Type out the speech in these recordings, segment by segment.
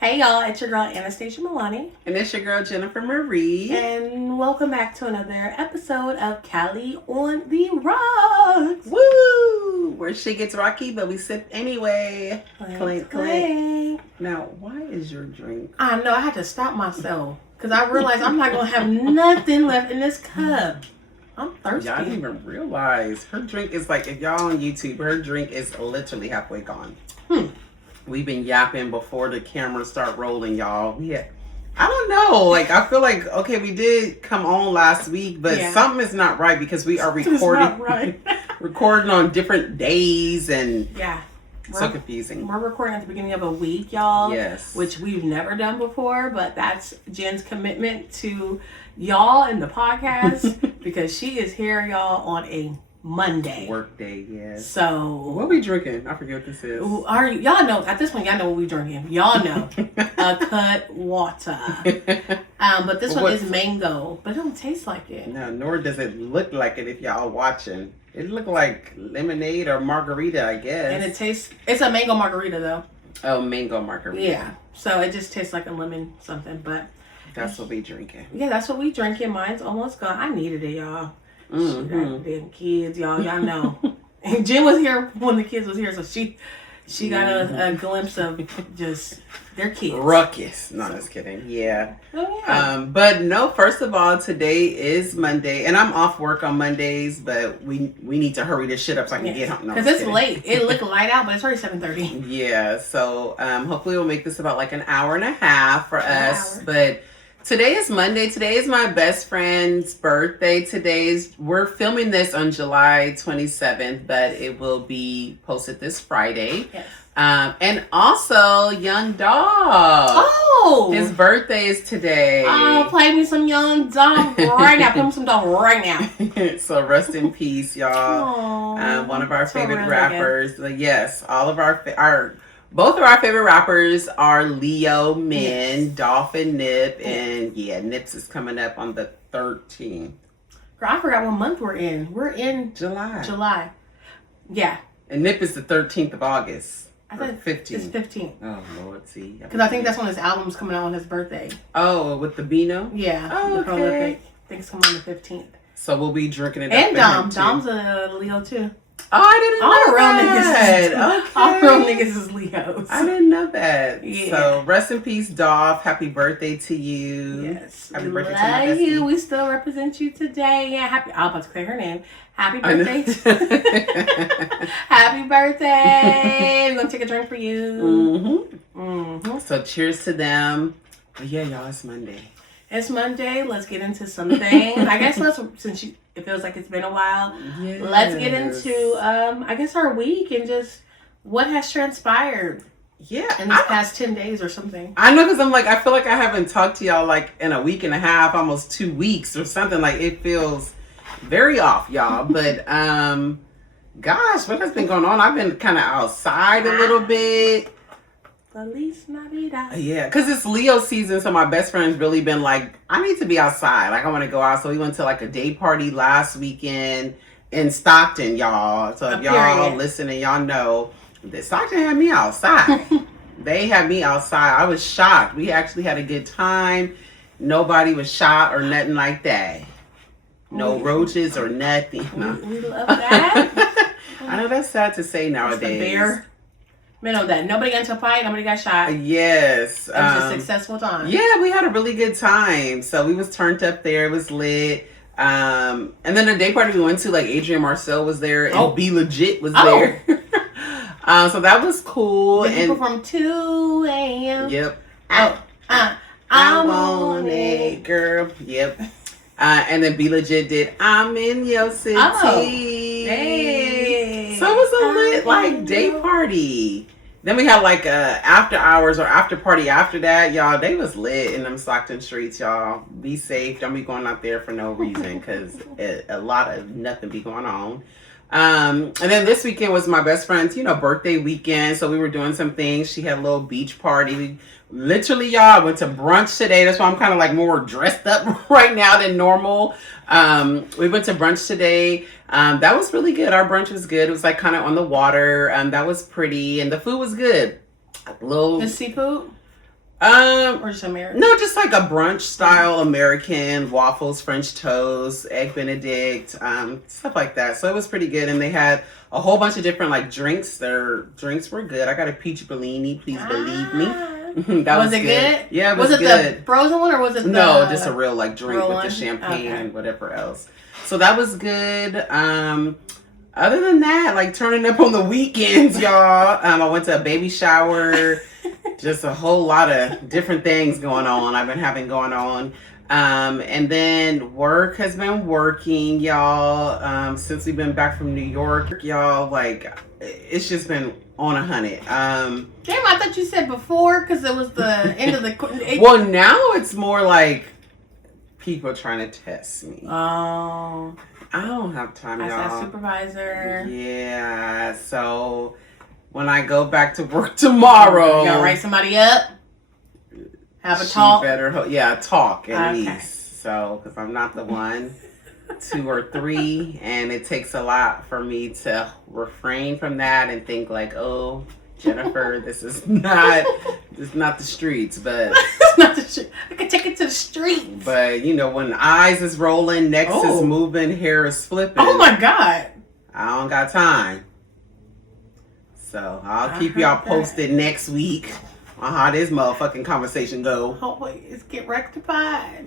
Hey y'all, it's your girl Anastasia Milani. And it's your girl Jennifer Marie. And welcome back to another episode of Cali on the Rocks. Woo! Where shit gets rocky, but we sip anyway. Clink, clink. Now, why is your drink? I know, I had to stop myself. Because I realized I'm not going to have nothing left in this cup. I'm thirsty. Y'all didn't even realize. Her drink is like, if y'all on YouTube, her drink is literally halfway gone. We've been yapping before the cameras start rolling, y'all. I don't know. Like, I feel like, okay, we did come on last week, but something is not right because we are recording, recording on different days and so confusing. We're recording at the beginning of a week, y'all. Yes. Which we've never done before, but that's Jen's commitment to y'all in the podcast because she is here, y'all, on a Monday. Work day, yes. So what are we drinking? I forget what this is. Y'all know at this point, y'all know what we drinking. Y'all know a Cutwater. But this one is mango, but it don't taste like it. No, nor does it look like it if y'all watching. It look like lemonade or margarita, I guess. And it's a mango margarita though. Oh, mango margarita. Yeah. So it just tastes like a lemon something, but that's what we drinking. Yeah, that's what we drinking. Mine's almost gone. I needed it, y'all. Damn kids, y'all know. And Jen was here when the kids was here, so she got a glimpse of just their kids. Ruckus. No, just kidding. Yeah. Oh, yeah. But no, first of all, today is Monday, and I'm off work on Mondays, but we need to hurry this shit up so I can get home. Because it's late. It looked light out, but it's already 7:30. Yeah, so hopefully we'll make this about like an hour and a half for us. But today is Monday. Today is my best friend's birthday. We're filming this on July 27th, but it will be posted this Friday. Yes. And also, Young Dog. Oh! His birthday is today. Oh, play me some Young Dog right now. Play me some dog right now. So rest in peace, y'all. One of our favorite rappers. Yes, all of both of our favorite rappers are Leo men, Dolph and Nip, and Nips is coming up on the 13th. Girl, I forgot what month we're in. We're in July. Yeah. And Nip is the 13th of August. I think 15th. It's 15th. Oh, Lord, see. Because I think that's when his album's coming out on his birthday. Oh, with the Beano? Yeah. Oh, the prolific. okay. I think it's coming on the 15th. So we'll be drinking it and up. Dom's a Leo too. Oh, I didn't know that. All real niggas is Leos. I didn't know that. Yeah. So rest in peace, Dolph. Happy birthday to you. Yes. Happy we birthday love to my bestie. you. We still represent you today. Yeah. I'm about to clear her name. Happy birthday. Happy birthday. We're going to take a drink for you. So cheers to them. But yeah, y'all, it's Monday. It's Monday. Let's get into some things. I guess it feels like it's been a while. Yes. Let's get into I guess our week and just what has transpired. Yeah, in these past 10 days or something. I know, because I feel like I haven't talked to y'all like in a week and a half, almost 2 weeks or something. Like, it feels very off, y'all. But gosh, what has been going on? I've been kind of outside a little bit. Feliz Navidad. Yeah, because it's Leo season, so my best friend's really been like, I need to be outside. Like, I want to go out. So we went to like a day party last weekend in Stockton, y'all. So if y'all listen and y'all know that Stockton had me outside. They had me outside. I was shocked. We actually had a good time. Nobody was shot or nothing like that. No roaches or nothing. No. We love that. I know that's sad to say nowadays. Man, know that nobody got into a fight, nobody got shot. Yes. It was a successful time. Yeah, we had a really good time. So we was turned up there. It was lit. And then the day party we went to, like, Adrian Marcel was there and Be Legit was there. So that was cool. And people from 2 a.m. Yep. I want it, girl. Yep. And then Be Legit did I'm in Your City. Oh. Hey. So it was a lit like day party. Then we had like a after hours or after party after that, y'all. They was lit in them Stockton streets, y'all. Be safe. Don't be going out there for no reason because a lot of nothing be going on. And then this weekend was my best friend's, birthday weekend. So we were doing some things. She had a little beach party. We literally, y'all, went to brunch today. That's why I'm kind of like more dressed up right now than normal. We went to brunch today. That was really good. Our brunch was good. It was like kind of on the water. That was pretty. And the food was good. The seafood? Or just American? No, just like a brunch style American, waffles, French toast, egg Benedict, stuff like that. So it was pretty good. And they had a whole bunch of different like drinks. Their drinks were good. I got a peach Bellini, please believe me. That was it good? Yeah, it was good. Was it the frozen one or was it No, just a real like drink with one? the champagne and whatever else. So that was good. Other than that, like turning up on the weekends, y'all. I went to a baby shower. Just a whole lot of different things going on. I've been having going on. And then work has been working, y'all. Since we've been back from New York, y'all, like it's just been on 100. Damn, I thought you said before because it was the end of the. Well, now it's more like people trying to test me. Oh. I don't have time, y'all. I said supervisor. Yeah, so when I go back to work tomorrow, you gotta write somebody up. Have a talk. Talk at least. So, because I'm not the one, 2 or 3, and it takes a lot for me to refrain from that and think like, oh, Jennifer, this is not the streets, but it's not the street. I could take it to the streets. But you know, when eyes is rolling, necks is moving, hair is flipping. Oh my God! I don't got time. So I'll keep y'all posted next week on how this motherfucking conversation go. Hopefully it's get rectified.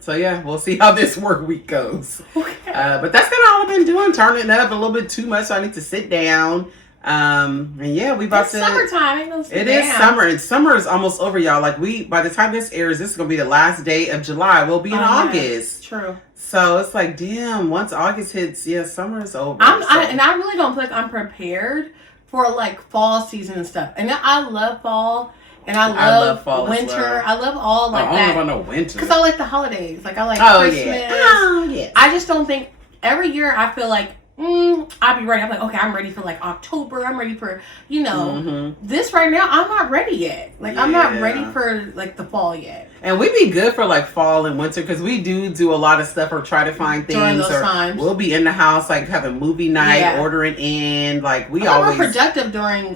So yeah, we'll see how this work week goes. Okay. But that's kind of all I've been doing, turning up a little bit too much, so I need to sit down. And yeah, we about it's summertime. Ain't no sit down. Is summer, and summer is almost over, y'all. Like by the time this airs, this is gonna be the last day of July. We'll be in August. True. So it's like, damn. Once August hits, yeah, summer is over. I really don't feel like I'm prepared for like fall season and stuff. And I love fall. And I love fall winter. Well. I love all like that. I don't know about no winter. Because I like the holidays. Like I like Christmas. Yeah. Oh yeah. I just don't think every year I feel like I'll be ready. I'm like, okay, I'm ready for like October. I'm ready for, this right now. I'm not ready yet. Like I'm not ready for like the fall yet. And we be good for like fall and winter because we do a lot of stuff or try to find things. During those times. We'll be in the house like having movie night, ordering in. Like we always productive during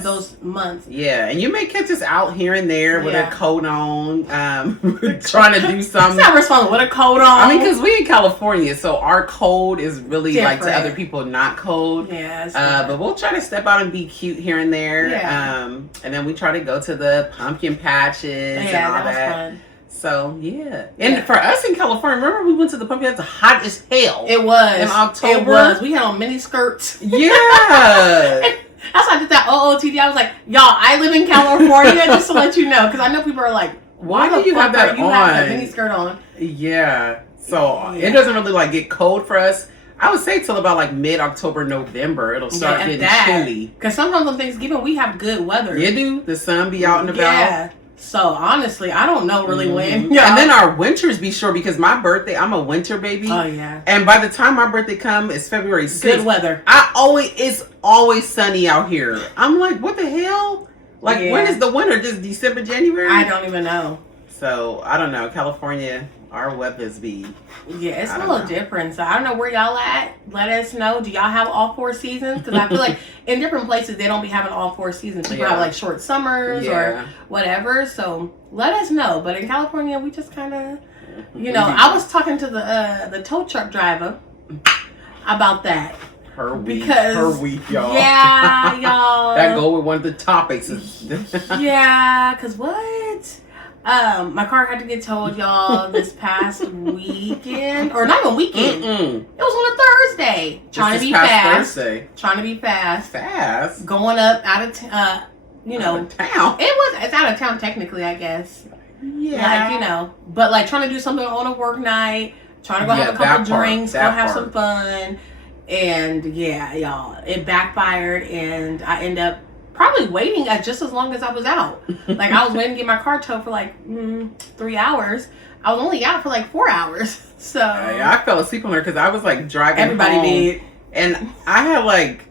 those months. Yeah, and you may catch us out here and there with a coat on, trying to do something. It's not responsible with a coat on. I mean, because we in California, so our cold is really different. Like to other people not cold. Yeah. But we'll try to step out and be cute here and there. Yeah. And then we try to go to the pumpkin patches and all that. So yeah, and for us in California, remember we went to the pumpkin? It's hot as hell. It was in October. It was. We had on mini skirts. Yeah. That's why I did that OOTD. I was like, y'all, I live in California, just to let you know, because I know people are like, why do you have that on? You have that mini skirt on. Yeah. So it doesn't really like get cold for us. I would say till about like mid-October, November, it'll start getting chilly. Because sometimes on Thanksgiving we have good weather. You do. The sun be out and about. Yeah. So honestly, I don't know really when. Yeah. And then our winters be short because my birthday, I'm a winter baby. Oh yeah. And by the time my birthday comes, it's February 6th. Good weather. It's always sunny out here. I'm like, what the hell? Like when is the winter? Just December, January? I don't even know. So I don't know. California, our weathers be. Yeah, it's a little different. So I don't know where y'all at. Let us know. Do y'all have all 4 seasons? Because I feel like in different places they don't be having all 4 seasons. People have like short summers or whatever. So let us know. But in California, we just kind of, I was talking to the tow truck driver about that. Her week, y'all. Yeah, y'all. That go with one of the topics. Yeah, because what? My car had to get towed, y'all, this past weekend. Or not even weekend. It was on a Thursday. Trying to be fast. Thursday. Trying to be fast. Fast? Going up out of town. Town. It's out of town technically, I guess. Yeah. Like, but like trying to do something on a work night. Trying to go have a couple drinks. Go have some fun. And yeah, y'all, it backfired. And I end up probably waiting just as long as I was out. Like I was waiting to get my car towed for like 3 hours. I was only out for like 4 hours. So I fell asleep on her because I was like driving. Everybody home, did. And I had like,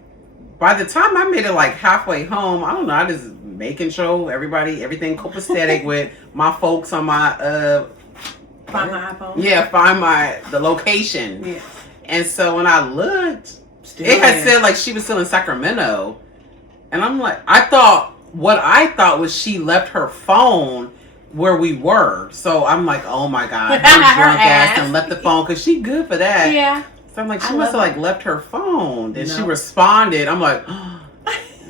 by the time I made it like halfway home, I don't know, I just making sure everything copacetic with my folks on my find my iPhone. Yeah, find the location. Yeah. And so when I looked, it had said like she was still in Sacramento. And I'm like, I thought what I thought was she left her phone where we were. So I'm like, oh my God, her drunk ass and left the phone because she good for that. Yeah. So I'm like, she must have like left her phone. Then she responded. I'm like, oh.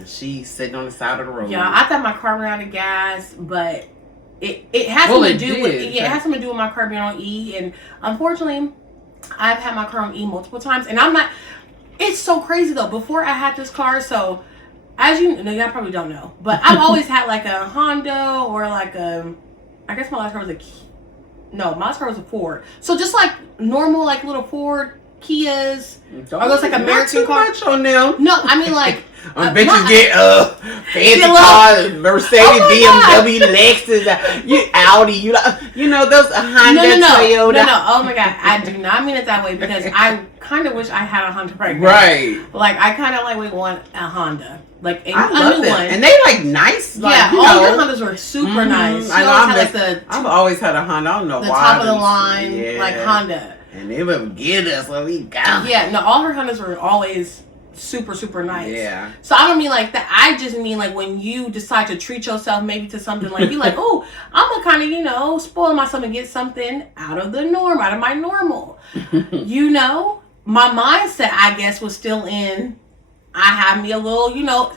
She's sitting on the side of the road. Yeah, I thought my car ran out of gas, but it has something to do with it has something to do with my car being on E, and unfortunately, I've had my car on E multiple times, and I'm not. It's so crazy though. Before I had this car, so as you know, y'all probably don't know, but I've always had like a Honda or like a. I guess my last car was my last car was a Ford. So just like normal, like little Ford, Kias, or those like American cars. Not too much on them. No, I mean like. Bitches get fancy cars, Mercedes, BMW, Lexus, you Audi, you know those Honda, Toyota. No. Oh my God, I do not mean it that way because I kind of wish I had a Honda right now. Right. Like I kind of like want a Honda, like I love them, and they like nice. Like, yeah, all the Hondas were super nice. I know. I've always had a Honda. I don't know why. The top of the line, like Honda. And they would get us when we go. Yeah, no, all her Hondas were always super, super nice. Yeah. So I don't mean like that. I just mean like when you decide to treat yourself maybe to something like you like, oh, I'm gonna kind of, spoil myself and get something out of the norm, out of my normal. My mindset, I guess, was still in, I have me a little, little,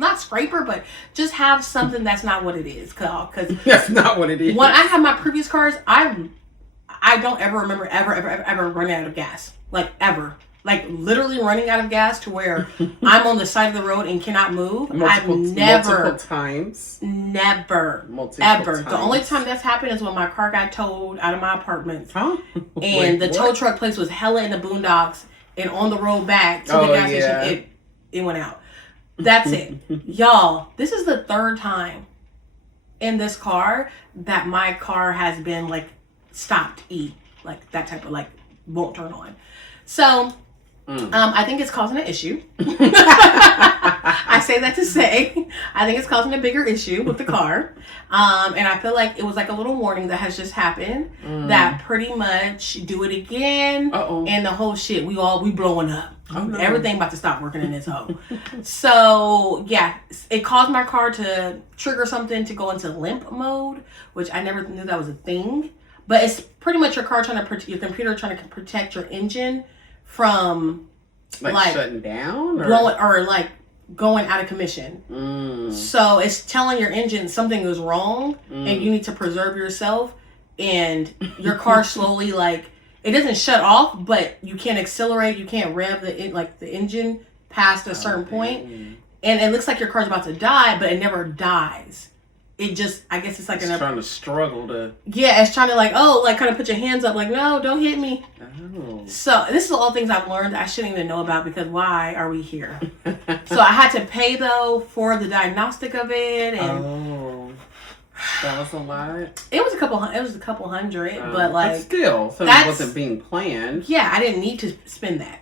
not scraper, but just have something that's not what it is. Cause that's not what it is. When I had my previous cars, I don't ever remember ever running out of gas. Like ever. Like literally running out of gas to where I'm on the side of the road and cannot move. Multiple times. Never. Ever. The only time that's happened is when my car got towed out of my apartment. Huh? And the tow truck place was hella in the boondocks and on the road back to the gas station. It went out. That's it. Y'all, this is the third time in this car that my car has been like stopped like that type of like won't turn on. So I think it's causing an issue. I say that to say I think it's causing a bigger issue with the car. And I feel like it was like a little warning that has just happened that pretty much do it again. And the whole shit, we blowing up. Oh, no. Everything about to stop working in this hole. So yeah, it caused my car to trigger something to go into limp mode, which I never knew that was a thing. But it's pretty much your car your computer trying to protect your engine from like shutting down blowing or like going out of commission. So it's telling your engine something is wrong and you need to preserve yourself, and your car slowly like it doesn't shut off, but you can't accelerate, you can't rev the engine past a certain point, and it looks like your car's about to die, but it never dies. It just, I guess it's like trying to struggle to. Yeah, it's trying to kind of put your hands up, like, no, don't hit me. Oh. So this is all things I've learned I shouldn't even know about because why are we here? So I had to pay though for the diagnostic of it, and that was a lot. It was a couple hundred, but like but still, so it wasn't being planned. Yeah, I didn't need to spend that.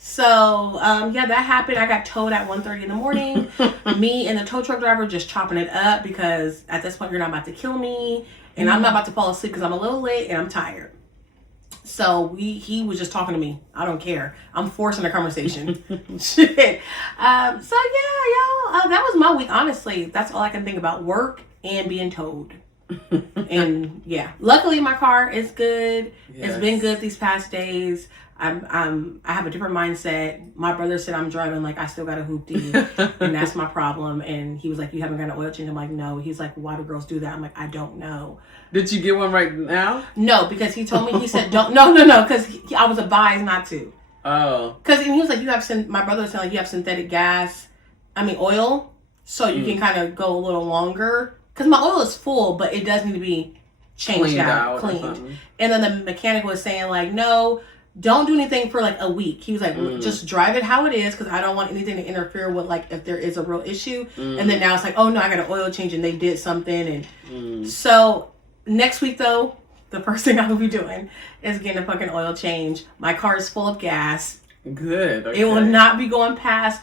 So, that happened. I got towed at 1:30 in the morning. Me and the tow truck driver just chopping it up because at this point, you're not about to kill me. And I'm not about to fall asleep because I'm a little late and I'm tired. So, he was just talking to me. I don't care. I'm forcing a conversation. Shit. That was my week, honestly. That's all I can think about. Work and being towed. And, yeah. Luckily, my car is good. Yes. It's been good these past days. I have a different mindset. My brother said I'm driving like I still got a hoopty, and that's my problem. And he was like, "You haven't got an oil change?" I'm like, "No." He's like, "Why do girls do that?" I'm like, "I don't know." Did you get one right now? No, because he told me. He said, "Don't." No, because I was advised not to. Oh. Because he was like, "You have my brother was telling like you have synthetic oil, so you can kind of go a little longer." Because my oil is full, but it does need to be changed out, cleaned. And then the mechanic was saying like, "No. Don't do anything for like a week." He was like, just drive it how it is because I don't want anything to interfere with like if there is a real issue. And then now it's like, oh no, I got an oil change and they did something. And so next week though, the first thing I will be doing is getting a fucking oil change. My car is full of gas. Good. Okay. It will not be going past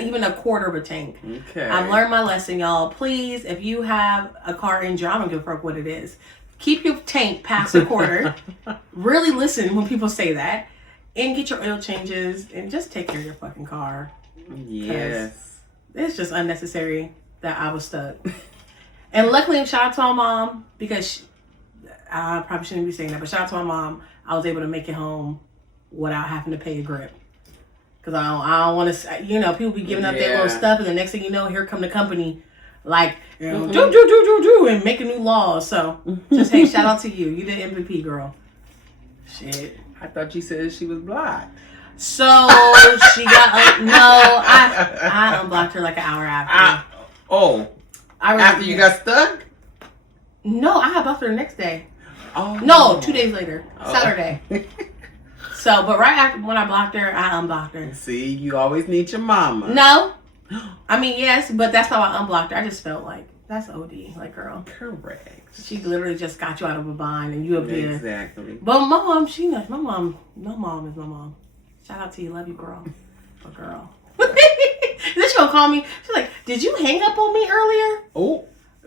even a quarter of a tank. Okay. I've learned my lesson, y'all. Please, if you have a car engine, I don't give a fuck what it is. Keep your tank past a quarter. Really listen when people say that. And get your oil changes. And just take care of your fucking car. Yes. it's just unnecessary that I was stuck. And luckily, shout out to my mom, because I probably shouldn't be saying that, but shout out to my mom. I was able to make it home without having to pay a grip. Because I don't want to, people be giving up their little stuff, and the next thing you know, here come the company, like, do, and making new laws. So, just, hey, shout out to you. You the MVP, girl. Shit. I thought you said she was blocked. So, she got, I unblocked her like an hour after. After you got stuck? No, I had blocked her the next day. Oh. No, 2 days later. Saturday. So, but right after when I blocked her, I unblocked her. See, you always need your mama. No. I mean, yes, but that's how I unblocked her. I just felt like, that's OD. Like, girl. Correct. She literally just got you out of a bind and you up there. Exactly. But my mom, she knows. My mom is my mom. Shout out to you. Love you, girl. But girl. Then she gonna call me. She's like, did you hang up on me earlier? Oh.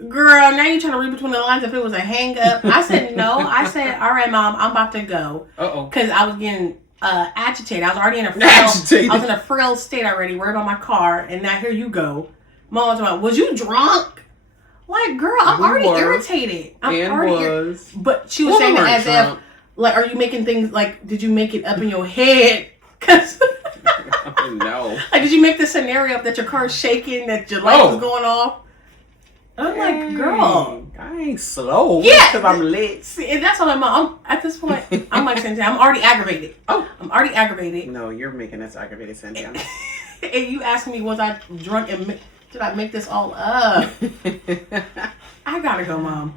Girl, now you're trying to read between the lines if it was a hang up. I said no. I said, all right, Mom, I'm about to go. Because I was getting agitated. I was already in a frail state already, worried about my car, and now here you go. Mom was like, was you drunk? Like, girl, I'm already irritated. But she was saying it as if, like, are you making things, like, did you make it up in your head? Because no. Like, did you make the scenario up that your car's shaking, that your light was going off? I'm like, girl, I ain't slow. Yeah, because I'm lit. See, and that's what I'm at this point. I'm like, Cynthia, I'm already aggravated. I'm already aggravated. No, you're making us aggravated, Cynthia. And you asking me, was I drunk and did I make this all up? I gotta go, Mom.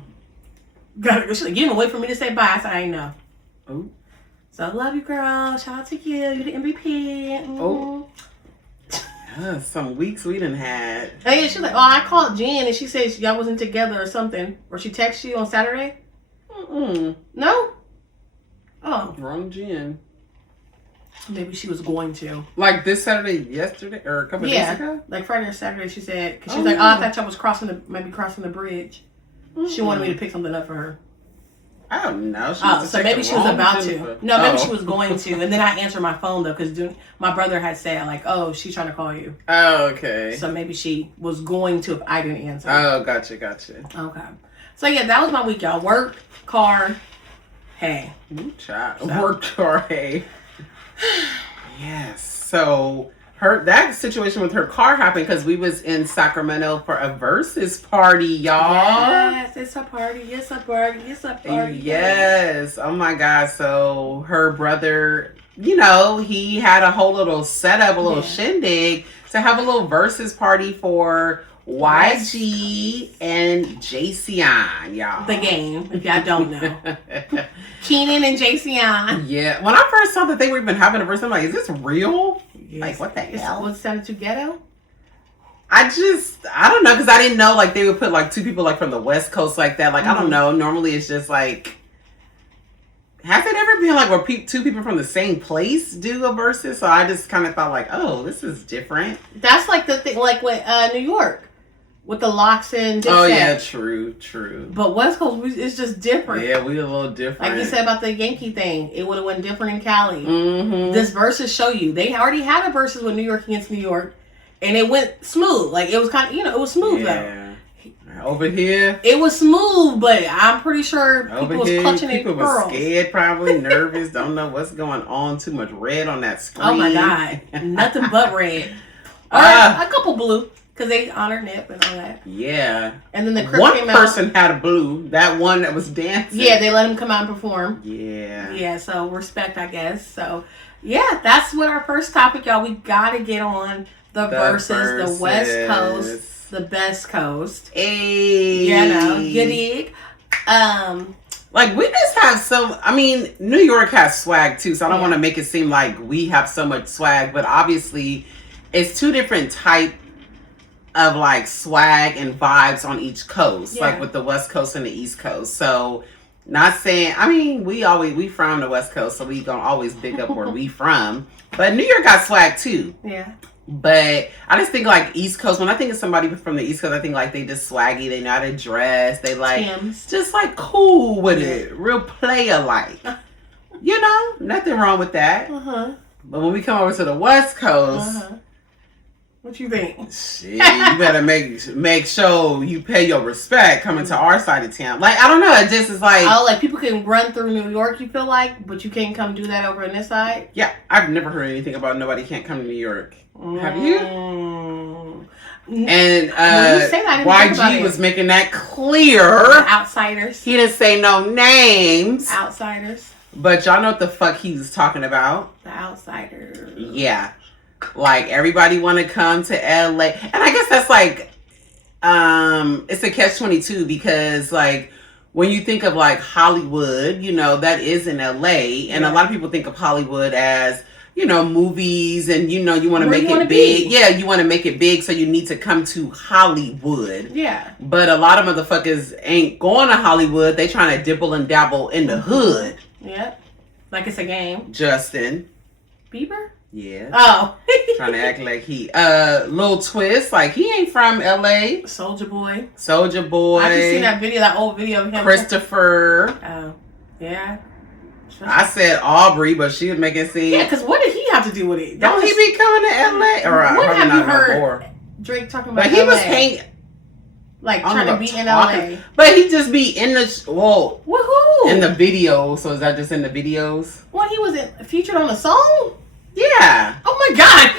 Gotta go. She's like, you didn't wait for me to say bye, so I ain't know. Oh. So I love you, girl. Shout out to you. You're the MVP. Oh. Some weeks we done had. Oh yeah, she's like, I called Jenn and she said y'all wasn't together or something. Or she texted you on Saturday? No? Oh. Wrong Jenn. Maybe she was going to. Like this Saturday, yesterday, or a couple days ago? Like Friday or Saturday, she said, because she's like, I thought y'all was crossing the bridge. She wanted me to pick something up for her. I don't know. So maybe she was about to. No, maybe she was going to. And then I answered my phone, though, because my brother had said, like, oh, she's trying to call you. Oh, okay. So maybe she was going to if I didn't answer. Oh, gotcha. Okay. So, yeah, that was my week, y'all. Work, car, hey. Work, car, hey. Yes. So that situation with her car happened because we was in Sacramento for a Verzuz party, y'all. Yes, it's a party. It's a party. Yes. Oh my God. So her brother, he had a whole little setup, a little shindig to have a little Verzuz party for YG and Jason, y'all. The game, if y'all don't know. Keenan and Jason. Yeah. When I first saw that they were even having a verse, I'm like, is this real? Yes. Like, what the hell? Was it sounded too ghetto? I don't know, because I didn't know, like, they would put, like, two people, like, from the West Coast like that. Like, I don't know. Normally, it's just, like, has it ever been, like, where two people from the same place do a versus? So I just kind of thought, like, oh, this is different. That's, like, the thing, like, with New York. With the locks and Dipset. Oh, yeah, true. But West Coast, it's just different. Yeah, we a little different. Like you said about the Yankee thing, it would have went different in Cali. Mm-hmm. This Versus show you. They already had a Versus with New York against New York, and it went smooth. Like, it was kind of, it was smooth, though. Over here, it was smooth, but I'm pretty sure people was clutching their pearls. People was scared, probably nervous, don't know what's going on. Too much red on that screen. Oh, my God. Nothing but red. Or a couple blue. Because they honored Nip and all that. Yeah. And then the Crips came out. One person had a blue. That one that was dancing. Yeah, they let him come out and perform. Yeah. Yeah, so respect, I guess. So, yeah, that's what our first topic, y'all. We got to get on the versus, the West Coast, the best coast. Hey. You dig? Like, we just have New York has swag, too. So I don't want to make it seem like we have so much swag. But obviously, it's two different type of like swag and vibes on each coast, like with the West Coast and the East Coast. So not saying, we from the West Coast, so we gonna always big up where we from. But New York got swag too. Yeah. But I just think like East Coast, when I think of somebody from the East Coast, I think like they just swaggy, they know how to dress, they like just like cool with it, real player like. Nothing wrong with that. But when we come over to the West Coast, What you think? Shit, you better make sure you pay your respect coming to our side of town. Like, I don't know, it just is like... Oh, like people can run through New York, you feel like, but you can't come do that over on this side? Yeah, I've never heard anything about nobody can't come to New York. Have you? And YG was making that clear. The outsiders. He didn't say no names. Outsiders. But y'all know what the fuck he was talking about. The outsiders. Yeah. Like, everybody want to come to LA. And I guess that's like, it's a catch-22 because, like, when you think of, like, Hollywood, you know, that is in LA. And a lot of people think of Hollywood as, you know, movies and, you know, you want to make it big. Yeah, you want to make it big, so you need to come to Hollywood. Yeah. But a lot of motherfuckers ain't going to Hollywood. They trying to dibble and dabble in the hood. Yep. Like it's a game. Justin Bieber? Yeah. Oh. Trying to act like he Lil Twist, like he ain't from LA. Soulja Boy. I just seen that video, that old video of him. Christopher. Oh. Yeah. I said Aubrey, but she was making it seem. Yeah, because what did he have to do with it? Don't he be coming to LA? Or what have you heard Drake talking about? But he LA? was hanging. Like trying to be in LA. But he just be in the woohoo in the video. So is that just in the videos? What, he was featured on a song? Yeah. Oh my God.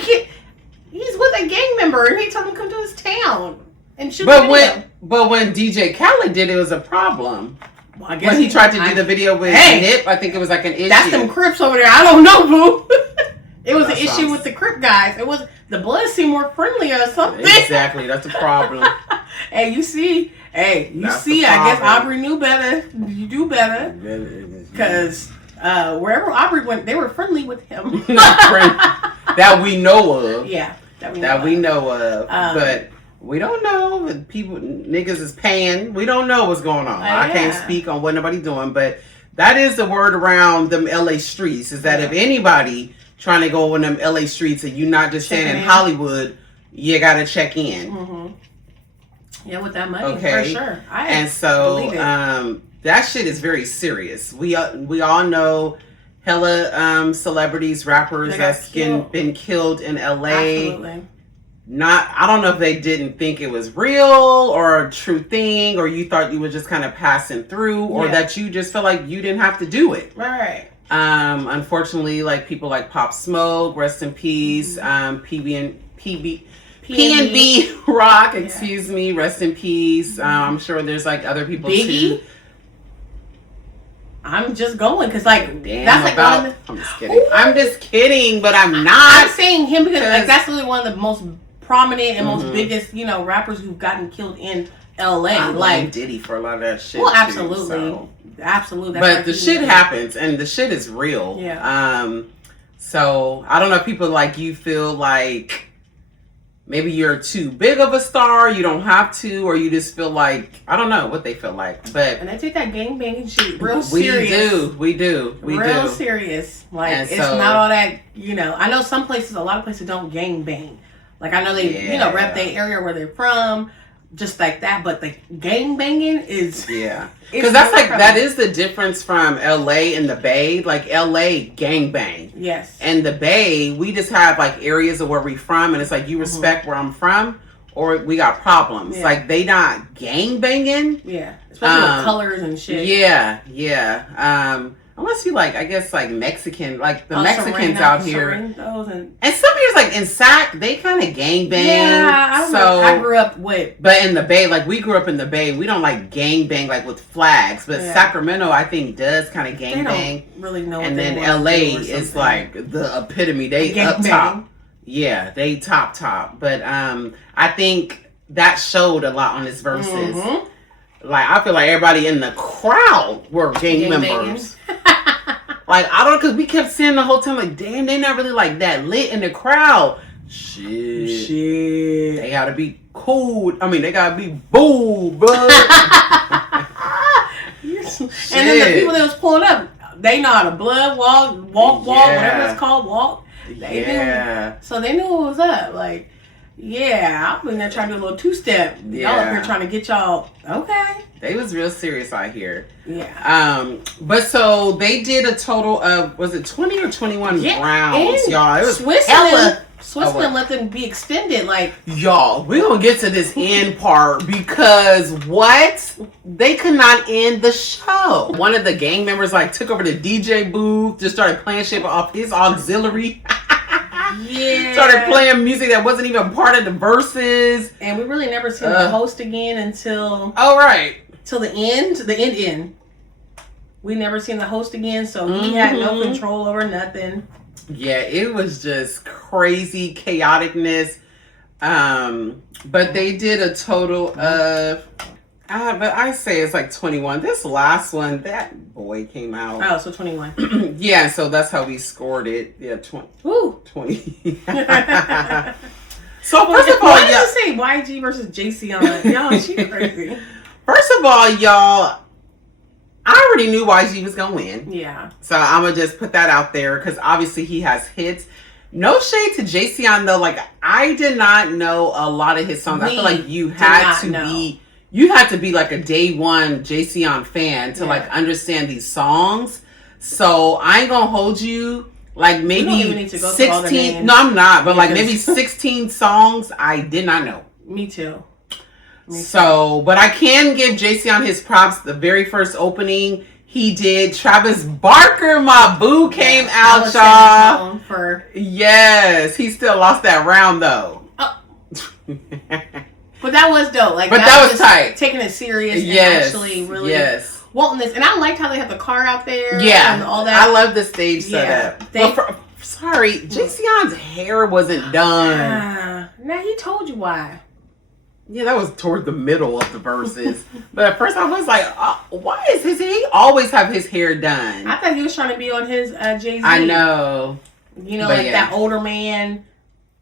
He's with a gang member and he told him to come to his town and shoot the video. But when DJ Khaled did it, was a problem. Well, I guess when he tried to do the video with Nip, I think it was like an issue. That's them Crips over there. I don't know, boo. It was an issue with the Crip guys. It was the Bloods seemed more friendly or something. Exactly, that's a problem. Hey, you see, I guess Aubrey knew better. You do better. Because wherever Aubrey went, they were friendly with him. That we know of. Yeah, that we know of. But we don't know. Niggas is paying. We don't know what's going on. I can't speak on what nobody doing, but that is the word around them LA streets, is that if anybody trying to go on them LA streets and you not just staying in Hollywood, you gotta check in. Mm-hmm. Yeah, with that money, for sure. And so that shit is very serious. We all know hella celebrities, rappers that's been killed in LA. Absolutely. I don't know if they didn't think it was real or a true thing, or you thought you were just kind of passing through, or that you just felt like you didn't have to do it. Right. Unfortunately, like people like Pop Smoke, rest in peace. PNB Rock, excuse me, rest in peace. I'm sure there's like other people Biggie? too. I'm just going because like I'm just kidding. Ooh. I'm just kidding, but I'm not. I'm saying him because like that's really one of the most prominent and most biggest, you know, rappers who've gotten killed in LA. I like Diddy for a lot of that shit. Well, absolutely, too, so. Absolutely. But the shit happens, and the shit is real. Yeah. So I don't know if people like you feel like maybe you're too big of a star, you don't have to, or you just feel like, I don't know what they feel like. But and they take that gang banging shit real serious. We do. Real serious. Like, and it's not all that, you know. I know some places, a lot of places don't gang bang. Like, I know they, you know, rep their area where they're from, just like that. But the gang banging is... Yeah. Because that's like, that is the difference from LA and the Bay. Like, LA, gang bang. Yes. And the Bay, we just have like areas of where we from, and it's like, you respect where I'm from, or we got problems. Yeah. Like, they not gang banging. Yeah. Especially with colors and shit. Yeah. Unless you like, I guess like Mexican, like the Mexicans out here. And some years like in Sac, they kind of gang bang. Yeah, I don't know. I grew up with. But in the Bay, like we grew up in the Bay, we don't like gang bang like with flags. But Sacramento, I think, does kind of gang bang. Don't really know. And then LA is like the epitome. They up top. Yeah, they top. But I think that showed a lot on his verses. Mm-hmm. Like, I feel like everybody in the crowd were gang members. Like, I don't know, because we kept seeing the whole time, like, damn, they not really, like, that lit in the crowd. Shit. They gotta be cool. I mean, they gotta be boo, bud. And then the people that was pulling up, they know how to blood walk, whatever it's called, walk. They knew. So they knew what was up. Like, Yeah, I'm in there trying to do a little two-step. Yeah. Y'all up here trying to get y'all. Okay. They was real serious out here. Yeah. But so they did a total of, was it 20 or 21 rounds, y'all? It was Switzerland let them be extended. Like, y'all, we're gonna get to this end part because what? They could not end the show. One of the gang members like took over the DJ booth, just started playing shit off his auxiliary. Yeah. Started playing music that wasn't even part of the verses. And we really never seen the host again until till the end. We never seen the host again, so he had no control over nothing. Yeah, it was just crazy chaoticness. But they did a total of but I say it's like 21. This last one, that boy came out. Oh, so 21. Yeah, so that's how we scored it. Yeah, 20. Woo. 20. So first of all, why did you say YG versus JC on it? Y'all, she crazy. First of all, y'all, I already knew YG was gonna win. Yeah. So I'm gonna just put that out there because obviously he has hits. No shade to JC though. Like, I did not know a lot of his songs. I feel like you had to be like a day one JC fan to like understand these songs. So I ain't gonna hold you. Like maybe 16. No, I'm not. But like maybe 16 songs I did not know. Me too. So, but I can give JC his props. The very first opening he did, Travis Barker, my boo, came out, y'all. Yes, he still lost that round though. But that was dope. Like, but that was tight. Taking it serious and actually really wanting this. And I liked how they had the car out there. Yeah. And all that. I love the stage setup. Sorry, JC's hair wasn't done. Now he told you why. Yeah, that was towards the middle of the verses. But at first I was like, why is he always have his hair done? I thought he was trying to be on his Jay-Z. I know. You know, but like that older man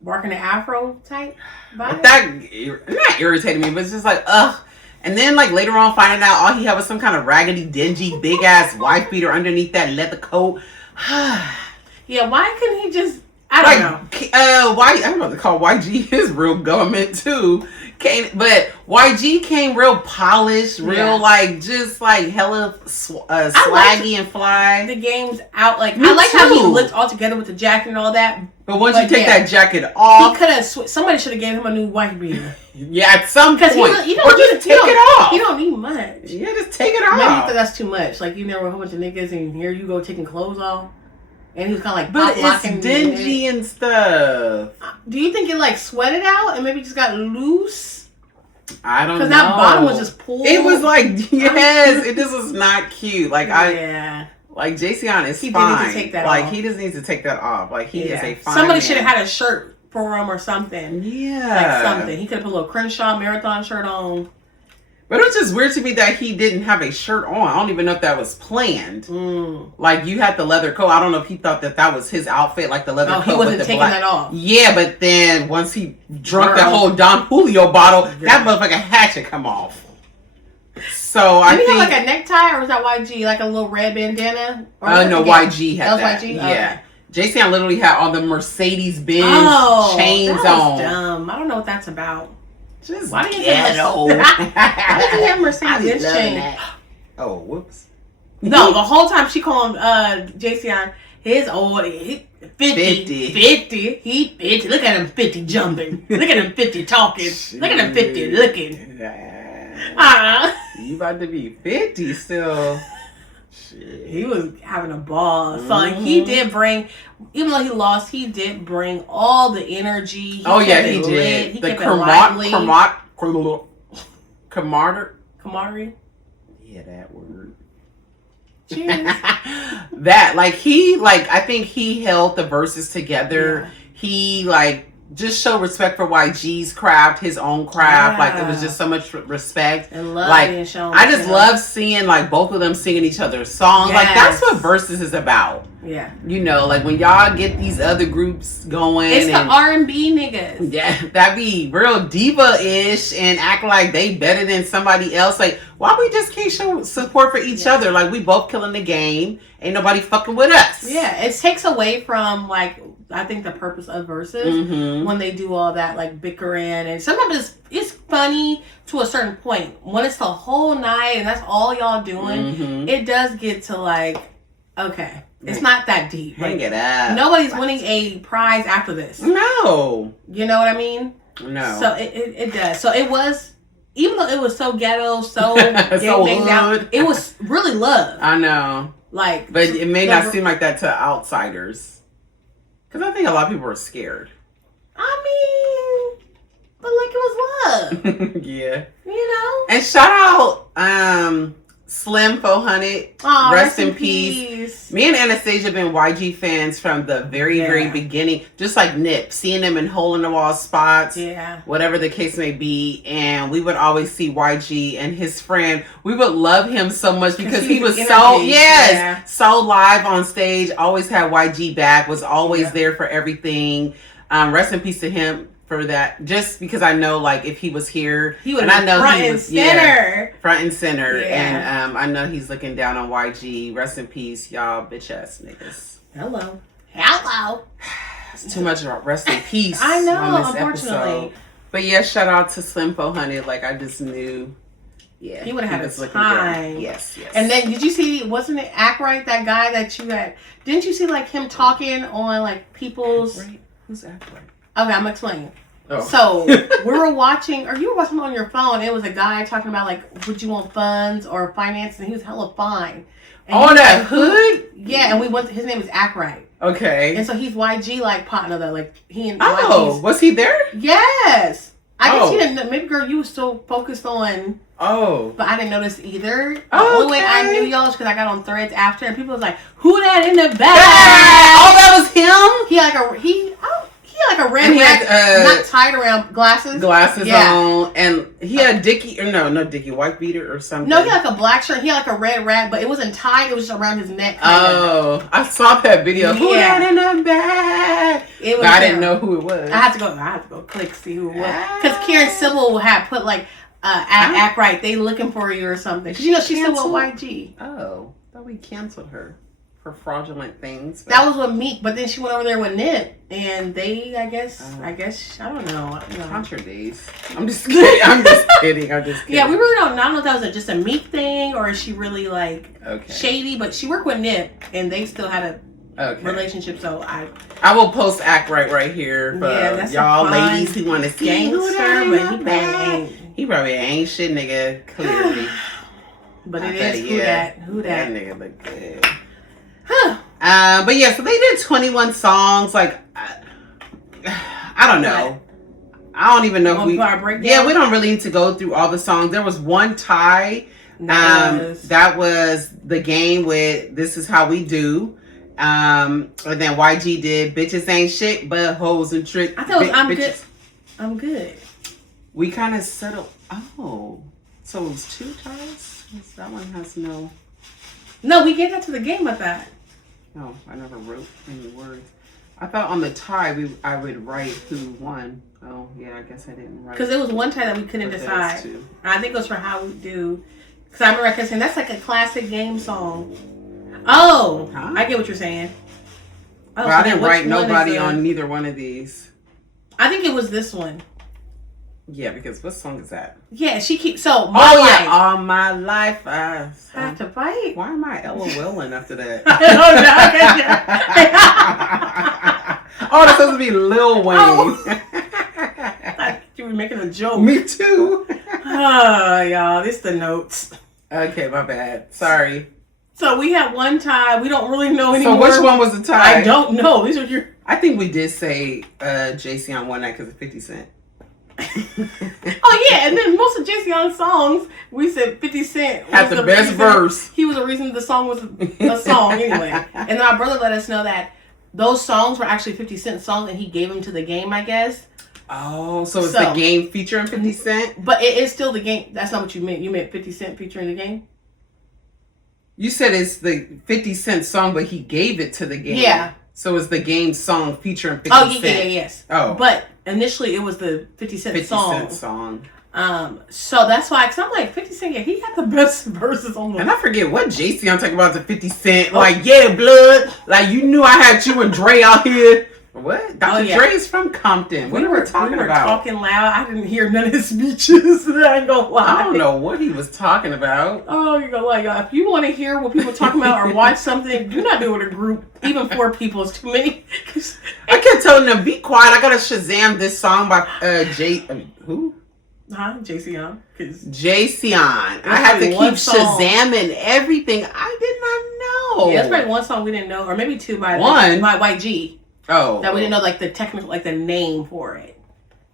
working the afro type vibe. That not irritated me, but it's just like, ugh. And then like later on finding out all he had was some kind of raggedy, dingy, big ass wife beater underneath that leather coat. Yeah, why couldn't he just, I don't know. I'm about to call YG his real government too. But YG came real polished, real like just like hella swaggy and fly. The game's out. Like I like how he looked all together with the jacket and all that. But once you take that jacket off, he could have. Somebody should have gave him a new white beater. Yeah, at some point, or just take it off. You don't need much. Yeah, just take it off. Maybe you think that's too much. Like you never a whole bunch of niggas, and here you go taking clothes off. And he was kind of like, but it's dingy and stuff. Do you think it like sweated out and maybe just got loose? I don't know. Because that bottom was just pulled. It was like, yes, it just was not cute. Like like JC is fine. Need to take that off. He just needs to take that off. Like he is a fine Somebody should have had a shirt for him or something. Yeah, like something. He could have put a little Crenshaw marathon shirt on. But it was just weird to me that he didn't have a shirt on. I don't even know if that was planned. Like, you had the leather coat. I don't know if he thought that was his outfit, like the leather coat. He wasn't taking that off. Yeah, but then once he drunk that whole Don Julio bottle, that motherfucker had to come off. So I think... Did he have like a necktie or was that YG? Like a little red bandana? No, YG had that. That was YG? Yeah. Jason literally had all the Mercedes-Benz chains on. That was dumb. I don't know what that's about. Just why did ghetto. Why did he have Mercedes chain? Oh, whoops. No, the whole time she called JC his old 50. He 50. Look at him 50 jumping. Look at him 50 talking. Look at him 50 looking. You about to be 50 still. Shit. He was having a ball. So he did bring, even though he lost, he did bring all the energy. He did. He the camaraderie. Yeah, that word. Cheers. That I think he held the verses together. Yeah. He just show respect for YG's craft, his own craft. Like, it was just so much respect. And love being shown. I just love seeing both of them singing each other's songs. Yes. Like, that's what Versus is about. Yeah. You know, like when y'all get these other groups going. It's the R&B niggas. Yeah, that be real diva-ish and act like they better than somebody else. Like, why we just can't show support for each other? Like, we both killing the game. Ain't nobody fucking with us. Yeah, it takes away from I think the purpose of Verzuz when they do all that like bickering, and sometimes it's funny to a certain point. When it's the whole night and that's all y'all doing, it does get to like, okay, it's not that deep. Hang it up. Nobody's winning a prize after this. No. You know what I mean? No. So it does. So it was, even though it was so ghetto, so down, it was really love. I know. Like, but it may not seem like that to outsiders. Because I think a lot of people were scared. I mean, but like it was love. Yeah. You know? And shout out Slim 400. Rest in peace. Me and Anastasia have been YG fans from the very beginning. Just like Nip. Seeing them in hole in the wall spots. Yeah. Whatever the case may be. And we would always see YG and his friend. We would love him so much because he was so live on stage. Always had YG back. Was always there for everything. Rest in peace to him for that. Just because I know, like, if he was here, he would be front and center. Front and center. Yeah. And I know he's looking down on YG. Rest in peace, y'all bitch ass niggas. Hello. It's too much about rest in peace. I know, on this unfortunately. Episode. But yeah, shout out to Slim 400. Like, I just knew. Yeah. He would have had a time. Yes. And then, did you see, wasn't it Act Right, that guy that you had? Didn't you see, like, him talking on, like, people's. Act Right? Who's Act Right? Okay, I'm explaining. Oh. So we were watching, or you were watching on your phone. It was a guy talking about like, would you want funds or finance? And he was hella fine. And that hood? Yeah, and we went. His name is Act Right. Okay. And so he's YG like partner though, like he and. Oh, was he there? Yes. I guess he didn't. Maybe girl, you were still focused on. Oh. But I didn't notice either. The only way I knew y'all was because I got on Threads after, and people was like, "Who that in the back?" Oh, that was him. He had like a red hat, not tied around glasses. On, and he had Dickie, or no Dickie, white beater or something. No, he had like a black shirt. He had like a red rag, but it wasn't tied. It was just around his neck. Oh, I saw that video. Who that in the back? It was. But I didn't know who it was. I had to go click see who it was because Karen Civil had put like act right. They looking for you or something. Because you know she's still with YG. Oh, thought we canceled her for fraudulent things. But that was with Meek, but then she went over there with Nip, and they, I guess, I don't know. Contra days. I'm just kidding. I'm just kidding. Yeah, we really don't. I don't know if that was just a Meek thing or is she really like shady. But she worked with Nip, and they still had a relationship. So I will post Act Right here for y'all ladies who want to see gangster, but he probably ain't shit, nigga. Clearly, but it is who that. That nigga look good. But yeah, so they did 21 songs. Like, I don't know. I don't even know if we. Yeah, we don't really need to go through all the songs. There was one tie. That was the game with "This Is How We Do." And then YG did "Bitches Ain't Shit But Hoes and Tricks." I thought it was "I'm Good." I'm good. We kind of settled. Oh, so it was 2 ties. That one has no. No, we gave that to the game. I thought. No, I never wrote any words. I thought on the tie I would write who won. Oh yeah, I guess I didn't write. Because there was one tie that we couldn't decide. I think it was for How We Do. Because I remember saying that's like a classic game song. Oh, I get what you're saying. But I didn't write nobody on neither one of these. I think it was this one. Yeah, because what song is that? Yeah, she keeps All My Life. I have to fight. Why am I LOLing after that? Oh, that's supposed to be Lil Wayne. I thought you were making a joke. Me too. Oh, y'all, this is the notes. Okay, my bad. Sorry. So we had one tie. We don't really know anymore. So which one was the tie? I don't know. These are your. I think we did say JC on one night because of 50 Cent. Oh yeah, and then most of JC's songs we said 50 Cent had the best verse. He was the reason the song was a song anyway. And then our brother let us know that those songs were actually 50 Cent songs and he gave them to the game, I guess. Oh, so it's the game featuring 50 Cent? But it is still the game. That's not what you meant. You meant 50 Cent featuring the game? You said it's the 50 Cent song, but he gave it to the game. Yeah. So it's the game song featuring 50 Cent. Yes. Oh. But initially it was the 50 Cent song. 50 Cent song. So that's why, because I'm like, 50 Cent, he had the best verses on the. And I forget what JC I'm talking about, the 50 Cent. Like, yeah, blood. Like, you knew I had you and Dre out here. What? Dr. Dre's from Compton. What were we talking about? We were talking loud. I didn't hear none of his speeches. I ain't gonna lie. I don't know what he was talking about. Oh, you gonna lie, y'all. If you want to hear what people are talking about or watch something, do not do it with a group. Even 4 people is too many. I kept telling them, be quiet. I gotta Shazam this song by who? Jayceon. Jayceon. I had to keep Shazamming everything. I did not know. Yeah, that's probably one song we didn't know, or maybe 2 by YG. Oh. That we didn't know, like, the technical, like, the name for it.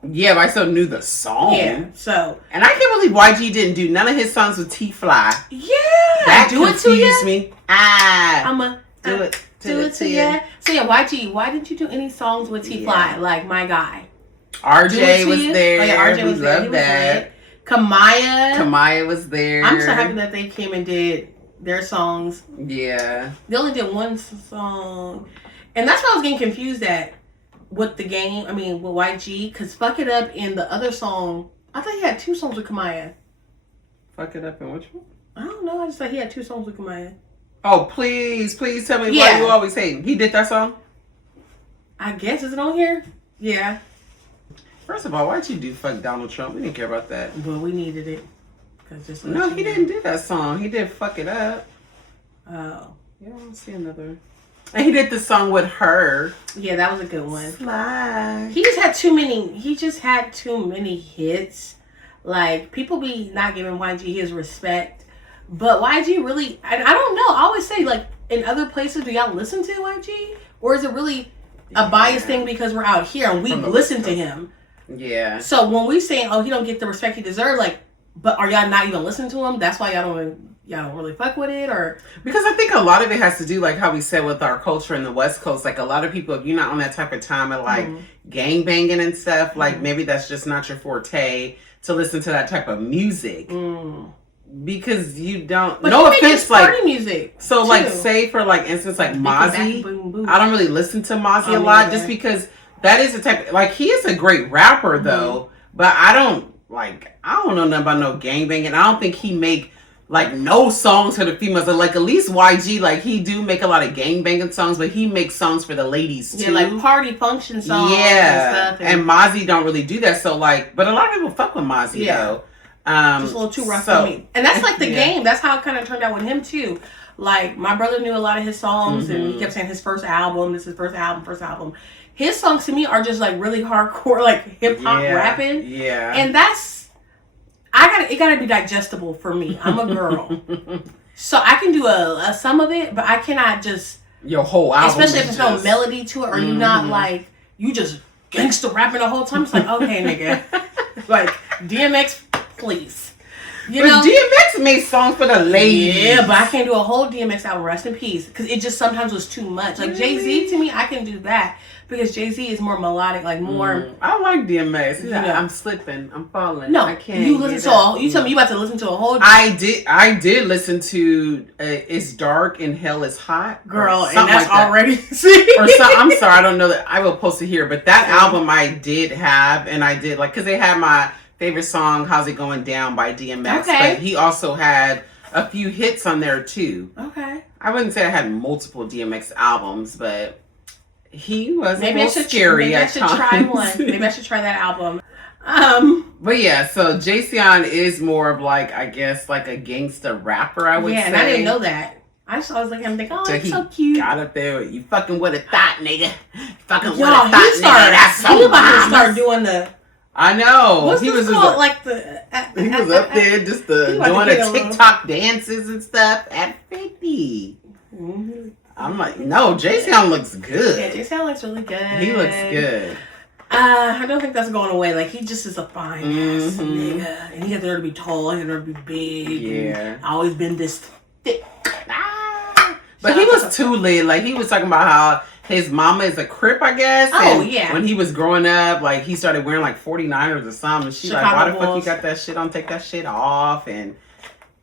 Yeah, but I still knew the song. Yeah, so. And I can't believe YG didn't do none of his songs with T-Fly. Yeah. That confused me. I'ma do it to you. So, yeah, YG, why didn't you do any songs with T-Fly? Like, my guy. RJ was there. Oh, yeah, RJ was there. He was lit. Kamaya was there. I'm so happy that they came and did their songs. Yeah. They only did one song. And that's why I was getting confused at with the game. I mean, with YG. Because Fuck It Up in the other song, I thought he had 2 songs with Kamaya. Fuck It Up in which one? I don't know. I just thought he had 2 songs with Kamaya. Oh, please tell me why you always hate. He did that song? I guess. Is it on here? Yeah. First of all, why'd you do Fuck Donald Trump? We didn't care about that. But we needed it. No, he didn't do that song. He did Fuck It Up. Oh. Yeah, I don't see another. And he did the song with her. Yeah, that was a good one. Slide. He just had too many hits. Like, people be not giving YG his respect. But YG really, I don't know. I always say, like, in other places, do y'all listen to YG? Or is it really a biased thing because we're out here and we listen to him? Yeah. So when we saying, oh, he don't get the respect he deserves, like, but are y'all not even listening to him? That's why y'all don't really fuck with it? Or because I think a lot of it has to do, like how we said with our culture in the West Coast, like a lot of people, if you're not on that type of time of like gang banging and stuff, like maybe that's just not your forte to listen to that type of music. Because you don't, but no offense, like party music. So too. Like say for like instance like Mozzie, I don't really listen to Mozzie a lot just because that is the type, like he is a great rapper though, but I don't know nothing about no gang banging. I don't think he make like no songs for the females. Like at least YG, like he do make a lot of gang banging songs, but he makes songs for the ladies too. Yeah, like party function songs. Yeah, and stuff. And Mozzie don't really do that. So like, but a lot of people fuck with Mozzie though. Just a little too rough for me. And that's like the game. That's how it kind of turned out with him too. Like my brother knew a lot of his songs, and he kept saying his first album. This is first album. His songs to me are just like really hardcore, like hip hop rapping. Yeah, and that's it gotta be digestible for me. I'm a girl, so I can do a some of it, but I cannot just your whole album. Especially if there's no melody to it, or you not like you just gangsta rapping the whole time. It's like okay, nigga, like DMX. Please. You know, DMX made songs for the ladies. Yeah, but I can't do a whole DMX album, rest in peace. Because it just sometimes was too much. Like Jay-Z, to me, I can do that. Because Jay-Z is more melodic, like more... I like DMX. Yeah, I'm slipping. I'm falling. No, I can't. You listen to you tell me you about to listen to a whole... I did listen to It's Dark and Hell is Hot. Girl, and that's like already... I'm sorry, I don't know that I will post it here. But that album I did have, and I did, like, because they had my... favorite song, How's It Going Down by DMX. Okay. But he also had a few hits on there too. Okay. I wouldn't say I had multiple DMX albums, but he was maybe scary at times. Try one. Maybe I should try that album. But yeah, so Jayceon is more of like, I guess, like a gangsta rapper, I would say. Yeah, and I didn't know that. I was looking at him thinking, oh, so it's so cute. Got up there, you fucking would have thought, nigga. Fucking would have thought, nigga. That's so he about to start doing the... I know. What's this called? Like the... he was up there just doing the TikTok dances and stuff at 50. I'm like, no, Jayceon looks good. Yeah, Jayceon looks really good. He looks good. I don't think that's going away. Like, he just is a fine ass nigga. And he has there to be tall, he has there to be big. Yeah. Always been this thick. But he was too lit. Like, he was talking about how his mama is a Crip, I guess. Oh, and yeah. when he was growing up, like, he started wearing, like, 49ers or something. And she's Chicago like, why the Bulls. fuck you got that shit on? Take that shit off. And,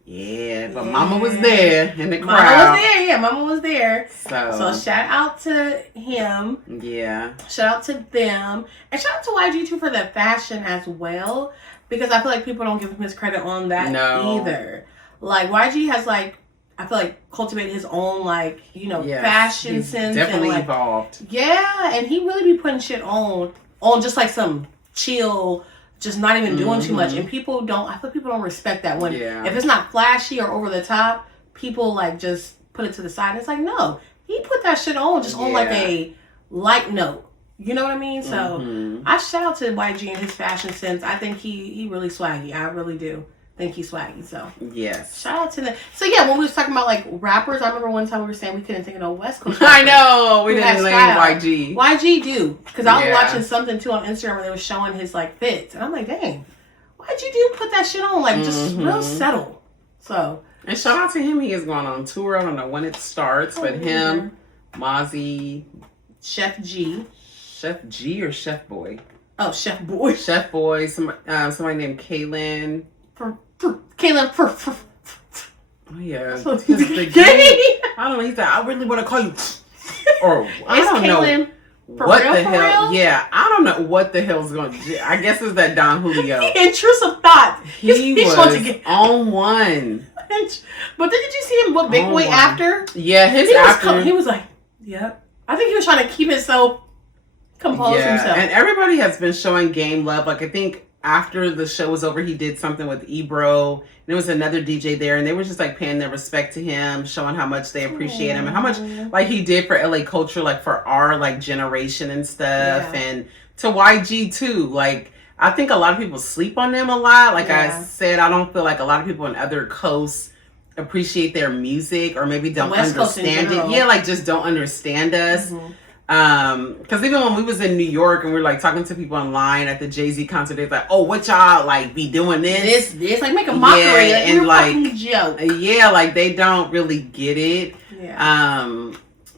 but mama was there in the crowd. Mama was there, yeah. Mama was there. So shout out to him. Yeah. Shout out to them. And shout out to YG, too, for the fashion as well. Because I feel like people don't give him his credit on that either. Like, YG has, like, I feel like cultivated his own like, you know, Yes, fashion he's sense. definitely and, like, evolved. Yeah, and he really be putting shit on just like some chill, just not even doing too much. And people don't, I feel people don't respect that when, if it's not flashy or over the top, people like just put it to the side. And it's like, no, he put that shit on just on like a light note. You know what I mean? So I shout out to YG and his fashion sense. I think he really swaggy. I really do think he's swaggy. So yes, shout out to them. So yeah, when we was talking about like rappers, I remember one time we were saying we couldn't think of no West Coast rappers. I know we didn't name YG. YG do, because I was watching something too on Instagram where they were showing his like fits, and I'm like, dang, YG do put that shit on like just real subtle. So and shout out to him. He is going on tour. I don't know when it starts, but him, Mozzie, Chef G or Chef Boy? Oh, Chef Boy. Chef Boy. Somebody named Kaylin. Kaylin. Oh yeah. I don't know. He's like, I really want to call you. Or I don't know. What the hell? Yeah, I don't know what the hell's going to. I guess it's that Don Julio. Intrusive thought. He was on one. But did you see him with Big Boy after? Yeah, he was like, yep. I think he was trying to keep himself composed himself. And everybody has been showing Game love. Like I think after the show was over, he did something with Ebro. And there was another DJ there, and they were just like paying their respect to him, showing how much they appreciate him and how much like he did for LA culture, like for our like generation and stuff. And to YG too. Like I think a lot of people sleep on them a lot. Like I said, I don't feel like a lot of people in other coasts appreciate their music or maybe don't understand it. Yeah, like just don't understand us. Because even when we was in New York and we were like talking to people online at the Jay-Z concert, they're like, oh, what y'all like be doing this like make a mockery and like joke. Like they don't really get it.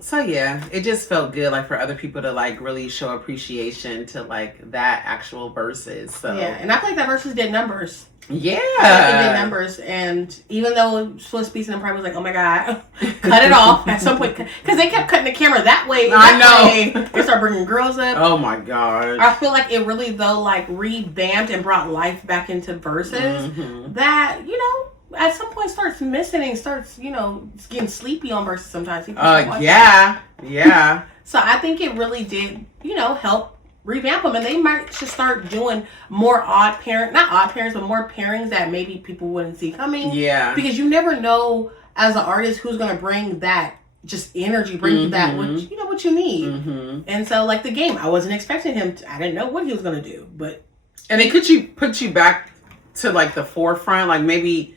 So yeah, it just felt good like for other people to like really show appreciation to like that actual verses. So and I feel like that verses did numbers. Yeah, it did numbers, and even though Swiss Beats and Empire was like, "Oh my god, cut it off" at some point because they kept cutting the camera that way. I know they start bringing girls up. Oh my god! I feel like it really though like revamped and brought life back into verses that at some point starts missing and starts getting sleepy on verses sometimes. Yeah. So I think it really did help revamp them, and they might just start doing more not odd parents, but more pairings that maybe people wouldn't see coming. Yeah, because you never know as an artist who's gonna bring that just energy, bring that what you need. And so like the Game, I wasn't expecting him I didn't know what he was gonna do, and it could put you back to like the forefront, like maybe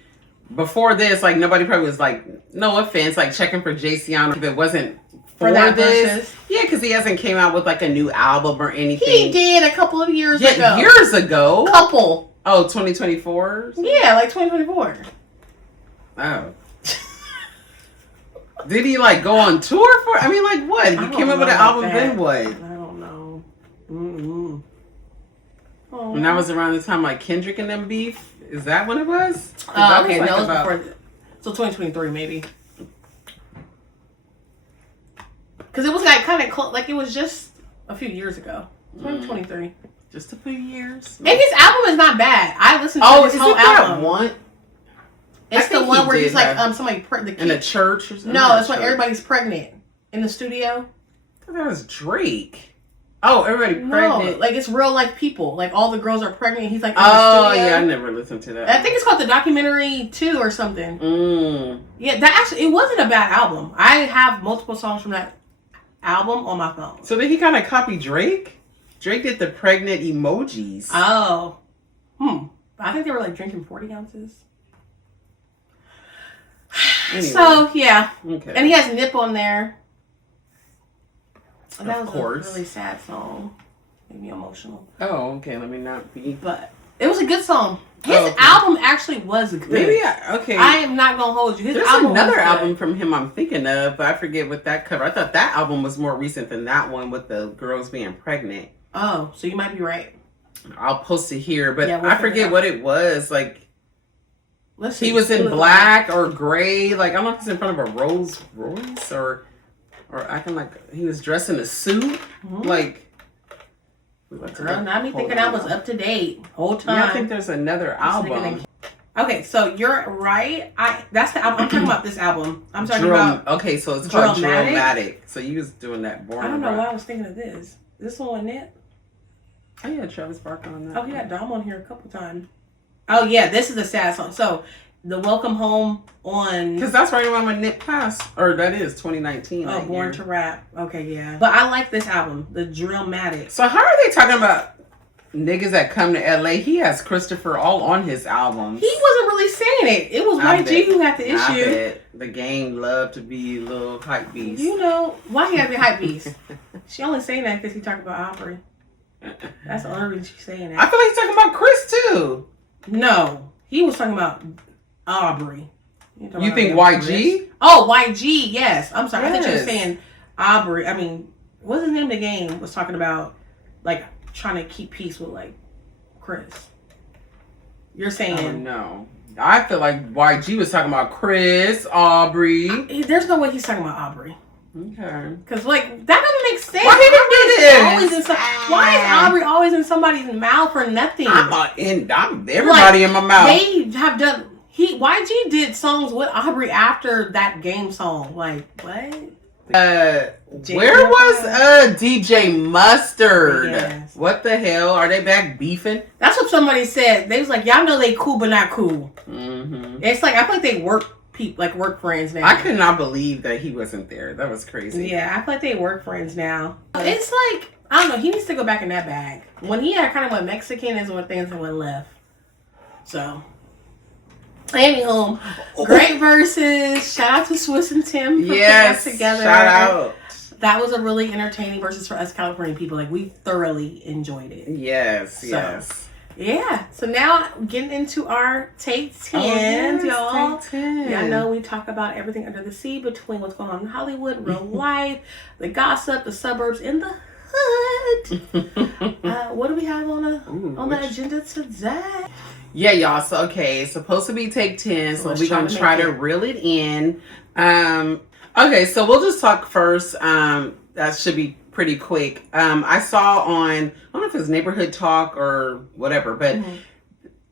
before this, like nobody probably was like, no offense, like checking for Jayceon if it wasn't for that this versus. Yeah, because he hasn't came out with like a new album or anything. He did a couple of years ago. Years ago? Couple. Oh, 2024? Yeah, like 2024. Oh. Did he like go on tour for? I mean, like what? He came up with an album, then what? I don't know. And that was around the time like Kendrick and them beef. Is that when it was? Okay, that was before. So 2023 maybe. Because it was like kind of close, like it was just a few years ago. 2023. Just a few years. And his album is not bad. I listened to his whole album. One? It's the one where he's like somebody pregnant. In a church or something? No, it's when everybody's pregnant in the studio. I thought that was Drake. Oh, everybody pregnant. No, like it's real life people. Like all the girls are pregnant. He's like in the studio. Yeah, I never listened to that. I think it's called The Documentary 2 or something. Yeah, that actually, it wasn't a bad album. I have multiple songs from that album on my phone. So did he kind of copy Drake? Drake did the pregnant emojis. Oh. I think they were like drinking 40 ounces. Anyway. So, yeah. Okay. And he has Nip on there. That was a really sad song. Made me emotional. Oh, okay. Let me not be. But it was a good song. His album actually was good. Maybe I am not gonna hold you. There's another album from him I'm thinking of, but I forget what that cover. I thought that album was more recent than that one with the girls being pregnant. Oh, so you might be right. I'll post it here, but I forget what it was. Like he was in black or gray. Like I don't know if he's in front of a Rolls Royce or acting like he was dressed in a suit. Like. Girl, not me thinking I was up to date whole time. Yeah, I think there's another album. Okay, so you're right. I'm talking about this album. I'm talking about. Okay, so it's called Drillmatic. Drillmatic. So you was doing that boring. I don't know why I was thinking of this. Is this one wasn't it? Oh yeah, Travis Barker on that. Oh, he got Dom on here a couple times. Oh yeah, this is a sad song. So the Welcome Home on. Because that's right around when Nick passed, or that is 2019. Oh, Born to Rap. Okay, yeah. But I like this album, the Drillmatic. So how are they talking about niggas that come to LA? He has Christopher all on his albums. He wasn't really saying it. It was YG who had the issue. I bet the Game loved to be a little hype beast. You know why he had to be hype beast? She only saying that because he talked about Aubrey. That's the only reason she's saying that. I feel like he's talking about Chris too. No, he was talking about Aubrey. You think YG? Chris? Oh, YG. Yes. I'm sorry. Yes. I thought you were saying Aubrey. I mean, what's his name? The Game was talking about like trying to keep peace with like Chris. You're saying? Oh, no. I feel like YG was talking about Chris, Aubrey. There's no way he's talking about Aubrey. Okay. Because like that doesn't make sense. Why he didn't do this? Why is Aubrey always in somebody's mouth for nothing? I'm everybody in my mouth. They have done. YG did songs with Aubrey after that Game song. Like what? Where was DJ Mustard? Yes. What the hell? Are they back beefing? That's what somebody said. They was like, y'all know they cool but not cool. Mm-hmm. It's like I feel like they work friends now. I could not believe that he wasn't there. That was crazy. Yeah, I feel like they work friends now. It's like I don't know. He needs to go back in that bag. When he had kind of went Mexican is when things went left. So. Anywho, great verses. Shout out to Swiss and Tim for putting that together. Shout out. That was a really entertaining versus for us California people. Like we thoroughly enjoyed it. Yes. Yeah. So now getting into our take 10, y'all. Take 10. Yeah, I know we talk about everything under the sea between what's going on in Hollywood, real life, the gossip, the suburbs, and the hood. What do we have on the agenda today? Yeah, y'all. So, okay, it's supposed to be take 10, so we're going to try to reel it in. Okay, so we'll just talk first. That should be pretty quick. I saw on, I don't know if it was Neighborhood Talk or whatever, but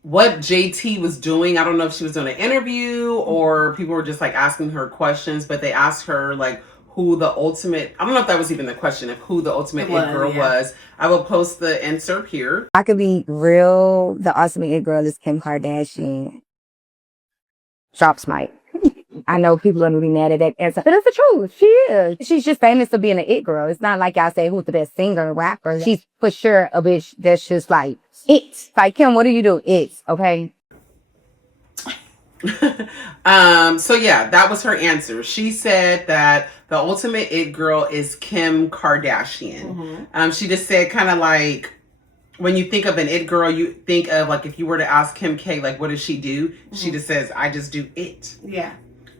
what JT was doing, I don't know if she was doing an interview or people were just like asking her questions, but they asked her like who the ultimate, I don't know if that was even the question of who the ultimate it girl was. I will post the insert here. I could be real. The ultimate it girl is Kim Kardashian. Drops mic. I know people are going to be mad at that answer, but it's the truth. She is. She's just famous for being an it girl. It's not like y'all say who's the best singer, rapper. She's for sure a bitch that's just like it. Like Kim, what do you do? It's okay. So yeah, that was her answer. She said that the ultimate it girl is Kim Kardashian. She just said kind of like when you think of an it girl, you think of like if you were to ask Kim K, like what does she do? She just says, I just do it. Yeah.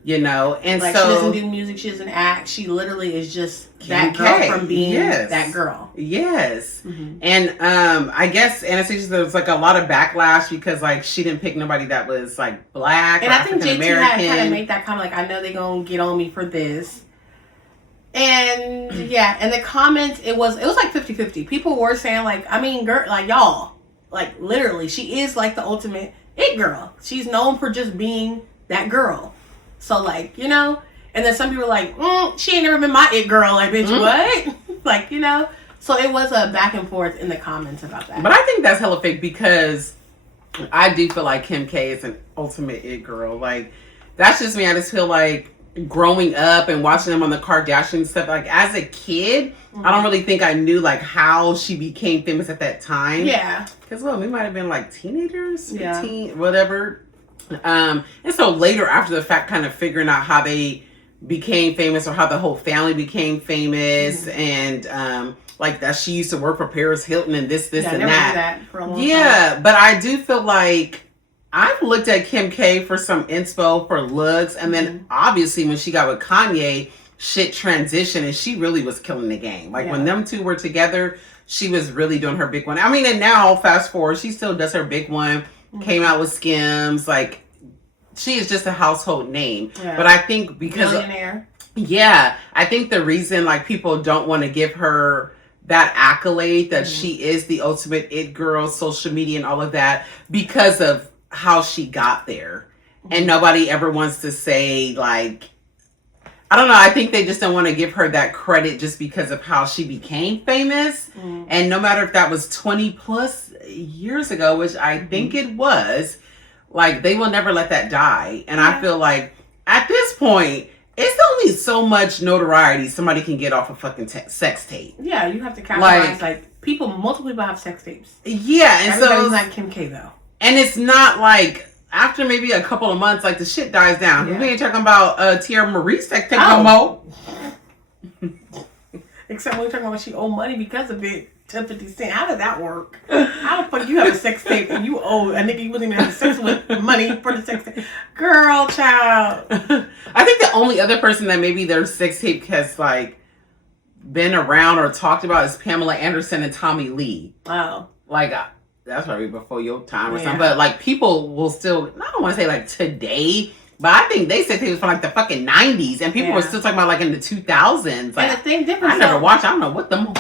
You know, and like so she doesn't do music, she doesn't act. She literally is just that girl from being that girl. Yes. And I guess Anastasia, there was like a lot of backlash because like she didn't pick nobody that was like black. And or I think JT African-American. had kind of made that comment like I know they're gonna get on me for this. And yeah, and the comments it was like 50-50. People were saying like, I mean, girl, like y'all, like literally, she is like the ultimate it girl. She's known for just being that girl. So like, you know, and then some people were like, she ain't never been my it girl. Like, bitch, what? Like, you know, so it was a back and forth in the comments about that. But I think that's hella fake because I do feel like Kim K is an ultimate it girl. Like, that's just me. I just feel like growing up and watching them on the Kardashian stuff, like as a kid, I don't really think I knew like how she became famous at that time. Yeah. Because, well, we might have been like teenagers, 15, whatever. And so later after the fact, kind of figuring out how they became famous or how the whole family became famous and like that she used to work for Paris Hilton and this and that. For a long time. But I do feel like I've looked at Kim K for some inspo for looks and then obviously when she got with Kanye, shit transitioned and she really was killing the game. Like when them two were together, she was really doing her big one. I mean, and now fast forward, she still does her big one. Came out with Skims, like she is just a household name. Yeah. But I think because I think the reason like people don't want to give her that accolade that she is the ultimate it girl, social media and all of that because of how she got there. And nobody ever wants to say, like, I don't know. I think they just don't want to give her that credit just because of how she became famous. And no matter if that was 20 plus years ago, which I think it was, like, they will never let that die. And I feel like at this point, it's only so much notoriety somebody can get off a fucking sex tape. Yeah, you have to capitalize. Like multiple people have sex tapes. Yeah, and everybody's so not Kim K though. And it's not like after maybe a couple of months, like the shit dies down. We ain't talking about Tierra Marie's sex tape no more. Except when we're talking about she owe money because of it. 50 Cent. How did that work? How the fuck you have a sex tape and you owe a nigga you wasn't even having sex with money for the sex tape? Girl, child. I think the only other person that maybe their sex tape has like been around or talked about is Pamela Anderson and Tommy Lee. Oh. Like, that's probably before your time or something. But like people will still, I don't want to say like today, but I think they said they was from like the fucking 90s and people were still talking about like in the 2000s. Like, and the thing different. I never watched, I don't know what them,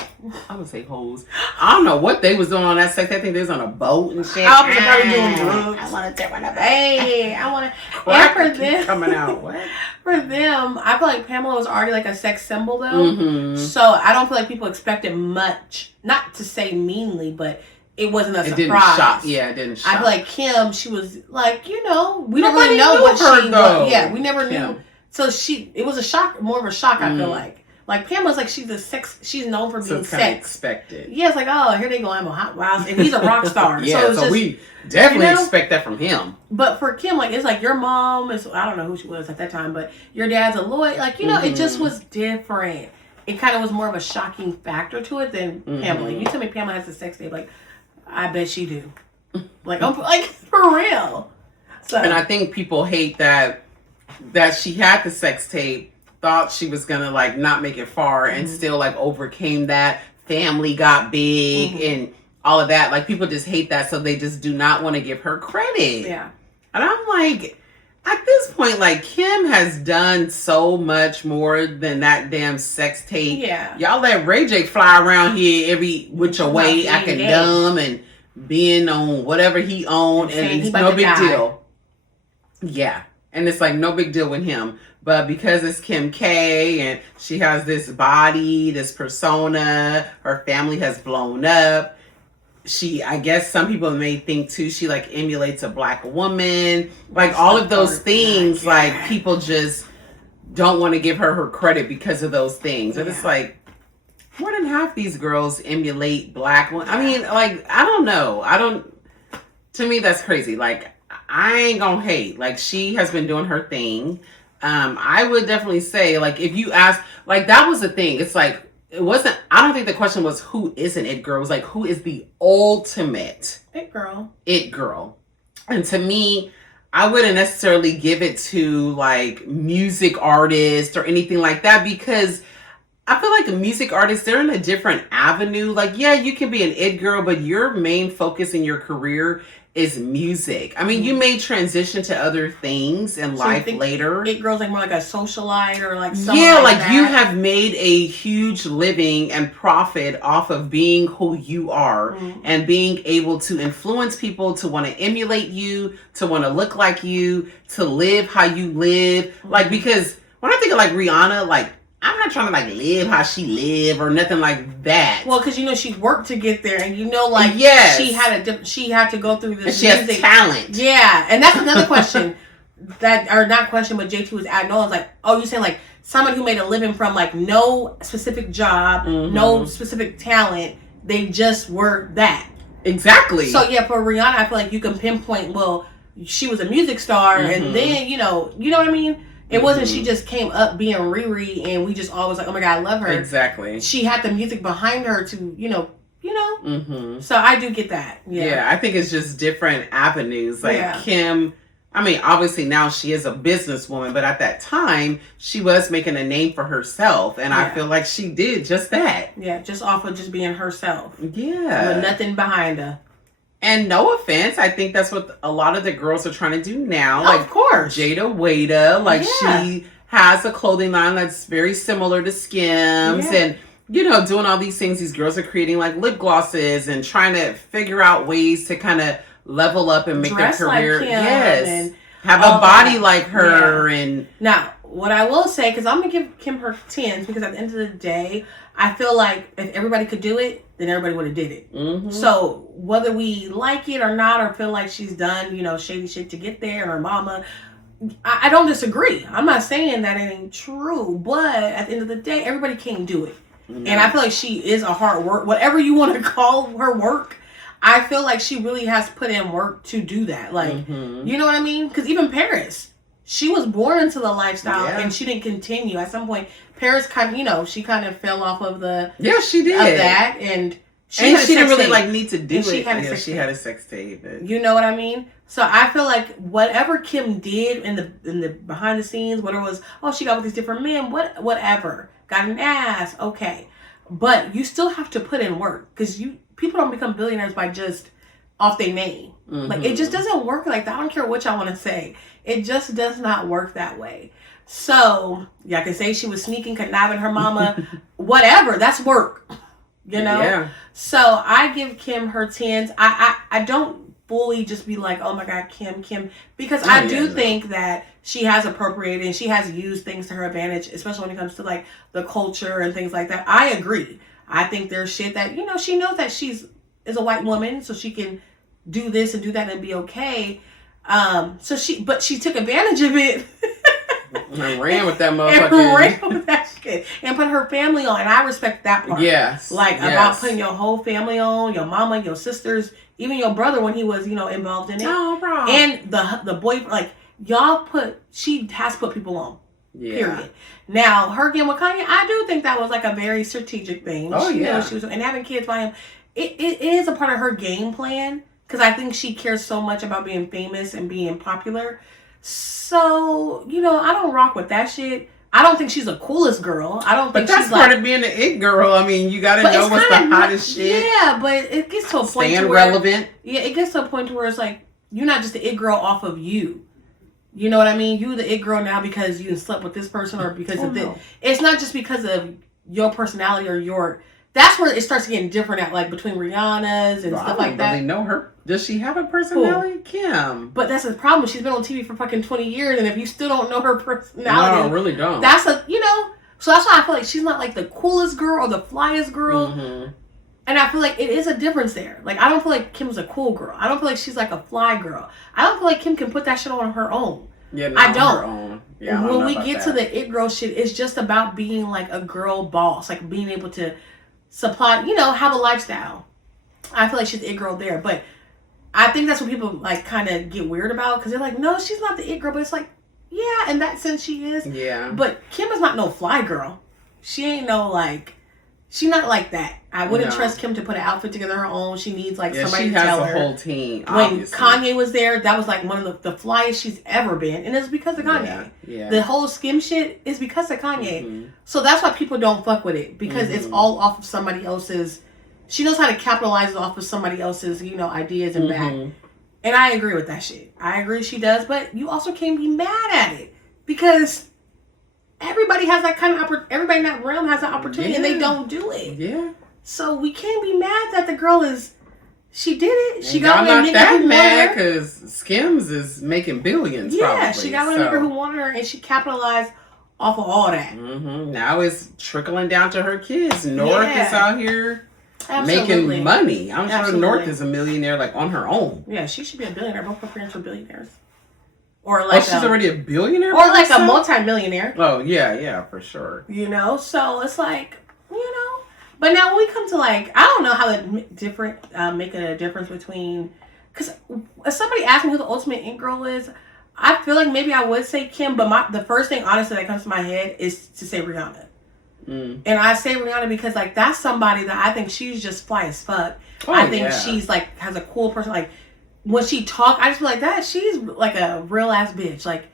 I would say hoes. I don't know what they was doing on that sex. I think they was on a boat and shit. I was probably doing drugs. I want to take one of that. Hey, I want to. And for them, coming out. What? For them, I feel like Pamela was already like a sex symbol though. So I don't feel like people expected much. Not to say meanly, but it wasn't a surprise. Didn't shock. Yeah, it didn't shock. I feel like Kim, she was like, we didn't really know what she was. Yeah, we never knew. So it was a shock, more of a shock, I feel like. Like Pamela's like she's known for being sex. Expected. Yeah, it's like, oh, here they go, I'm a hot wild, and he's a rock star. so we definitely expect that from him. But for Kim, like it's like your mom is, I don't know who she was at that time, but your dad's a lawyer. Like, it just was different. It kind of was more of a shocking factor to it than Pamela. You tell me Pamela has a sex tape, like, I bet she do. Like, I'm like, for real. So, and I think people hate that she had the sex tape, thought she was gonna like not make it far, and still like overcame that. Family got big and all of that. Like, people just hate that, so they just do not want to give her credit. Yeah. And I'm like, at this point, like, Kim has done so much more than that damn sex tape. Yeah. Y'all let Ray J fly around here every which way, acting dumb and being on whatever he owned, and it's no big deal. Yeah. And it's like no big deal with him. But because it's Kim K and she has this body, this persona, her family has blown up. I guess some people may think too, she like emulates a black woman. Like all of those things, like people just don't want to give her credit because of those things. And it's like, more than half these girls emulate black women. I mean, like, I don't know. To me, that's crazy. Like, I ain't gonna hate. Like, she has been doing her thing. I would definitely say, like, if you ask, like, that was the thing. It's like, I don't think the question was who is an it girl. It was like, who is the ultimate it girl? It girl. And to me, I wouldn't necessarily give it to like music artists or anything like that, because I feel like a music artist, they're in a different avenue. Like, yeah, you can be an it girl, but your main focus in your career is music. I mean, you may transition to other things in life later. It girls like more like a socialite or like like you have made a huge living and profit off of being who you are and being able to influence people to want to emulate you, to want to look like you, to live how you live. Like, because when I think of like Rihanna, like, I'm not trying to like live how she live or nothing like that. Well, because she worked to get there, and like she had to go through this. And she has talent. Yeah, and that's another question not question, but JT was adding on. Like, oh, you saying like somebody who made a living from like no specific job, no specific talent, they just were that. Exactly. So yeah, for Rihanna, I feel like you can pinpoint. Well, she was a music star, and then you know what I mean. It wasn't she just came up being Riri and we just always like, oh my God, I love her. Exactly. She had the music behind her to, So I do get that. Yeah, I think it's just different avenues. Like Kim, I mean, obviously now she is a businesswoman, but at that time she was making a name for herself. And I feel like she did just that. Yeah, just off of just being herself. Yeah. With nothing behind her. And no offense, I think that's what a lot of the girls are trying to do now. Like, of course. Jada Wada, like she has a clothing line that's very similar to Skims. And, doing all these things. These girls are creating like lip glosses and trying to figure out ways to kind of level up and make dress their career. like Kim Yes. and have a body like her. And now, what I will say, because I'm going to give Kim her 10s, because at the end of the day, I feel like if everybody could do it, then everybody would have did it. Mm-hmm. So whether we like it or not, or feel like she's done, shady shit to get there, and her mama, I don't disagree. I'm not saying that it ain't true, but at the end of the day, everybody can't do it. Mm-hmm. And I feel like she is a hard work, whatever you want to call her work. I feel like she really has put in work to do that. Like, you know what I mean? Because even Paris, she was born into the lifestyle and she didn't continue. At some point, Paris kind of, she kind of fell off of the... Yeah, she did. Of that. And she didn't really need to do it. She had a sex tape. You know what I mean? So I feel like whatever Kim did in the behind the scenes, whether it was, she got with these different men, whatever. Got an ass, okay. But you still have to put in work. Because people don't become billionaires by just off their name. Mm-hmm. Like, it just doesn't work like that. I don't care what y'all want to say. It just does not work that way. So, I can say she was sneaking, conniving her mama, whatever. That's work. Yeah. So, I give Kim her 10s. I don't fully just be like, oh my God, Kim. Because I do think that she has appropriated and she has used things to her advantage, especially when it comes to like the culture and things like that. I agree. I think there's shit that, she knows that is a white woman, so she can do this and do that and be okay. But she took advantage of it. And ran with that motherfucker. And put her family on. And I respect that part. Yes. About putting your whole family on, your mama, your sisters, even your brother when he was, involved in it. Oh, bro. And the boy, she has put people on. Yeah. Period. Now, her again with Kanye, I do think that was like a very strategic thing. Oh, She was, and having kids by him, it is a part of her game plan. Because I think she cares so much about being famous and being popular. So, I don't rock with that shit. I don't think she's the coolest girl. I don't think she's But that's part of being an it girl. I mean, you gotta know what's the hottest shit. Yeah, but it gets to a point Staying relevant. Yeah, it gets to a point where it's like, you're not just the it girl off of you. You know what I mean? You the it girl now because you slept with this person or because of this. It's not just because of your personality or your... That's where it starts getting different at, like, between Rihanna's and stuff like that. I don't really know her. Does she have a personality? Cool. Kim. But that's the problem. She's been on TV for fucking 20 years, and if you still don't know her personality... No, I really don't. That's so that's why I feel like she's not, like, the coolest girl or the flyest girl. Mm-hmm. And I feel like it is a difference there. Like, I don't feel like Kim's a cool girl. I don't feel like she's, like, a fly girl. I don't feel like Kim can put that shit on her own. Yeah, I don't. On her own. Yeah, when we get to the it girl shit, it's just about being, like, a girl boss. Like, being able to... supply, have a lifestyle. I feel like she's the it girl there, but I think that's what people like kind of get weird about because they're like, no, she's not the it girl, but it's like, yeah, in that sense she is. Yeah. But Kim is not no fly girl. She ain't she's not like that. I wouldn't trust Kim to put an outfit together her own. She needs somebody to tell her. She has a whole team. When Kanye was there, that was like one of the flyest she's ever been, and it's because of Kanye. Yeah. The whole skim shit is because of Kanye. Mm-hmm. So that's why people don't fuck with it because it's all off of somebody else's. She knows how to capitalize off of somebody else's, ideas and back. And I agree with that shit. I agree she does, but you also can't be mad at it because everybody has that kind of everybody in that realm has that opportunity and they don't do it. Yeah. So we can't be mad that the girl she did it. She got with a nigga who mad because Skims is making billions. Yeah, probably, she got with a nigga who wanted her and she capitalized off of all that. Mm-hmm. Now it's trickling down to her kids. North is out here making money. I'm sure North is a millionaire like on her own. Yeah, she should be a billionaire. Both her parents were billionaires. Or like she's already a billionaire? Or like a multi-millionaire. Oh, yeah, for sure. So it's like, But now when we come to like, I don't know how to make a difference between, because if somebody asked me who the ultimate it girl is, I feel like maybe I would say Kim, but the first thing honestly that comes to my head is to say Rihanna. And I say Rihanna because like that's somebody that I think she's just fly as fuck. I think she's like has a cool person. Like when she talk, I just feel like that she's like a real ass bitch. Like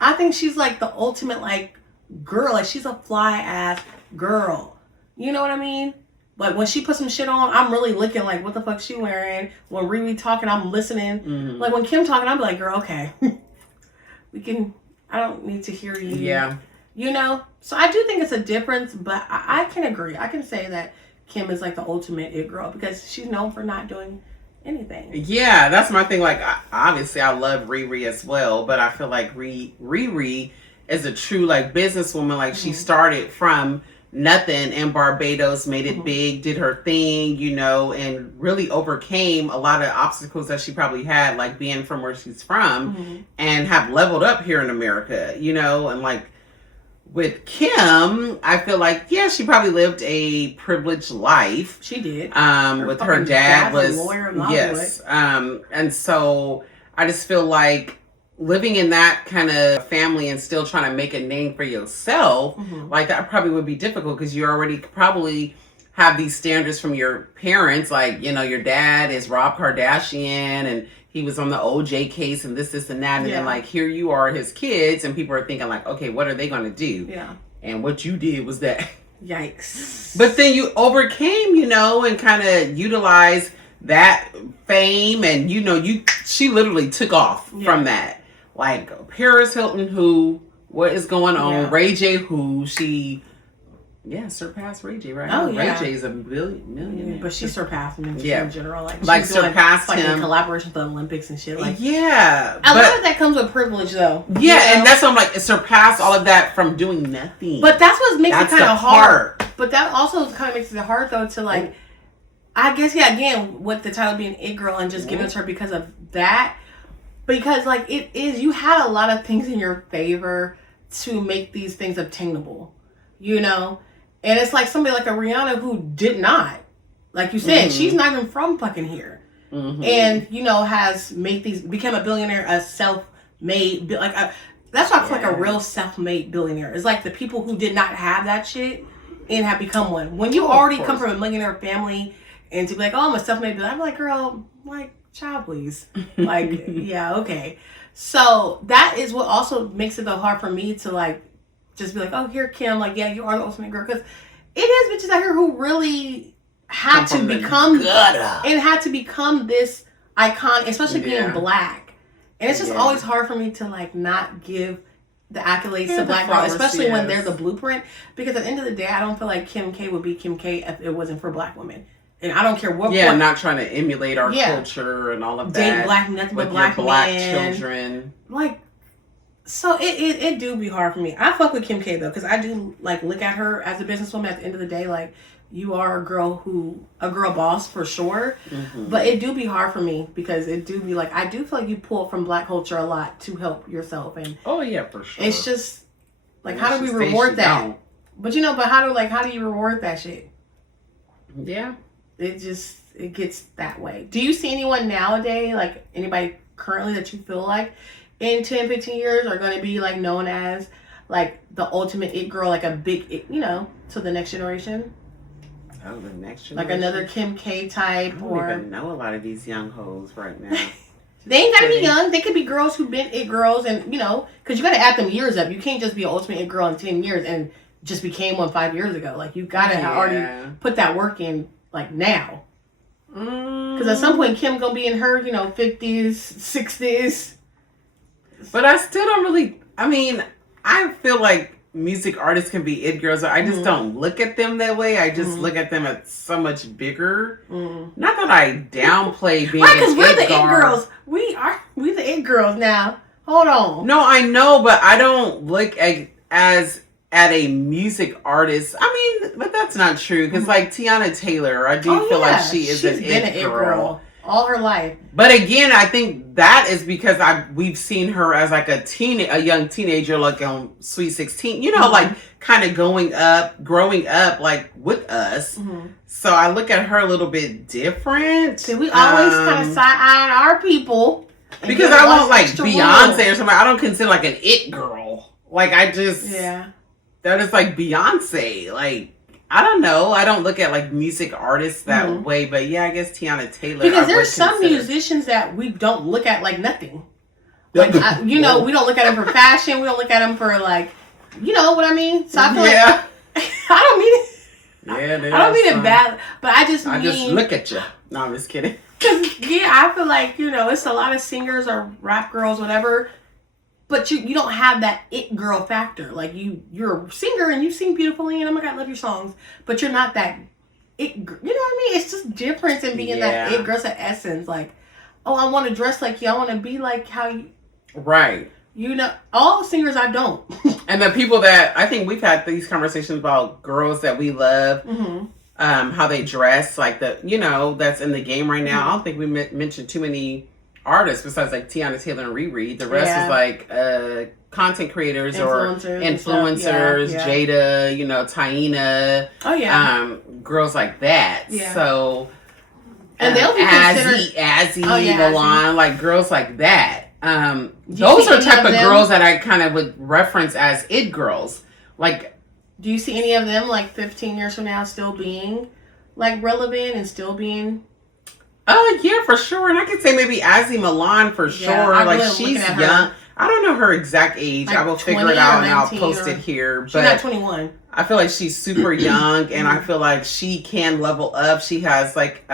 I think she's like the ultimate like girl. Like she's a fly ass girl. You know what I mean? Like when she puts some shit on, I'm really looking like what the fuck she wearing. When Riri talking, I'm listening. Mm-hmm. Like when Kim talking, I'm like, girl, okay, I don't need to hear you. Yeah. So I do think it's a difference, but I can agree. I can say that Kim is like the ultimate it girl because she's known for not doing anything. Yeah, that's my thing. Like, obviously, I love Riri as well, but I feel like Riri is a true like businesswoman. Like, she started from nothing in Barbados, made it big, did her thing, you know, and really overcame a lot of obstacles that she probably had, like being from where she's from, and have leveled up here in America, you know. And like with Kim, I feel like, yeah, she probably lived a privileged life. She did. With her dad was a lawyer in yes. And so I just feel like living in that kind of family and still trying to make a name for yourself, like that probably would be difficult because you already probably have these standards from your parents. Like, you know, your dad is Rob Kardashian and he was on the OJ case and this and that. And then like, here you are, his kids, and people are thinking like, okay, what are they going to do? Yeah. And what you did was that. Yikes. But then you overcame, you know, and kind of utilized that fame. And, you know, she literally took off from that. Like Paris Hilton, who, what is going on? Yeah. Ray J, who she, surpassed Ray J, right? Oh, yeah. Ray J is a millionaire. But she surpassed him in general. Like surpassed him. Like in collaboration with the Olympics and shit. Like, yeah. A lot of that comes with privilege, though. Yeah, you know? And that's what I'm like, it surpassed all of that from doing nothing. But that's what makes it kind of hard. But that also kind of makes it hard, though, to like, I guess, again, with the title being It Girl and just giving it to her because of that. Because, like, it is, you had a lot of things in your favor to make these things obtainable, you know? And it's like somebody like a Rihanna who did not. Like you said, she's not even from fucking here. And, you know, became a billionaire, a self-made, that's why I feel like a real self-made billionaire. It's like the people who did not have that shit and have become one. When you already come from a millionaire family and to be like, oh, I'm a self-made billionaire, I'm like, girl, like, child, please. Like, yeah, okay. So that is what also makes it hard for me to like just be like, oh, here, Kim, like, yeah, you are the ultimate girl. Because it is bitches out here who really had to become and had to become this icon, especially being black. And it's just always hard for me to like not give the accolades to black girls, especially when they're the blueprint. Because at the end of the day, I don't feel like Kim K would be Kim K if it wasn't for black women. And I don't care what. Yeah, not trying to emulate our culture and all of that. Date black, nothing but black men. Children. Like, so it do be hard for me. I fuck with Kim K though, because I do like look at her as a businesswoman. At the end of the day, like, you are a girl boss for sure. But it do be hard for me because it do be like, I do feel like you pull from black culture a lot to help yourself. And oh yeah, for sure. It's just like, how do we reward that? But you know, how do you reward that shit? Yeah. It gets that way. Do you see anyone nowadays, like anybody currently that you feel like in 10, 15 years are going to be like known as like the ultimate it girl, like a big it, you know, to the next generation? Oh, the next generation. Like another Kim K type. I don't even know a lot of these young hoes right now. They ain't gotta be young. They could be girls who've been it girls, and you know, because you gotta add them years up. You can't just be an ultimate it girl in 10 years and just became one 5 years ago. Like, you gotta already put that work in. Like now, because at some point Kim gonna be in her, you know, 50s, 60s. But I still don't really. I mean, I feel like music artists can be it girls. I just don't look at them that way. I just look at them as so much bigger. Not that I downplay being right, because we're the it girls. We the it girls now. Hold on. No, I know, but I don't look as a music artist. I mean, but that's not true because like Tiana Taylor, I do feel like she's been an it girl all her life. But again, I think that is because we've seen her as like a young teenager, like on Sweet 16, you know, like kind of growing up like with us. So I look at her a little bit different. See, we always kind of side-eyeing our people because I want like Beyonce or something. I don't consider like an it girl. Like, I just that is like Beyonce. Like, I don't know. I don't look at like music artists that way, but yeah, I guess Tiana Taylor. Because there's some musicians that we don't look at like nothing. Like, you know, we don't look at them for fashion. We don't look at them for like, you know what I mean? So I feel like I don't mean it. Yeah, I don't mean it bad, but I just look at you. No, I'm just kidding. Cause I feel like, you know, it's a lot of singers or rap girls, whatever. But you don't have that it girl factor. Like, you're a singer and you sing beautifully and oh my God, I love your songs. But you're not that it. You know what I mean? It's just different in being that it girl's at essence. Like, oh, I want to dress like you. I want to be like how you. Right. You know, all singers I don't. And the people that I think we've had these conversations about girls that we love, how they dress, like that's in the game right now. I don't think we mentioned too many artists besides like Tiana Taylor and Riri. The rest is like content creators or influencers, Jada, Taina. Oh yeah. Girls like that. Yeah. So and they'll be Azzy, Milan, like girls like that. Those are type of girls that I kind of would reference as it girls. Like, do you see any of them like 15 years from now still being like relevant and still being? Yeah, for sure. And I could say maybe Azzy Milan for sure. Like she's young. I don't know her exact age. Like I will figure it out and I'll post it here. She's not 21. I feel like she's super young and I feel like she can level up. She has like,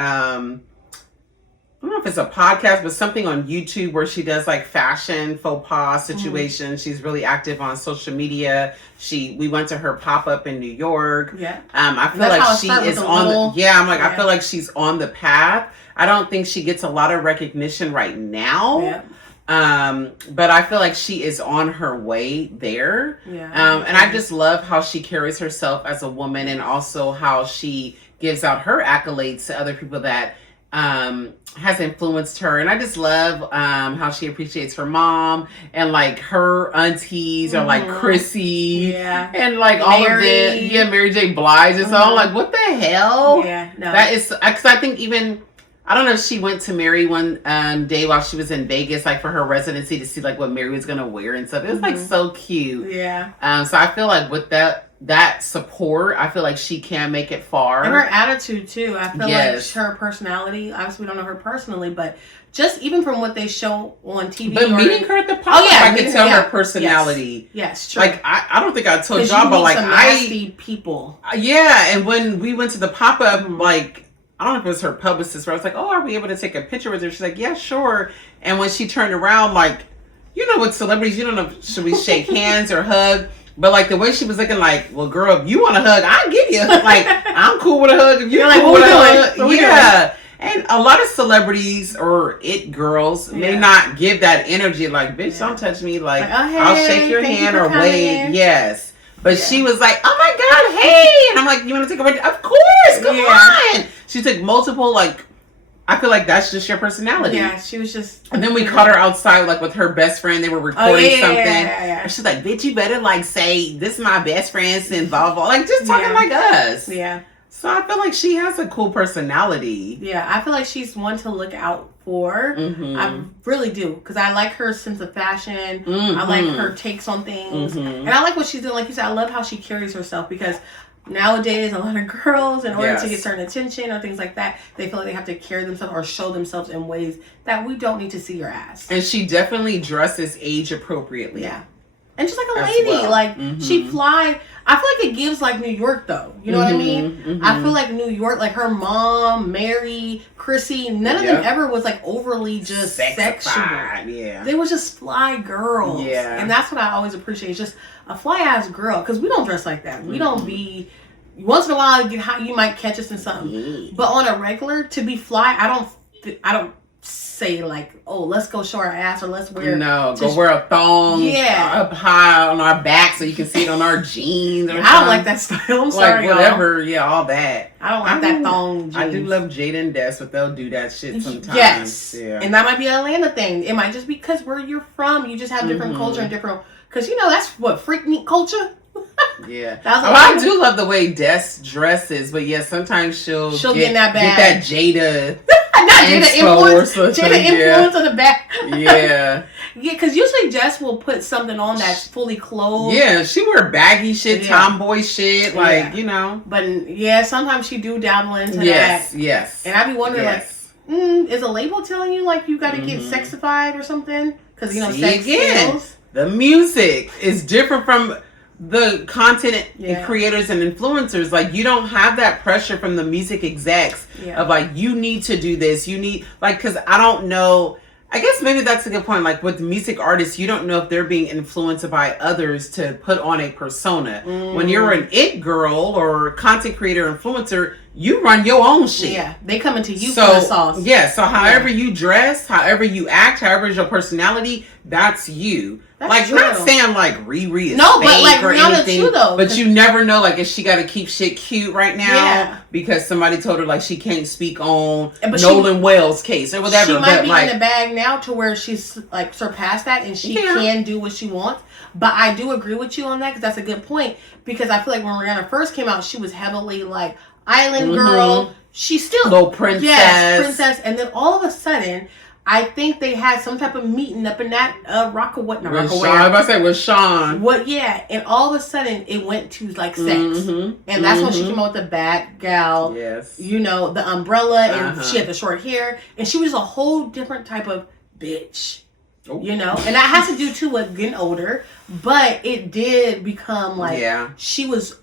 I don't know if it's a podcast, but something on YouTube where she does like fashion faux pas situations. She's really active on social media. We went to her pop-up in New York. Yeah. I feel like she is on I feel like she's on the path. I don't think she gets a lot of recognition right now. Yeah. But I feel like she is on her way there. Yeah. And I just love how she carries herself as a woman and also how she gives out her accolades to other people that has influenced her. And I just love how she appreciates her mom and like her aunties are like Chrissy and like all of it. Yeah, Mary J. Blige. And so I'm like, what the hell? Yeah, no. That is, because I think even, I don't know if she went to Mary one day while she was in Vegas, like for her residency to see like what Mary was going to wear and stuff. It was like so cute. Yeah. So I feel like with that support, I feel like she can make it far. And her attitude too. I feel like her personality, obviously we don't know her personally, but just even from what they show on TV. But meeting her at the pop, I can tell her personality. Yes, true. Like I don't think I told y'all, but like nasty people. Yeah, and when we went to the pop-up, like I don't know if it was her publicist where I was like, oh, are we able to take a picture with her? She's like, yeah, sure. And when she turned around, like, with celebrities, you don't know, should we shake hands or hug? But like the way she was looking, like, well, girl, if you want a hug, I'll give you. Like, I'm cool with a hug. If you're like, cool with a hug, yeah. And a lot of celebrities or it girls may not give that energy. Like, bitch, don't touch me. Like, oh, hey, I'll shake your hand or wave. Yes. But she was like, oh my God, hey. And I'm like, you want to take a picture? Of course. Come on. She took multiple, like, I feel like that's just your personality. Yeah, she was just. And then we caught her outside, like with her best friend. They were recording something. Yeah. And she's like, bitch, you better like say, this is my best friend, and blah, blah. Like just talking like us. Yeah. So I feel like she has a cool personality. Yeah, I feel like she's one to look out for. I really do. Because I like her sense of fashion. I like her takes on things. And I like what she's doing. Like you said, I love how she carries herself because nowadays, a lot of girls, in order to get certain attention or things like that, they feel like they have to carry themselves or show themselves in ways that we don't need to see your ass. And she definitely dresses age appropriately. Yeah. And just like a lady. Like, she fly. I feel like it gives like New York, though. You know what I mean? I feel like New York, like her mom, Mary, Chrissy, none of them ever was like overly just sexual. Yeah. They was just fly girls. Yeah. And that's what I always appreciate. It's just a fly ass girl. Because we don't dress like that. We don't be. Once in a while, you might catch us in something. But on a regular, to be fly, I don't say like, oh, let's go show our ass or let's wear. No, go wear a thong up high on our back so you can see it on our jeans. Or I don't like that style. I'm sorry. Like whatever, all that. I don't like that thong jeans. I do love Jada and Des, but they'll do that shit sometimes. Yes. Yeah. And that might be an Atlanta thing. It might just be because where you're from. You just have different culture and different. Because that's what freak meat culture. Yeah. I do love the way Des dresses, but sometimes she'll get in that bag. Get that Jada. Not Jada influence. Jada influence on the back. Yeah. Yeah, because usually Jess will put something on that's fully clothed. Yeah, she wear baggy shit, tomboy shit, like, But sometimes she do dabble into that. Yes. And I be wondering, is a label telling you like you got to get sexified or something? Because sex sells. The music is different from the content creators and influencers. Like, you don't have that pressure from the music execs of like, you need to do this, you need, like, because I don't know, I guess maybe that's a good point. Like with music artists, you don't know if they're being influenced by others to put on a persona. When you're an it girl or content creator influencer, you run your own shit. Yeah, they coming to you for the sauce. Yeah, so however you dress, however you act, however is your personality, that's you. That's like true. Not saying like Riri is fake like or Rihanna anything, too, though, but you never know like if she got to keep shit cute right now because somebody told her like she can't speak on Nolan Wells' case or whatever. She might be in the bag now to where she's like surpassed that and she can do what she wants. But I do agree with you on that because that's a good point. Because I feel like when Rihanna first came out, she was heavily like island girl. She's still little princess. Yes, princess. And then all of a sudden, I think they had some type of meeting up in that Rockaway. I was about to say with Sean. What? Yeah, and all of a sudden it went to like sex, and that's when she came out with the bad gal. Yes, you know, the umbrella, and she had the short hair, and she was a whole different type of bitch. You know, and that has to do too with getting older, but it did become like she was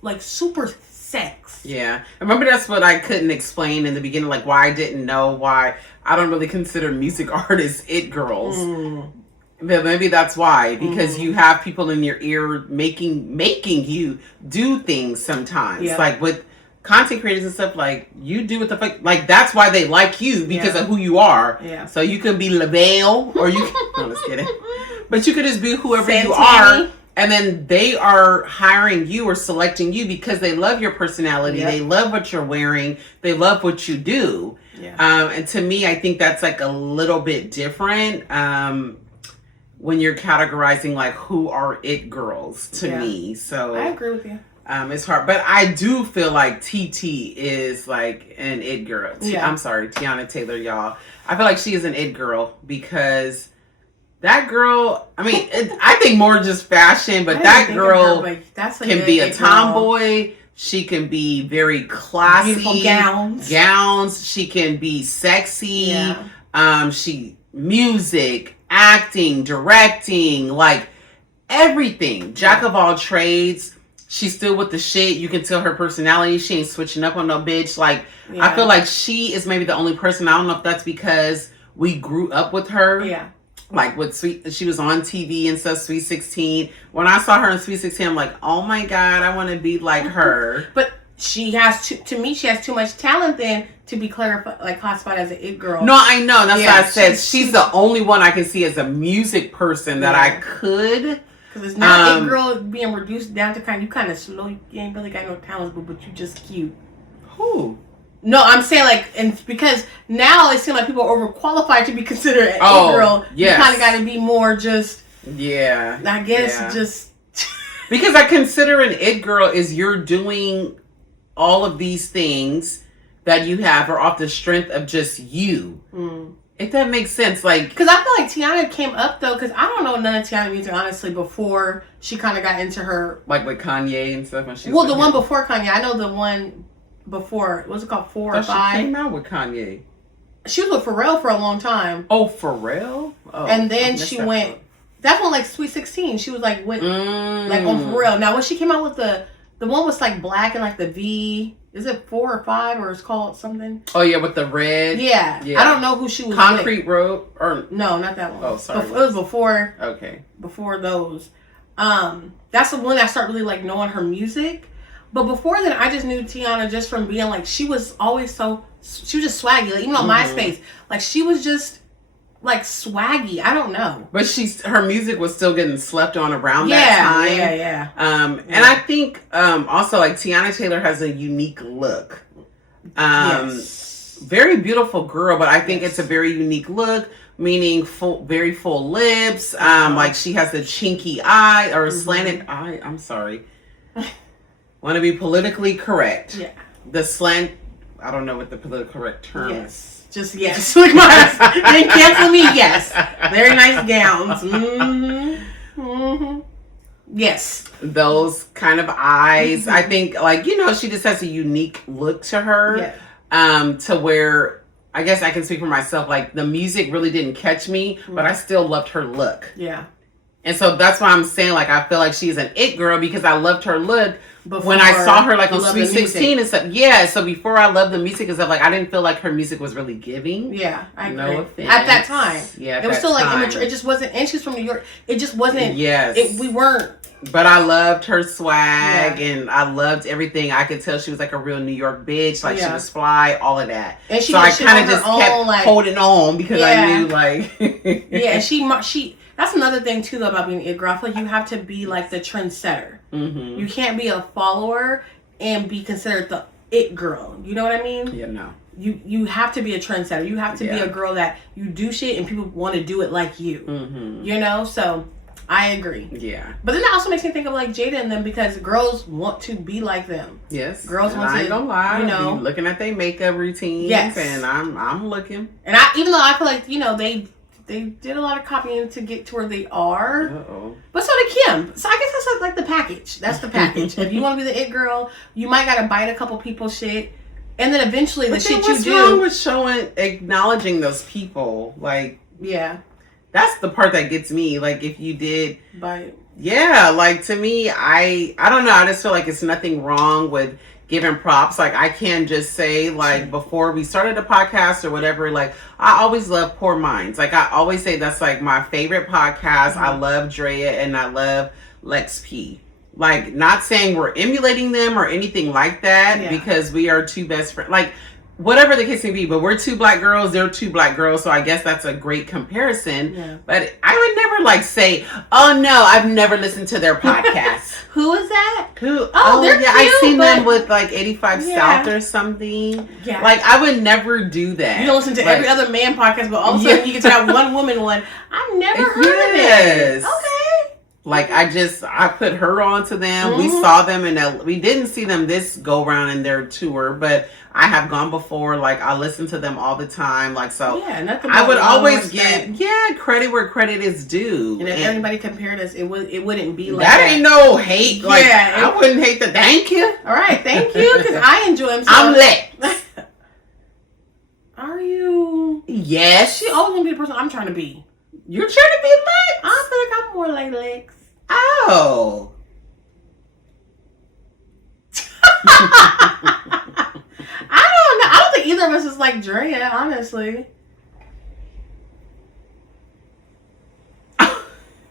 like super sex. Yeah, I remember that's what I couldn't explain in the beginning, like why I didn't know why I don't really consider music artists it girls. But maybe that's why, because you have people in your ear making you do things sometimes, like with content creators and stuff, like you do what the fuck, like that's why they like you because of who you are. Yeah. So you can be LaBelle or you can, no, just kidding. But you could just be whoever you are, and then they are hiring you or selecting you because they love your personality. They love what you're wearing. They love what you do. Yeah. And to me, I think that's like a little bit different when you're categorizing like who are it girls to me. So I agree with you. It's hard, but I do feel like TT is like an it girl. I'm sorry, Tiana Taylor, y'all. I feel like she is an it girl because that girl, I mean, I think more just fashion, but that girl can be a tomboy. She can be very classy. Beautiful gowns. She can be sexy. She music, acting, directing, like everything. Jack of all trades. She's still with the shit. You can tell her personality. She ain't switching up on no bitch. Like, I feel like she is maybe the only person. I don't know if that's because we grew up with her. Yeah. Like, with she was on TV and stuff, Sweet 16. When I saw her in Sweet 16, I'm like, oh my God, I want to be like her. But she has, to me, she has too much talent then to be classified as an it girl. No, I know. That's why I said she's the only one I can see as a music person that I could... Because it's not a girl being reduced down to you kind of slow. You ain't really got no talents, but you just cute. Who? No, I'm saying and because now it seems like people are overqualified to be considered an a girl. Yes. You kind of got to be more just. Yeah. I guess just. Because I consider an it girl is you're doing all of these things that you have are off the strength of just you. If that makes sense, like... Because I feel like Tiana came up, though, because I don't know none of Tiana music, honestly, before she kind of got into her... Like with Kanye and stuff? When she the one before Kanye. I know the one before, what's it called, 4 or 5? She came out with Kanye. She was with Pharrell for a long time. Oh, Pharrell? Oh, and then she went... That's when, like, Sweet 16. She was, like, went, like, on Pharrell. Now, when she came out with the one was, like, black and, like, the V... Is it 4 or 5 or it's called something? Oh yeah, with the red. Yeah. I don't know who she was. Concrete Road or no, not that one. Oh, sorry. It was before. Okay. Before those, that's the one I started really like knowing her music. But before then, I just knew Tiana just from being like she was always she was just swaggy. Like, even on MySpace, like she was just like swaggy. I don't know. But her music was still getting slept on around that time. Yeah. And I think also like Tiana Taylor has a unique look. Very beautiful girl, but I think it's a very unique look, meaning very full lips. Like she has a chinky eye or a slanted eye. I'm sorry. Want to be politically correct. Yeah. The slant, I don't know what the politically correct term is. Just yes. Didn't cancel me. Yes. Very nice gowns. Yes. Those kind of eyes. I think, like, she just has a unique look to her. Yeah. To where I guess I can speak for myself. Like, the music really didn't catch me, but I still loved her look. Yeah. And so that's why I'm saying, like, I feel like she's an it girl because I loved her look. When I saw her like on Sweet 16 and stuff, so before I loved the music and stuff, like I didn't feel like her music was really giving. Yeah, I agree. No offense. At that time, yeah, it was still like immature. It just wasn't. And she's from New York. It just wasn't. Yes, we weren't But I loved her swag and I loved everything. I could tell she was like a real New York bitch. Like she was fly, all of that. And she so I kind of just kept holding on because I knew like yeah, she that's another thing too though about being an it girl. I feel like you have to be like the trendsetter. You can't be a follower and be considered the it girl. You know what I mean? Yeah, no. You have to be a trendsetter. You have to be a girl that you do shit and people want to do it like you. You know? So I agree. Yeah. But then that also makes me think of like Jada and them because girls want to be like them. Yes. Girls want to. I ain't gonna lie. You know, looking at their makeup routines. Yes. And I'm looking. And even though I feel like they did a lot of copying to get to where they are. But so did Kim. So I guess that's like the package. That's the package. If you want to be the it girl, you might gotta bite a couple people's shit. And then eventually the shit you do. What's wrong with acknowledging those people? Like, yeah. That's the part that gets me. Like, if you did, but yeah, like to me, I don't know. I just feel like it's nothing wrong with giving props. Like, I can just say, like, before we started the podcast or whatever, like, I always love Poor Minds. Like, I always say that's like my favorite podcast. I love Drea and I love Lex P. Like, not saying we're emulating them or anything like that because we are two best friends. Like, whatever the case may be, but we're two black girls, they're two black girls, so I guess that's a great comparison. Yeah. But I would never like say, oh no, I've never listened to their podcast. Who is that? Who? Oh, they're cute, I've seen them with like 85 South or something. Yeah. Like I would never do that. You don't listen to every other man podcast, but all of a sudden you get to that one woman one. I've never heard of it. Okay. Like I put her onto them. We saw them we didn't see them this go round in their tour, but I have gone before. Like I listen to them all the time. Like so, I would always give credit where credit is due. And if everybody compared us, it wouldn't be like that. Ain't no hate. Like I wouldn't hate the thank you. All right, thank you because I enjoy them. So. I'm lit. Are you? Yes. She always gonna be the person I'm trying to be. You're trying to be Lex? I feel like I'm more like Lex. Oh. I don't know. I don't think either of us is like Drea, honestly. I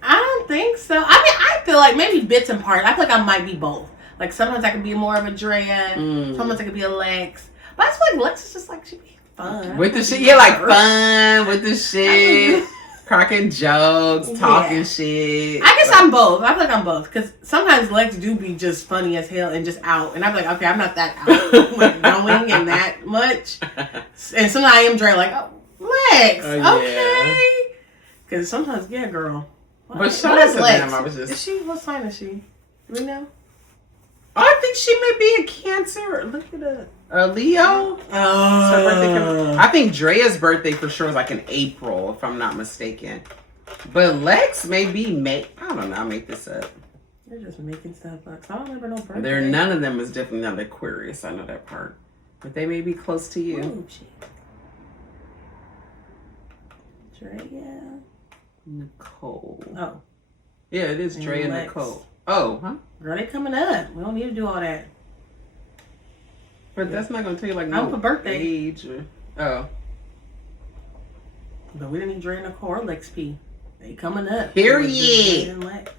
don't think so. I mean, I feel like maybe bits and parts. I feel like I might be both. Like sometimes I could be more of a Drea. Sometimes I could be a Lex. But I feel like Lex is just like she'd be fun. With the shit. Yeah, like fun with the shit. Cracking jokes, talking shit. I guess I'm both. I feel like I'm both. Because sometimes Lex do be just funny as hell and just out. And I'm like, okay, I'm not that out. Like knowing and that much. And sometimes I am Dre like, oh, Lex. Okay. Because sometimes, girl. But shout out to them. I was just... Is she? What sign is she? Do we know? I think she may be a Cancer. Look at that. Leo? I think Drea's birthday for sure is like in April, if I'm not mistaken. But Lex may be May. I don't know. I'll make this up. They're just making stuff up. I don't remember no birthday. None of them is definitely not Aquarius. I know that part. But they may be close to you. Oh, shit. Drea. Nicole. Oh. Yeah, it is Drea and Nicole. Oh, huh? Girl, they coming up. We don't need to do all that. But that's not gonna tell you like no birthday age or But we didn't need Dre and Nicole or Lex P. They coming up. Period.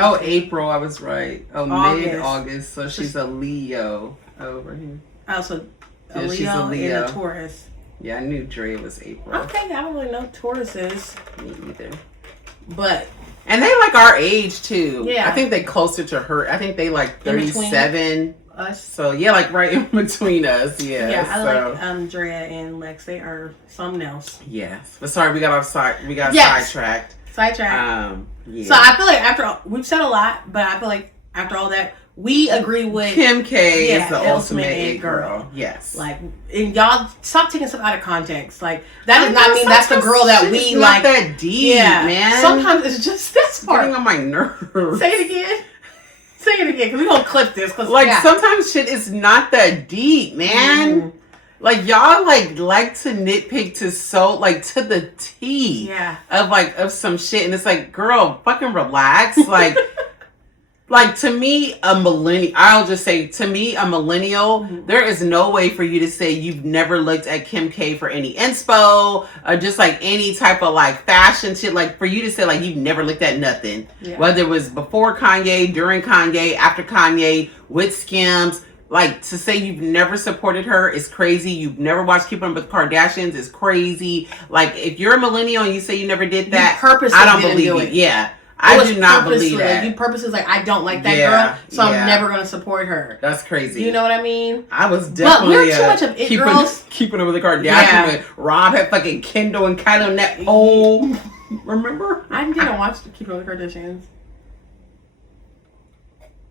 Oh, April, I was right. Oh, mid-August. So she's a Leo over here. Oh, so a Leo, she's a Leo and a Taurus. Yeah, I knew Dre was April. Okay, I don't really know what Taurus is. Me either. But and they like our age too. Yeah. I think they closer to her. I think they like 37. Us. So yeah, like right in between us. Yeah. Yeah, I like Drea and Lex. They are something else. Yes. But sorry, we got sidetracked. Yeah. So I feel like we've said a lot, but I feel like after all that, we agree with Kim K is the ultimate it girl. Yes. Like, and y'all stop taking stuff out of context. Like that does not mean that's the girl that we not like. That deep, man. Sometimes it's just this part. Getting on my nerves. Say it again. Say it again, because we're going to clip this. Sometimes shit is not that deep, man. Mm-hmm. Like, y'all, like to nitpick to the T. Yeah. Of some shit. And it's like, girl, fucking relax. Like, like, to me, a millennial, I'll just say, to me, a millennial, there is no way for you to say you've never looked at Kim K for any inspo or just like any type of like fashion shit. Like, for you to say like you've never looked at nothing, whether it was before Kanye, during Kanye, after Kanye, with Skims. Like, to say you've never supported her is crazy. You've never watched Keeping Up with Kardashians is crazy. Like, if you're a millennial and you say you never did that, I don't believe you. Yeah. I do not believe that. You purposely like, I don't like that girl, so I'm never going to support her. That's crazy. You know what I mean? I was definitely but we're too much of it girls. Keeping Up with the Kardashians. When Rob had fucking Kendall and Kylie on that pole. Remember? I didn't watch Keeping Up with the Kardashians.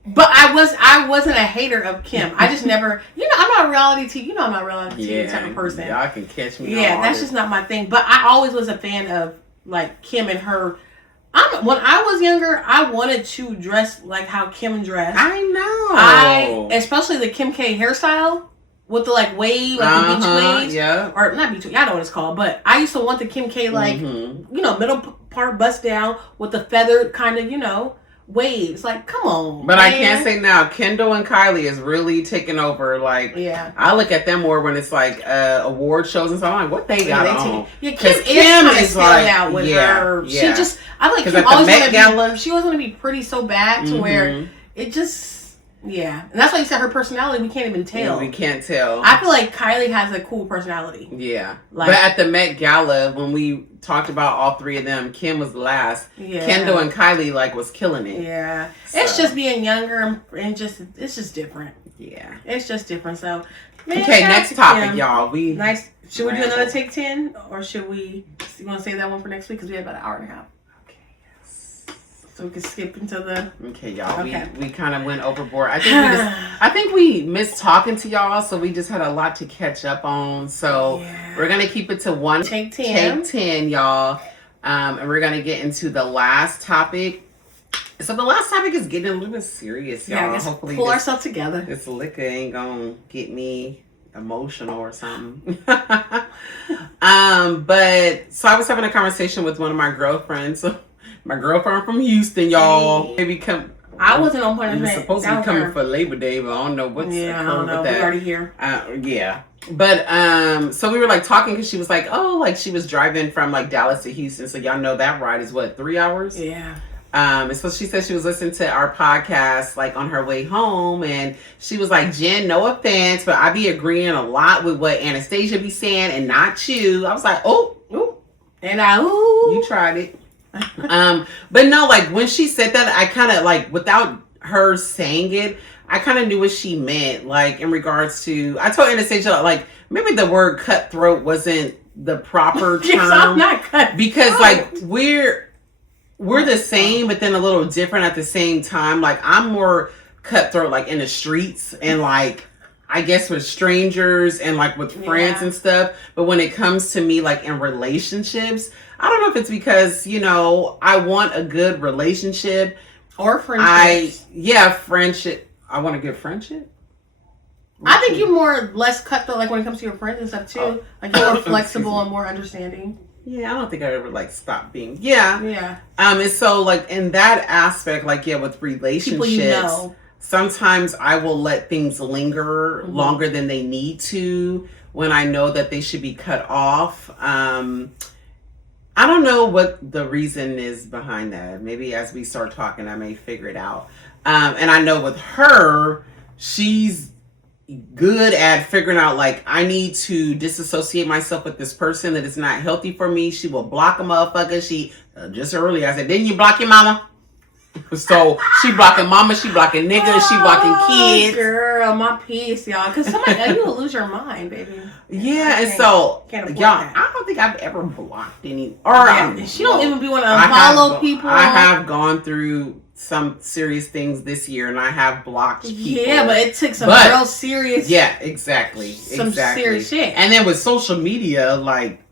But I wasn't a hater of Kim. I just never, I'm not a reality TV. I'm not a reality TV type of person. Y'all can catch me. Yeah, that's just not my thing. But I always was a fan of like Kim and her. When I was younger, I wanted to dress like how Kim dressed. I know. Especially the Kim K hairstyle with the like wave, like the beach waves. Yeah. Or not beach wave, I know what it's called. But I used to want the Kim K like, middle part bust down with the feathered kind of, waves. Like, come on. But man. I can't say now, Kendall and Kylie is really taking over. Like, I look at them more when it's like award shows and stuff. I'm like, what they got on? Kim is like out with her. Yeah. She just, I like Kim always want to. She always want to be pretty so bad to where it just. Yeah, and that's why you said her personality. We can't even tell. Yeah, we can't tell. I feel like Kylie has a cool personality. Yeah, but at the Met Gala when we talked about all three of them, Kim was last. Yeah. Kendall and Kylie was killing it. Yeah, so. It's just being younger and it's just different. Yeah, it's just different. So, okay, next topic, y'all. Should we do another Take 10 or should we? You want to save that one for next week because we have about an hour and a half. So we can skip into the. Okay, y'all. Okay. We kind of went overboard. I think we missed talking to y'all, so we just had a lot to catch up on. So we're gonna keep it to one Take 10. Take 10, y'all. And we're gonna get into the last topic. So the last topic is getting a little bit serious, y'all. Yeah, hopefully pull ourselves together. This liquor ain't gonna get me emotional or something. But so I was having a conversation with one of my girlfriends. My girlfriend from Houston, y'all. Maybe come. I wasn't on point of that. Supposed to be coming for Labor Day, but I don't know what's I don't know. We're already here. Yeah. But so we were like talking because she was like, oh, like she was driving from like Dallas to Houston. So y'all know that ride is what, 3 hours? Yeah. And so she said she was listening to our podcast like on her way home, and she was like, Jen, no offense, but I be agreeing a lot with what Anastasia be saying and not you. I was like, oh, and you tried it. But no, like when she said that, I kind of like, without her saying it, I kind of knew what she meant. Like in regards to, I told Anastasia like maybe the word cutthroat wasn't the proper term. Yes, I'm not cutthroat. Because like we're the same, but then a little different at the same time. Like I'm more cutthroat, like in the streets and like I guess with strangers and like with friends and stuff. But when it comes to me, like in relationships, I don't know if it's because, I want a good relationship. Or friendship. Friendship. I want a good friendship. I think you're more less cutthroat, like when it comes to your friends and stuff too. Like you're more flexible and more understanding. Yeah, I don't think I ever like stopped being. Yeah. Yeah. And so like in that aspect, like with relationships, people sometimes I will let things linger longer than they need to when I know that they should be cut off. I don't know what the reason is behind that. Maybe as we start talking, I may figure it out. And I know with her, she's good at figuring out, like, I need to disassociate myself with this person that is not healthy for me. She will block a motherfucker. She, just earlier, I said, didn't you block your mama? So she blocking mama, she blocking niggas, she blocking kids. Girl, my peace, y'all. Because you will lose your mind, baby. Yeah, and so y'all, I don't think I've ever blocked any. She don't even be want to unfollow people. I have gone through some serious things this year, and I have blocked people. Yeah, but it took some real serious. Yeah, exactly. Some serious shit. And then with social media, like.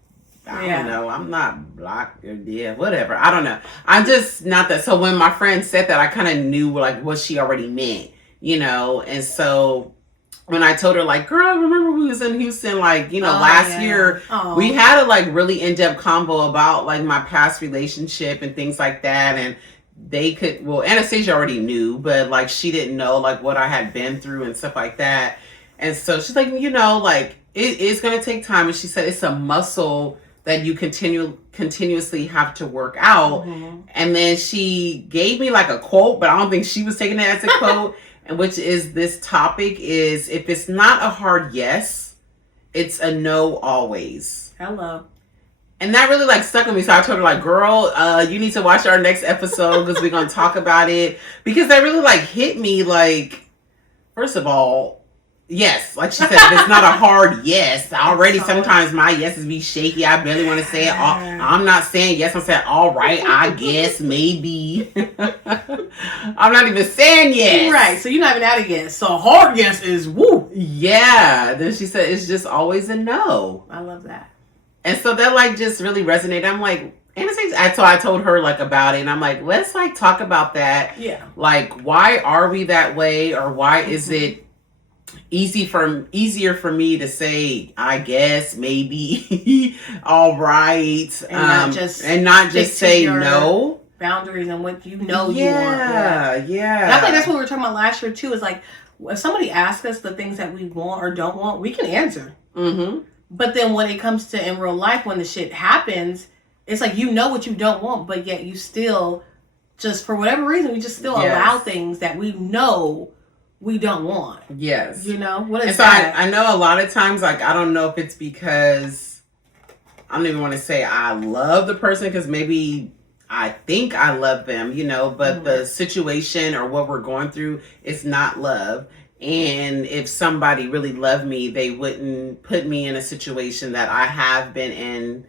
I don't know. I'm not blocked. Yeah, whatever. I don't know. I'm just not that. So when my friend said that, I kind of knew like what she already meant, And so when I told her like, girl, remember we was in Houston, like, last year, we had a like really in-depth convo about like my past relationship and things like that. And Anastasia already knew, but like she didn't know like what I had been through and stuff like that. And so she's like, like it is going to take time. And she said it's a muscle that you continuously have to work out. Mm-hmm. And then she gave me like a quote, but I don't think she was taking it as a quote. And which is, this topic is, if it's not a hard yes, it's a no always. Hello. And that really like stuck with me. So I told her like, girl, you need to watch our next episode because we're going to talk about it. Because that really like hit me like, first of all, yes. Like she said, if it's not a hard yes, already sometimes my yeses be shaky. I barely want to say it. I'm not saying yes. I'm saying, all right, I guess, maybe. I'm not even saying yes. Right. So you're not even at a yes. So a hard yes is woo. Yeah. Then she said, it's just always a no. I love that. And so that like just really resonated. I'm like, Anastasia, so I told her like about it, and I'm like, let's like talk about that. Yeah. Like, why are we that way, or why is it easier for me to say, I guess, maybe, all right, and not just say no. Boundaries and what you want. Yeah. And I think that's what we were talking about last year too. Is like, if somebody asks us the things that we want or don't want, we can answer. Mm-hmm. But then when it comes to in real life, when the shit happens, it's like you know what you don't want, but yet you still, just for whatever reason, we just still allow things that we know we don't want. Yes. What is and so that? I know a lot of times, like, I don't know if it's because I don't even want to say I love the person, because maybe I think I love them, but the situation or what we're going through is not love. And if somebody really loved me, they wouldn't put me in a situation that I have been in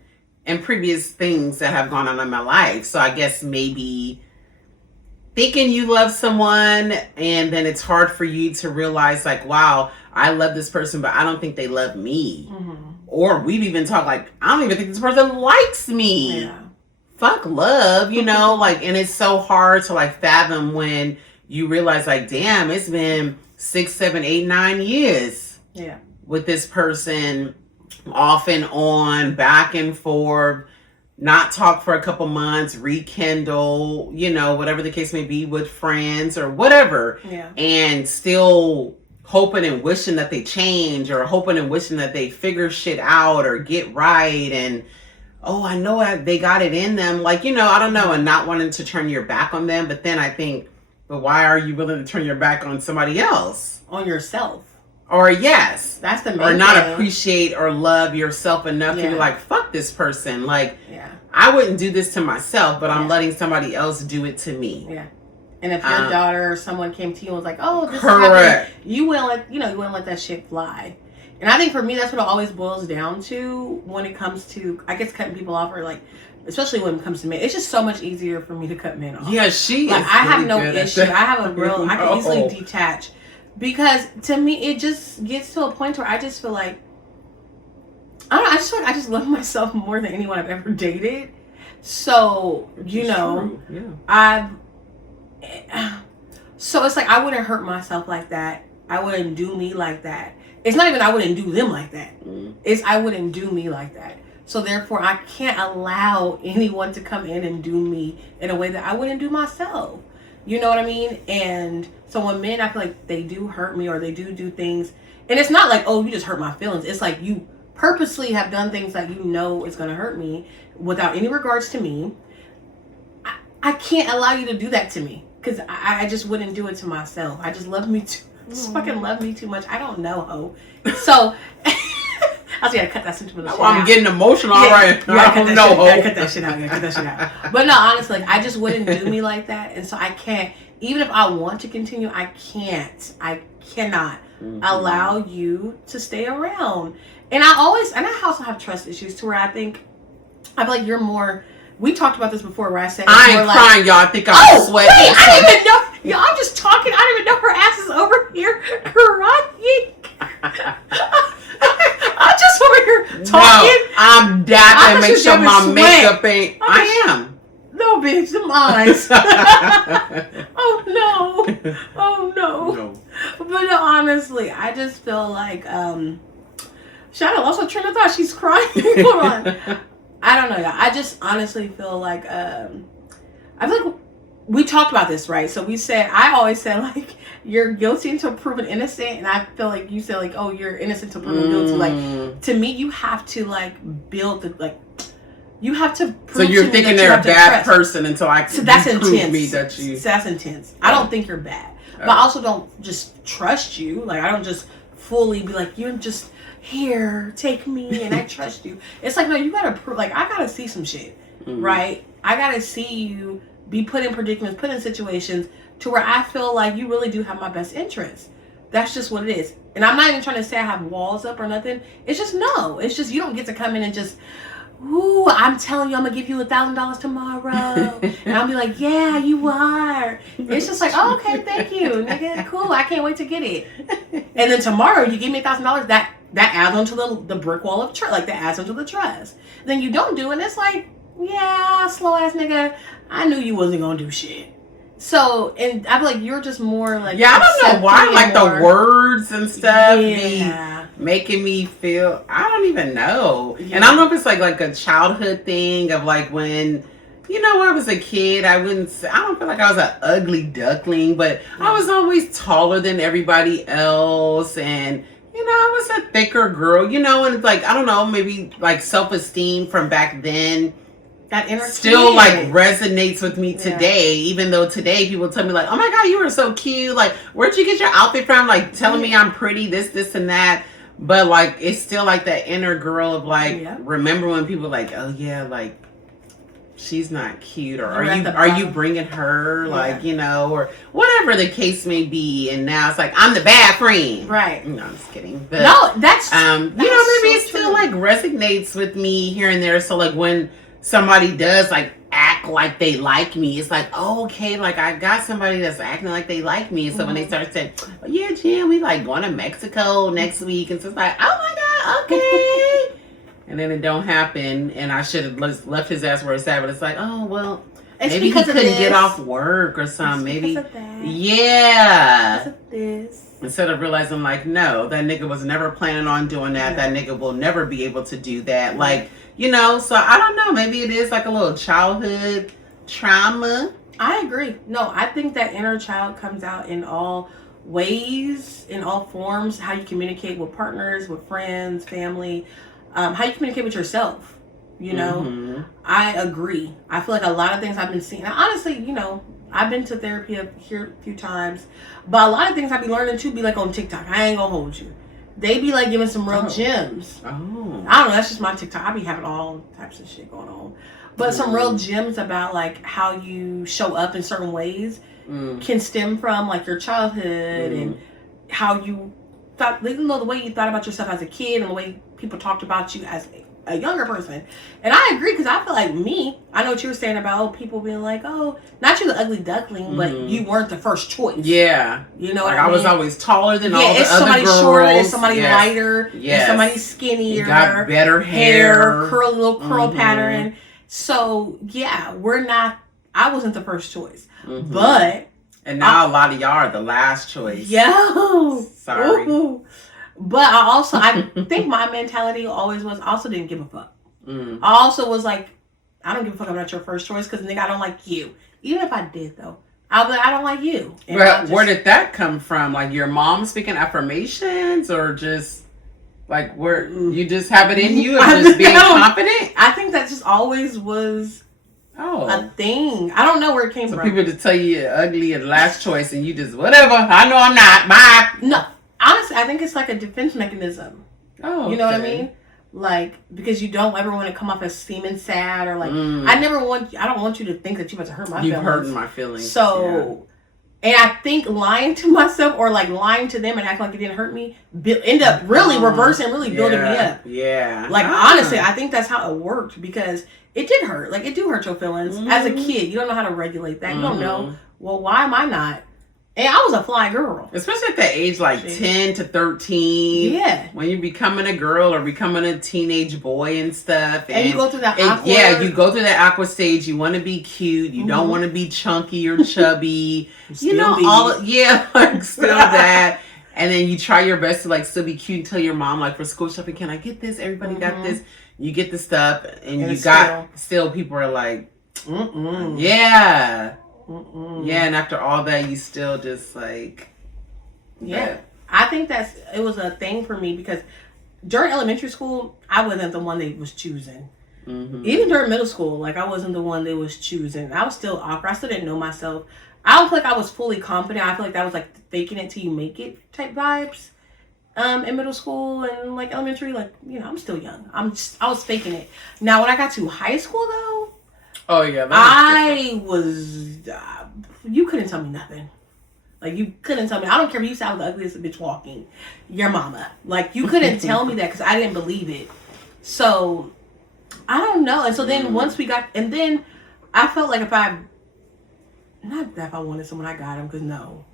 and previous things that have gone on in my life. So I guess maybe thinking you love someone and then it's hard for you to realize like, wow, I love this person, but I don't think they love me. Mm-hmm. Or we've even talked like, I don't even think this person likes me. Yeah. Fuck love, like, and it's so hard to like fathom when you realize like, damn, it's been 6, 7, 8, 9 years with this person, off and on, back and forth, not talk for a couple months, rekindle, whatever the case may be, with friends or whatever, and still hoping and wishing that they change, or hoping and wishing that they figure shit out or get right. And I know they got it in them, like, I don't know, and not wanting to turn your back on them. But then I think, but why are you willing to turn your back on somebody else? On yourself. Or yes. That's the main Or not thing. Appreciate or love yourself enough to be like, fuck this person. Like, I wouldn't do this to myself, but I'm letting somebody else do it to me. Yeah. And if your daughter or someone came to you and was like, oh, this correct. is happening, you wouldn't let that shit fly. And I think for me, that's what it always boils down to when it comes to, I guess, cutting people off, or like, especially when it comes to men. It's just so much easier for me to cut men off. Yeah, she like, is. I have no issue. I have a real, I can easily detach. Because to me, it just gets to a point where I just feel like, I don't know, I just feel like I just love myself more than anyone I've ever dated. So, so it's like, I wouldn't hurt myself like that. I wouldn't do me like that. It's not even I wouldn't do them like that. It's I wouldn't do me like that. So therefore, I can't allow anyone to come in and do me in a way that I wouldn't do myself. You know what I mean? And so when men, I feel like they do hurt me, or they do things, and it's not like, oh, you just hurt my feelings. It's like you purposely have done things that you know is going to hurt me without any regards to me. I can't allow you to do that to me, because I just wouldn't do it to myself. I just love me too. Just fucking love me too much. I don't know, ho. So I was gonna cut that sentiment out. I'm getting emotional. All right. Cut that shit out. But no, honestly, like, I just wouldn't do me like that, and so I can't. Even if I want to continue, I can't. I cannot allow you to stay around. And I also have trust issues to where I feel like you're more. We talked about this before, where I said I ain't crying, y'all. I think I'm sweating. Wait, I didn't even know. Y'all, I'm just talking. I didn't even know her ass is over here crying. I'm just over here talking. No, I'm dapping, make sure my makeup ain't. I am. No, bitch, them eyes. Oh no. But no, honestly, I just feel like Shadow also train of thought. She's crying. Hold on. I don't know, y'all. I just honestly feel like I feel like we talked about this, right? So we said, I always said, like, you're guilty until proven innocent. And I feel like you said, like, oh, you're innocent until proven guilty. Like, to me, you have to, like, build the, like, you have to prove. So you're thinking they're a bad person until I so that's prove intense. me that you. So that's intense. I don't think you're bad. But I also don't just trust you. Like, I don't just fully be like, you're just here, take me, and I trust you. It's like, no, you gotta prove. Like, I gotta see some shit, right? I gotta see you be put in predicaments, put in situations to where I feel like you really do have my best interest. That's just what it is. And I'm not even trying to say I have walls up or nothing. It's just, no. It's just, you don't get to come in and just, ooh, I'm telling you, I'm gonna give you $1,000 tomorrow. And I'll be like, yeah, you are. It's just like, oh, okay, thank you, nigga, cool. I can't wait to get it. And then tomorrow you give me $1,000. That adds onto the brick wall of trust. Like, that adds onto the trust. Then you don't do it. And it's like, yeah, slow ass nigga. I knew you wasn't gonna do shit. So, and I feel like you're just more like, yeah, I don't know why, like the words and stuff be making me feel, I don't even know. Yeah. And I don't know if it's like a childhood thing of like when, you know, when I was a kid, I don't feel like I was an ugly duckling, but I was always taller than everybody else. And, you know, I was a thicker girl, you know, and it's like, I don't know, maybe like self-esteem from back then. That inner still kid. Like resonates with me today, even though today people tell me like, oh my God, you were so cute. Like, where'd you get your outfit from? Like telling me I'm pretty, this and that. But like, it's still like that inner girl of like, remember when people like, oh yeah, like she's not cute, or are you bringing her, like, you know, or whatever the case may be. And now it's like, I'm the bad friend. Right. No, I'm just kidding. But, no, that's you know, maybe it still like resonates with me here and there. So like when somebody does like act like they like me, it's like, oh, okay, like I got somebody that's acting like they like me. And so when they start saying, oh yeah, Jen, we like going to Mexico next week, and so it's like, oh my God, okay. And then it don't happen, and I should have left his ass where it's at, but it's like, oh well, maybe he couldn't get off work or something. Maybe, yeah. Because of this. Instead of realizing like, no, that nigga was never planning on doing that. That nigga will never be able to do that. Like, you know, so I don't know. Maybe it is like a little childhood trauma. I agree. No, I think that inner child comes out in all ways, in all forms. How you communicate with partners, with friends, family, how you communicate with yourself. You know, I agree. I feel like a lot of things I've been seeing. Now, honestly, you know, I've been to therapy here a few times, but a lot of things I be learning to be like on TikTok. I ain't gonna hold you. They be like giving some real gems. I don't know. That's just my TikTok. I be having all types of shit going on. But some real gems about like how you show up in certain ways can stem from like your childhood and how you thought, you know, the way you thought about yourself as a kid and the way people talked about you as a younger person. And I agree, because I feel like I know what you were saying about people being like, oh, not you the ugly duckling, but you weren't the first choice. Yeah. You know what I mean? I was always taller than all the other girls. Yeah, it's somebody shorter, it's somebody lighter, it's somebody skinnier. You got better hair. Little curl pattern. So, yeah, I wasn't the first choice. But. And now a lot of y'all are the last choice. Yo. Sorry. Ooh. But I think my mentality always was, I also didn't give a fuck. I also was like, I don't give a fuck about your first choice, because nigga, I don't like you. Even if I did though, I'll be like, I don't like you. Well, where did that come from? Like your mom speaking affirmations, or just like where you just have it in you of just being confident? I think that just always was a thing. I don't know where it came from. So people just tell you you're ugly and last choice, and you just, whatever, I know I'm not, bye. No. Honestly, I think it's like a defense mechanism. Oh, you know what I mean? Like, because you don't ever want to come off as seeming sad, or like, I don't want you to think that you're about to hurt my feelings. You've hurt my feelings. So, and I think lying to myself or like lying to them and acting like it didn't hurt me end up really reversing, really building me up. Yeah. Like, honestly, I think that's how it worked, because it did hurt. Like, it do hurt your feelings. As a kid, you don't know how to regulate that. You don't know, well, why am I not? And I was a fly girl. Especially at the age like 10 to 13. Yeah. When you're becoming a girl or becoming a teenage boy and stuff. And you go through that awkward. Yeah, you go through that awkward stage. You want to be cute. You don't want to be chunky or chubby. you know, like still that. And then you try your best to like still be cute until your mom, like for school shopping, can I get this? Everybody got this. You get the stuff and you got, still people are like, yeah. Yeah, and after all that, you still just like... Yeah. I think it was a thing for me because during elementary school, I wasn't the one that was choosing. Even during middle school, like I wasn't the one that was choosing. I was still awkward. I still didn't know myself. I don't feel like I was fully confident. I feel like that was like faking it till you make it type vibes. In middle school and like elementary, like, you know, I'm still young. I was faking it. Now when I got to high school though, oh yeah, I was you couldn't tell me nothing. Like, you couldn't tell me. I don't care if you sound the ugliest bitch walking. Your mama. Like, you couldn't tell me that because I didn't believe it. So, I don't know. And so then once we got... And then I felt like not that if I wanted someone, I got him. Because no,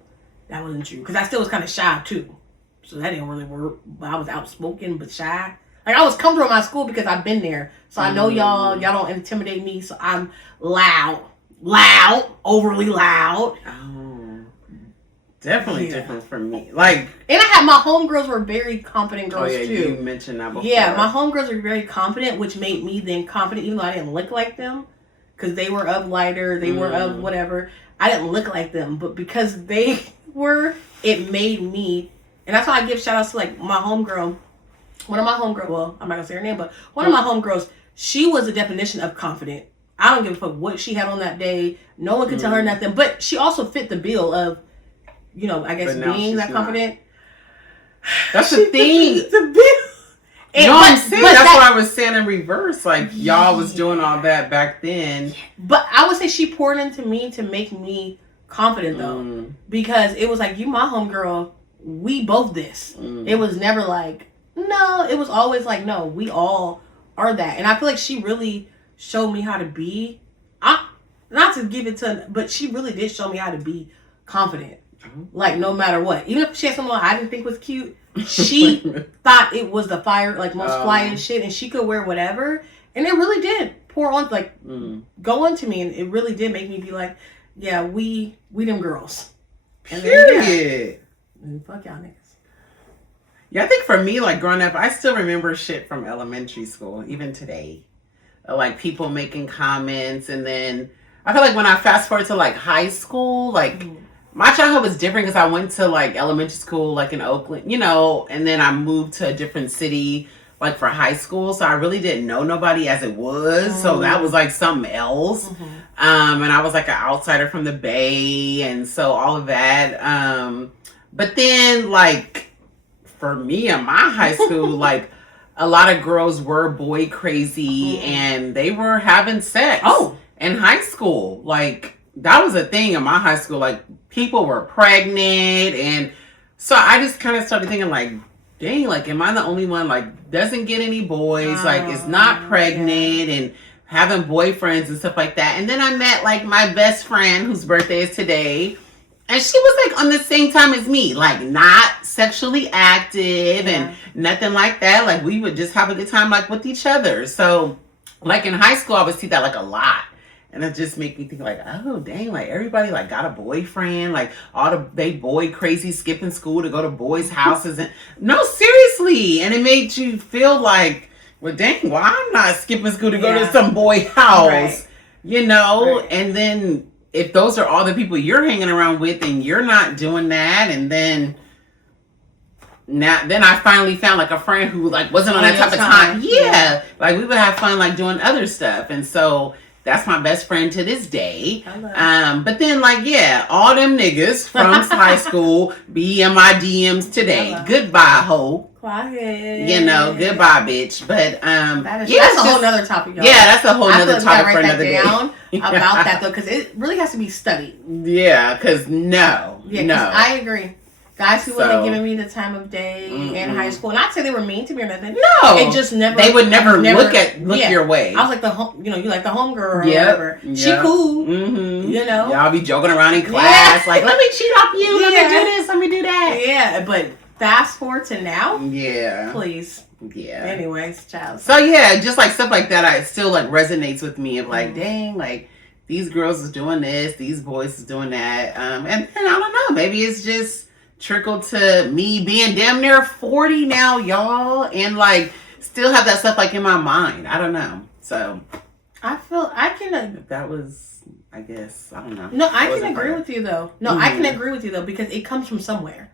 that wasn't true. Because I still was kind of shy, too. So that didn't really work. But I was outspoken, but shy. Like, I was comfortable in my school because I've been there. So I know y'all don't intimidate me. So I'm loud, overly loud. Definitely different from me. Like, and I had my homegirls were very confident girls too. You mentioned that before. Yeah, my homegirls were very confident, which made me then confident, even though I didn't look like them, because they were of lighter, they were of whatever. I didn't look like them, but because they were, it made me, and that's why I give shout outs to like my homegirl. One of my homegirls, well, I'm not gonna say her name, but one of my homegirls, she was the definition of confident. I don't give a fuck what she had on that day. No one could tell her nothing, but she also fit the bill of, you know, I guess being that confident. That's the thing. The bill. You know what I'm saying? That's why I was saying in reverse. Like, y'all was doing all that back then. But I would say she poured into me to make me confident, though. Because it was like, you my homegirl, we both this. It was never like, no. It was always like, no, we all are that. And I feel like she really showed me how to be. Not to give it to, but she really did show me how to be confident. Like, no matter what. Even if she had someone I didn't think was cute, she thought it was the fire, like, most flying shit, and she could wear whatever. And it really did pour on, like, go into me, and it really did make me be like, yeah, we them girls. And Period. Then, fuck y'all niggas. Yeah, I think for me, like, growing up, I still remember shit from elementary school, even today. Like, people making comments, and then I feel like when I fast forward to, like, high school, like... My childhood was different because I went to like elementary school, like in Oakland, you know, and then I moved to a different city, like for high school. So I really didn't know nobody as it was. So that was like something else. And I was like an outsider from the Bay. And so all of that. But then like for me in my high school, like a lot of girls were boy crazy and they were having sex in high school. Like that was a thing in my high school. Like, people were pregnant, and so I just kind of started thinking, like, dang, like, am I the only one, like, doesn't get any boys, like, is not pregnant, and having boyfriends and stuff like that. And then I met, like, my best friend, whose birthday is today, and she was, like, on the same time as me, like, not sexually active and nothing like that. Like, we would just have a good time, like, with each other. So, like, in high school, I would see that, like, a lot. And it just made me think like, oh, dang, like everybody like got a boyfriend, like they boy crazy skipping school to go to boys' houses. And no, seriously. And it made you feel like, well, dang, well, I'm not skipping school to go to some boy house, you know? And then if those are all the people you're hanging around with and you're not doing that, and then I finally found like a friend who like wasn't on that type of time. Yeah. Like we would have fun like doing other stuff. And so that's my best friend to this day. But then, like, yeah, all them niggas from high school be in my DMs today. Goodbye, ho. Quiet. You know, goodbye, bitch. But that's a whole nother topic, y'all. Yeah, that's a whole nother topic for another day. About that though, because it really has to be studied. Yeah, because no. I agree. Guys who wasn't giving me the time of day in high school. Not say they were mean to me or nothing. No. It just never. They would never look your way. I was like you like the homegirl or whatever. She cool. You know. Y'all be joking around in class. Like, let me cheat off you. Let me do this. Let me do that. Yeah, but fast forward to now. Yeah. Please. Yeah. Anyways, child. So yeah, just like stuff like that, it still like resonates with me of like, dang, like these girls is doing this, these boys is doing that. And I don't know, maybe it's just trickled to me being damn near 40 now, y'all, and like still have that stuff like in my mind. I don't know. So I feel I can. That was I guess. I don't know. No, I can agree with you though. No, I can agree with you though, because it comes from somewhere.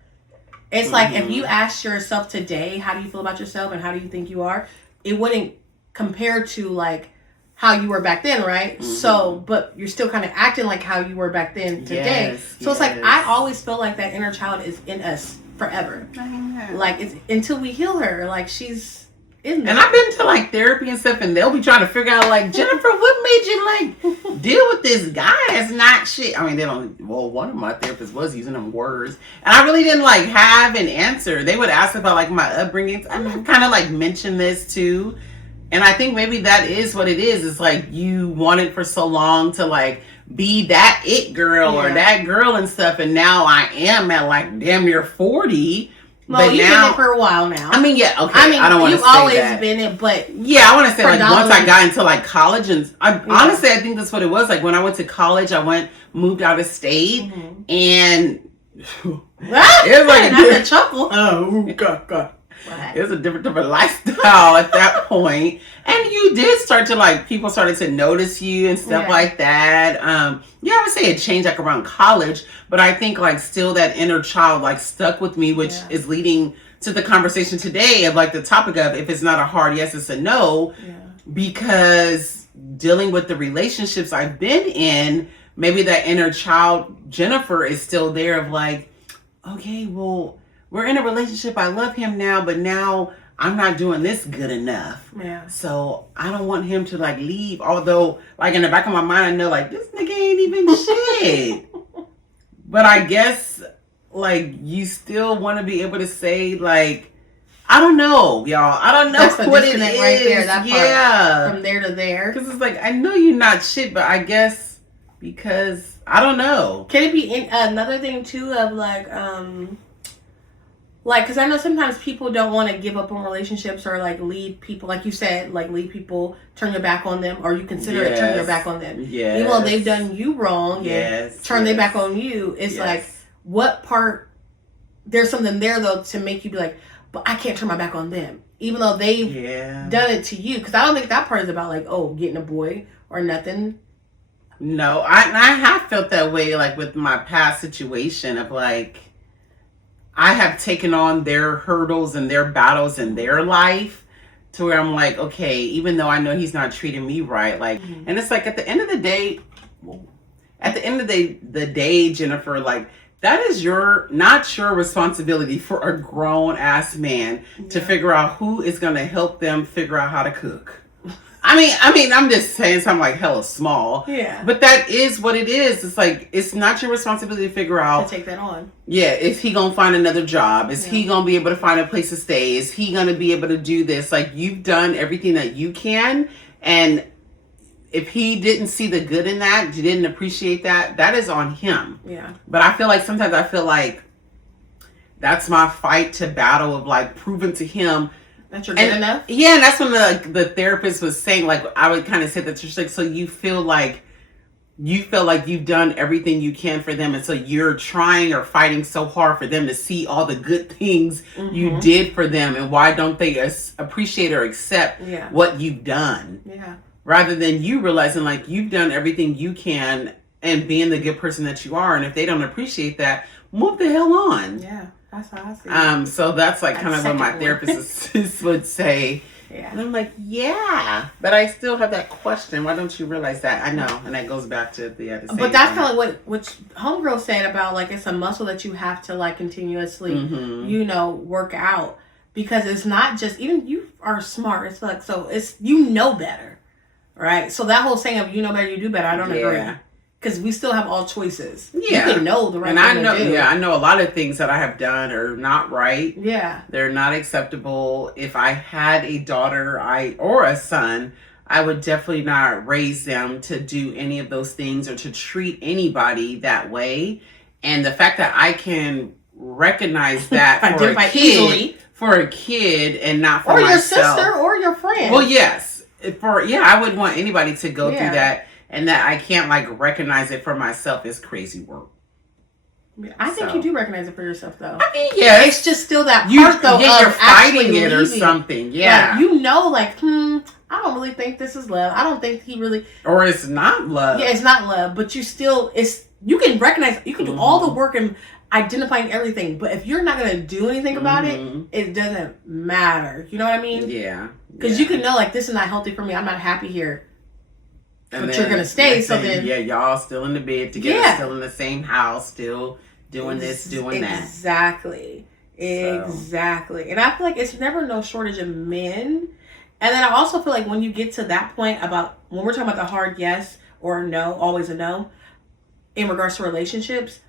It's like if you asked yourself today, how do you feel about yourself and how do you think you are, it wouldn't compare to like how you were back then, right? So, but you're still kind of acting like how you were back then today. So it's like, I always feel like that inner child is in us forever. Like, it's until we heal her. Like, she's in there. And I've been to like therapy and stuff, and they'll be trying to figure out like, Jennifer, what made you like deal with this guy that's not shit? I mean, they don't. Well, one of my therapists was using them words, and I really didn't like have an answer. They would ask about like my upbringing. I kind of like mentioned this too, and I think maybe that is what it is. It's like you wanted for so long to like be that it girl or that girl and stuff, and now I am at like damn near 40. Well, you've been it for a while now. I mean, yeah, okay. I don't want to say that. You've always been it, but yeah, I want to say like once I got into like college, and honestly, I think that's what it was. Like when I went to college, moved out of state, and it was like a chuckle. Oh God. It was a different lifestyle at that point. And you did start to like, people started to notice you and stuff like that. I would say it changed like around college, but I think like still that inner child like stuck with me, which is leading to the conversation today of like the topic of if it's not a hard yes, it's a no, because dealing with the relationships I've been in, maybe that inner child, Jennifer, is still there of like, okay, well, we're in a relationship. I love him now, but now I'm not doing this good enough. Yeah. So I don't want him to like leave. Although, like in the back of my mind, I know like this nigga ain't even shit. But I guess like you still want to be able to say like, I don't know, y'all. I don't know. That's the what it is. Right there, that part, from there to there. Because it's like I know you're not shit, but I guess because I don't know. Can it be another thing too of like because I know sometimes people don't want to give up on relationships or like lead people, like you said, like lead people, turn your back on them, or you consider it turn your back on them. Yes. Even though they've done you wrong and turn their back on you, it's like, what part, there's something there though to make you be like, but I can't turn my back on them. Even though they've done it to you. Because I don't think that part is about like, oh, getting a boy or nothing. No, I have felt that way like with my past situation of like, I have taken on their hurdles and their battles in their life to where I'm like, okay, even though I know he's not treating me right, like, and it's like at the end of the day, Jennifer, like that is not your responsibility for a grown ass man to figure out who is going to help them figure out how to cook. I mean, I'm just saying something like hella small. Yeah. But that is what it is. It's like, it's not your responsibility to figure out. To take that on. Yeah. Is he going to find another job? Is he going to be able to find a place to stay? Is he going to be able to do this? Like, you've done everything that you can. And if he didn't see the good in that, you didn't appreciate that, that is on him. Yeah. But I feel like that's my fight to battle of like proving to him that you're good enough? Yeah, and that's when the therapist was saying, like, I would kind of say that you're like, so you feel like you've done everything you can for them, and so you're trying or fighting so hard for them to see all the good things you did for them, and why don't they appreciate or accept what you've done? Yeah. Rather than you realizing, like, you've done everything you can and being the good person that you are, and if they don't appreciate that, move the hell on. Yeah. That's how I see it. So that's like kind of what my therapist would say. Yeah. And I'm like, yeah. But I still have that question. Why don't you realize that? I know. And that goes back to the other same But that's kind of like what Homegirl said about like it's a muscle that you have to like continuously, work out. Because it's not just, even you are smart. It's like, so it's, better. Right? So that whole saying of you know better, you do better, I don't agree. Because we still have all choices. Yeah. You can know the right thing to do. Yeah, I know a lot of things that I have done are not right. Yeah. They're not acceptable. If I had a daughter or a son, I would definitely not raise them to do any of those things or to treat anybody that way. And the fact that I can recognize that for a kid and not for myself. Or your sister or your friend. Well, yes. I wouldn't want anybody to go through that. And that I can't like recognize it for myself is crazy work. I think you do recognize it for yourself though. I mean, yeah. It's just still that part though. Yeah, you're fighting it or something. Yeah. Like, I don't really think this is love. I don't think he really, or it's not love. yeah, it's not love, but you still, you can recognize, you can do all the work and identifying everything, but if you're not going to do anything about it doesn't matter. You know what I mean? Yeah. Because you can know, like, this is not healthy for me. I'm not happy here. But you're going to stay, so then... Yeah, y'all still in the bed together, still in the same house, still doing this, doing that. Exactly. Exactly. And I feel like it's never no shortage of men. And then I also feel like when you get to that point about, when we're talking about the hard yes or no, always a no, in regards to relationships,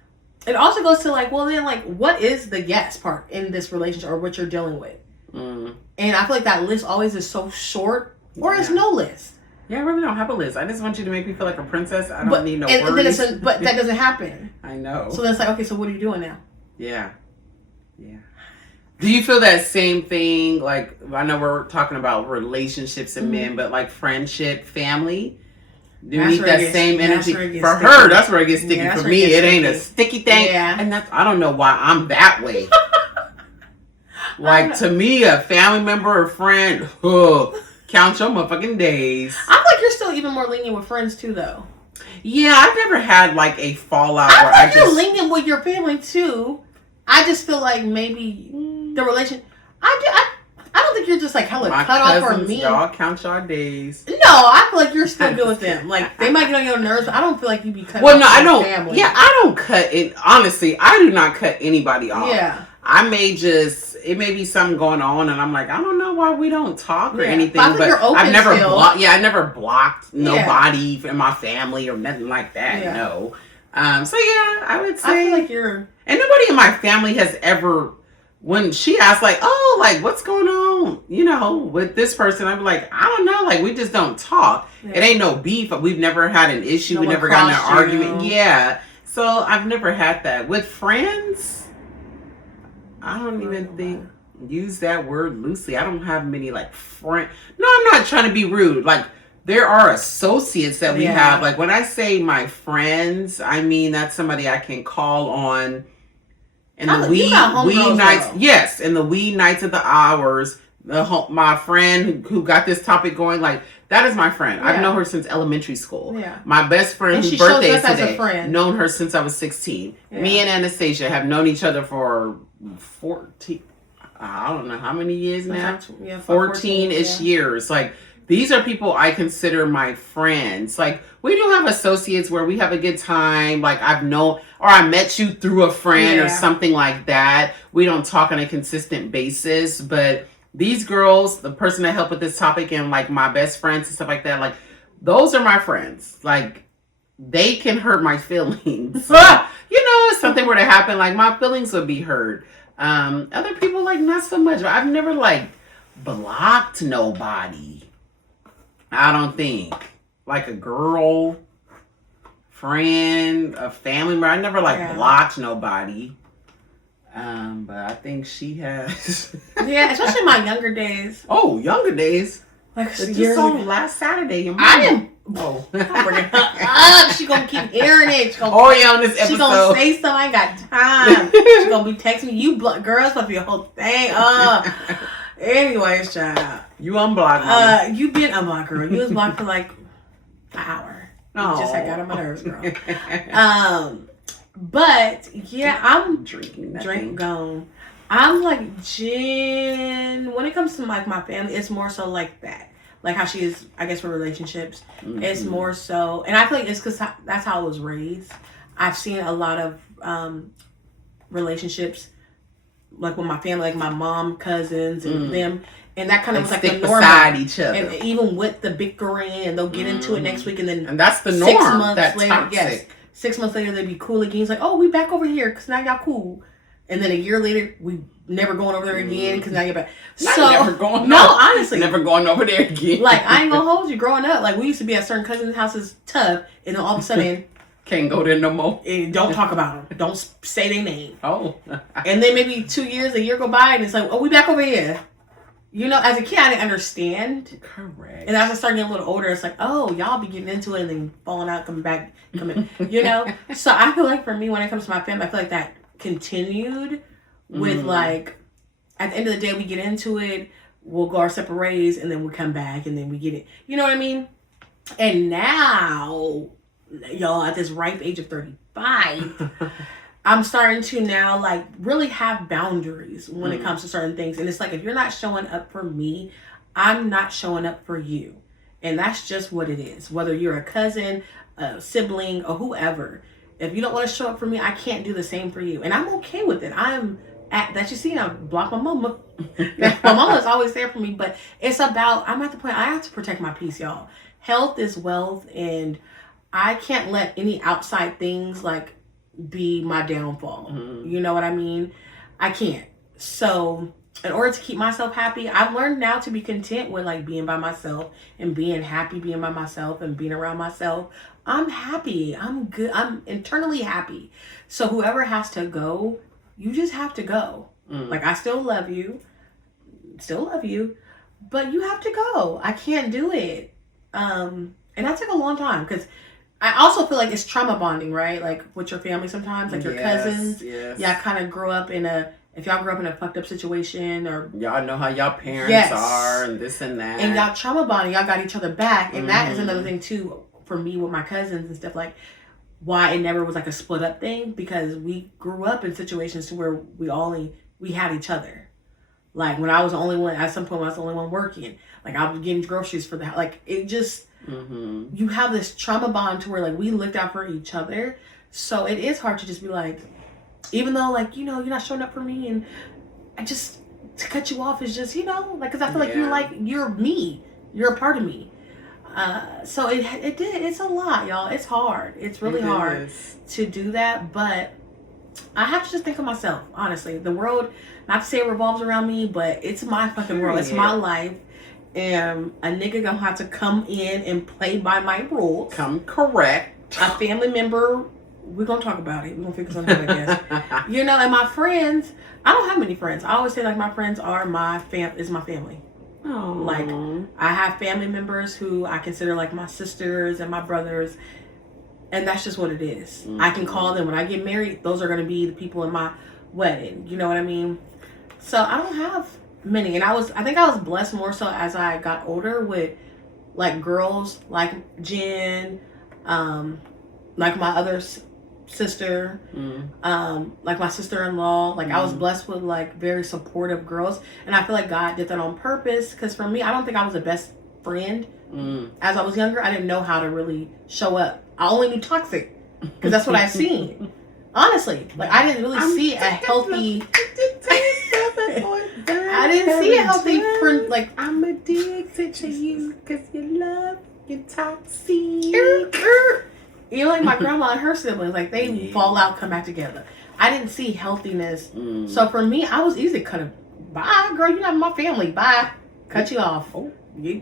it also goes to like, well then like, what is the yes part in this relationship or what you're dealing with? And I feel like that list always is so short, or it's no list. Yeah, I really don't have a list. I just want you to make me feel like a princess. I don't need no worries. But that doesn't happen. I know. So then it's like, okay, so what are you doing now? Yeah. Yeah. Do you feel that same thing? Like, I know we're talking about relationships and men, but like friendship, family? Do you need that same energy? For her, that's where it gets sticky. For me, it ain't a sticky thing. Yeah. And I don't know why I'm that way. Like, to me, a family member or friend, count your motherfucking days. I feel like you're still even more lenient with friends too, though. Yeah, I've never had like a fallout where I just... you're lenient with your family too. I just feel like maybe the relation... I don't think you're just like hella cut off for me. Y'all count your days. No, I feel like you're still good with them. Like, they might get on your nerves, but I don't feel like you be cutting off I don't. Family. Yeah, I don't cut it. Honestly, I do not cut anybody off. Yeah. I may just... It may be something going on, and I'm like, I don't know why we don't talk or anything. But I've never blocked. Yeah, I never blocked nobody in my family or nothing like that. Yeah. No. So yeah, I would say. I feel like you're. And nobody in my family has ever. When she asked, like, oh, like, what's going on, you know, with this person, I'm like, I don't know, like, we just don't talk. Yeah. It ain't no beef. We've never had an issue. We never gotten an argument. Yeah. So I've never had that with friends. I don't even think, use that word loosely. I don't have many like friends. No, I'm not trying to be rude. Like, there are associates that we have. Like, when I say my friends, I mean that's somebody I can call on in the wee nights. Yes, in the wee nights of the hours. My friend who got this topic going, like, that is my friend. I've known her since elementary school. Yeah. My best friend whose birthday is today. Known her since I was 16. Yeah. Me and Anastasia have known each other for 14, I don't know how many years now. 14-ish years. Like, these are people I consider my friends. Like, we do have associates where we have a good time. Like, I've known, or I met you through a friend or something like that. We don't talk on a consistent basis, but these girls, the person that helped with this topic and like my best friends and stuff like that, like, those are my friends. Like, they can hurt my feelings. You know, if something were to happen, like, my feelings would be hurt. Other people, like, not so much. I've never like blocked nobody. I don't think. Like a girl, friend, a family member. I never like blocked nobody. But I think she has. Yeah, especially in my younger days. Oh, younger days. Like, you saw last Saturday. I didn't. Oh, I'm bringing her up. She gonna keep hearing it. On this episode. She gonna say something. I ain't got time. She gonna be texting me. You girls must be a whole thing. Anyways, child. You unblocked. You been unblocked, girl. You was blocked for like an hour. You just had got on my nerves, girl. But yeah, I'm drink gone. I'm like Jenn. When it comes to like my family, it's more so like that. Like how she is, I guess, for relationships. Mm-hmm. It's more so, and I feel like it's because that's how I was raised. I've seen a lot of relationships, like with my family, like my mom, cousins, and them, and that kind of was like the norm. Beside each other, and even with the bickering, and they'll get into it next week, and that's the norm. 6 months that's later, toxic. 6 months later, they'd be cool again. It's like, oh, we back over here because now y'all cool. And then a year later, we never going over there again because now you're back. Honestly. Never going over there again. Like, I ain't gonna hold you. Growing up, like, we used to be at certain cousins' houses tough, and then all of a sudden... Can't go there no more. And don't talk about them. Don't say their name. Oh. And then maybe 2 years, a year go by, and it's like, oh, we back over here. You know, as a kid, I didn't understand. Correct. And as I started getting a little older, it's like, oh, y'all be getting into it and then falling out, coming back, you know? So I feel like for me, when it comes to my family, I feel like that continued with like, at the end of the day, we get into it. we'll go our separate ways, and then we come back, and then we get it. You know what I mean? And now, y'all, at this ripe age of 35, I'm starting to now like really have boundaries when it comes to certain things. And it's like, if you're not showing up for me, I'm not showing up for you. And that's just what it is. Whether you're a cousin, a sibling, or whoever, if you don't want to show up for me, I can't do the same for you. And I'm okay with it. I'm at that. You see, I block my mama. My mama is always there for me. But it's about, I'm at the point, I have to protect my peace, y'all. Health is wealth. And I can't let any outside things like be my downfall. You know what I mean? I can't. So in order to keep myself happy, I've learned now to be content with like being by myself and being happy being by myself and being around myself. I'm happy. I'm good. I'm internally happy. So whoever has to go, you just have to go. Like, I still love you, but you have to go. I can't do it. And that took a long time because I also feel like it's trauma bonding, right? Like with your family sometimes, like your cousins. Yes. Yeah, kind of grow up in if y'all grew up in a fucked up situation, or y'all know how y'all parents are and this and that. And y'all trauma bonding, y'all got each other back. And that is another thing too for me with my cousins and stuff, like why it never was like a split up thing, because we grew up in situations to where we had each other. Like when I was the only one, at some point I was the only one working. Like I was getting groceries for the like it just you have this trauma bond to where like we looked out for each other. So it is hard to just be like, even though like, you know, you're not showing up for me, and I just, to cut you off is just, you know, like, cause I feel like you're me, you're a part of me. So it's a lot, y'all. It's hard. It's really hard to do that, but I have to just think of myself, honestly. The world, not to say it revolves around me, but it's my fucking world. It's my life. And a nigga gonna have to come in and play by my rules. Come correct. A family member, we're gonna talk about it. We're gonna figure something out, I guess. You know, and my friends, I don't have many friends. I always say like my friends are my family. Oh. Like I have family members who I consider like my sisters and my brothers. And that's just what it is. I can call them when I get married. Those are gonna be the people in my wedding. You know what I mean? So I don't have many, and I think I was blessed more so as I got older with like girls like Jenn, like my other sister, like my sister-in-law. Like I was blessed with like very supportive girls, and I feel like God did that on purpose, because for me, I don't think I was the best friend. As I was younger, I didn't know how to really show up. I only knew toxic because that's what I seen. Honestly, like I didn't really see a healthy. I didn't see a healthy friend. Like, I'm addicted to you because you love your toxic. You know, like my grandma and her siblings, like they fall out, come back together. I didn't see healthiness. So for me, I was easy to cut it. Bye, girl. You're not my family. Bye. Cut you off.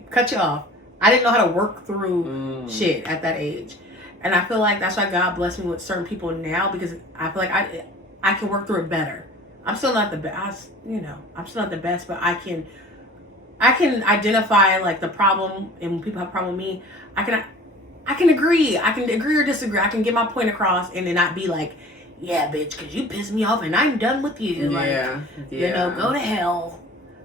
Cut you off. I didn't know how to work through shit at that age. And I feel like that's why God blessed me with certain people now, because I feel like I can work through it better. I'm still not the best, you know. I'm still not the best, but I can identify like the problem, and when people have a problem with me, I can agree. I can agree or disagree. I can get my point across, and then not be like, yeah, bitch, because you pissed me off, and I'm done with you. You know, go to hell.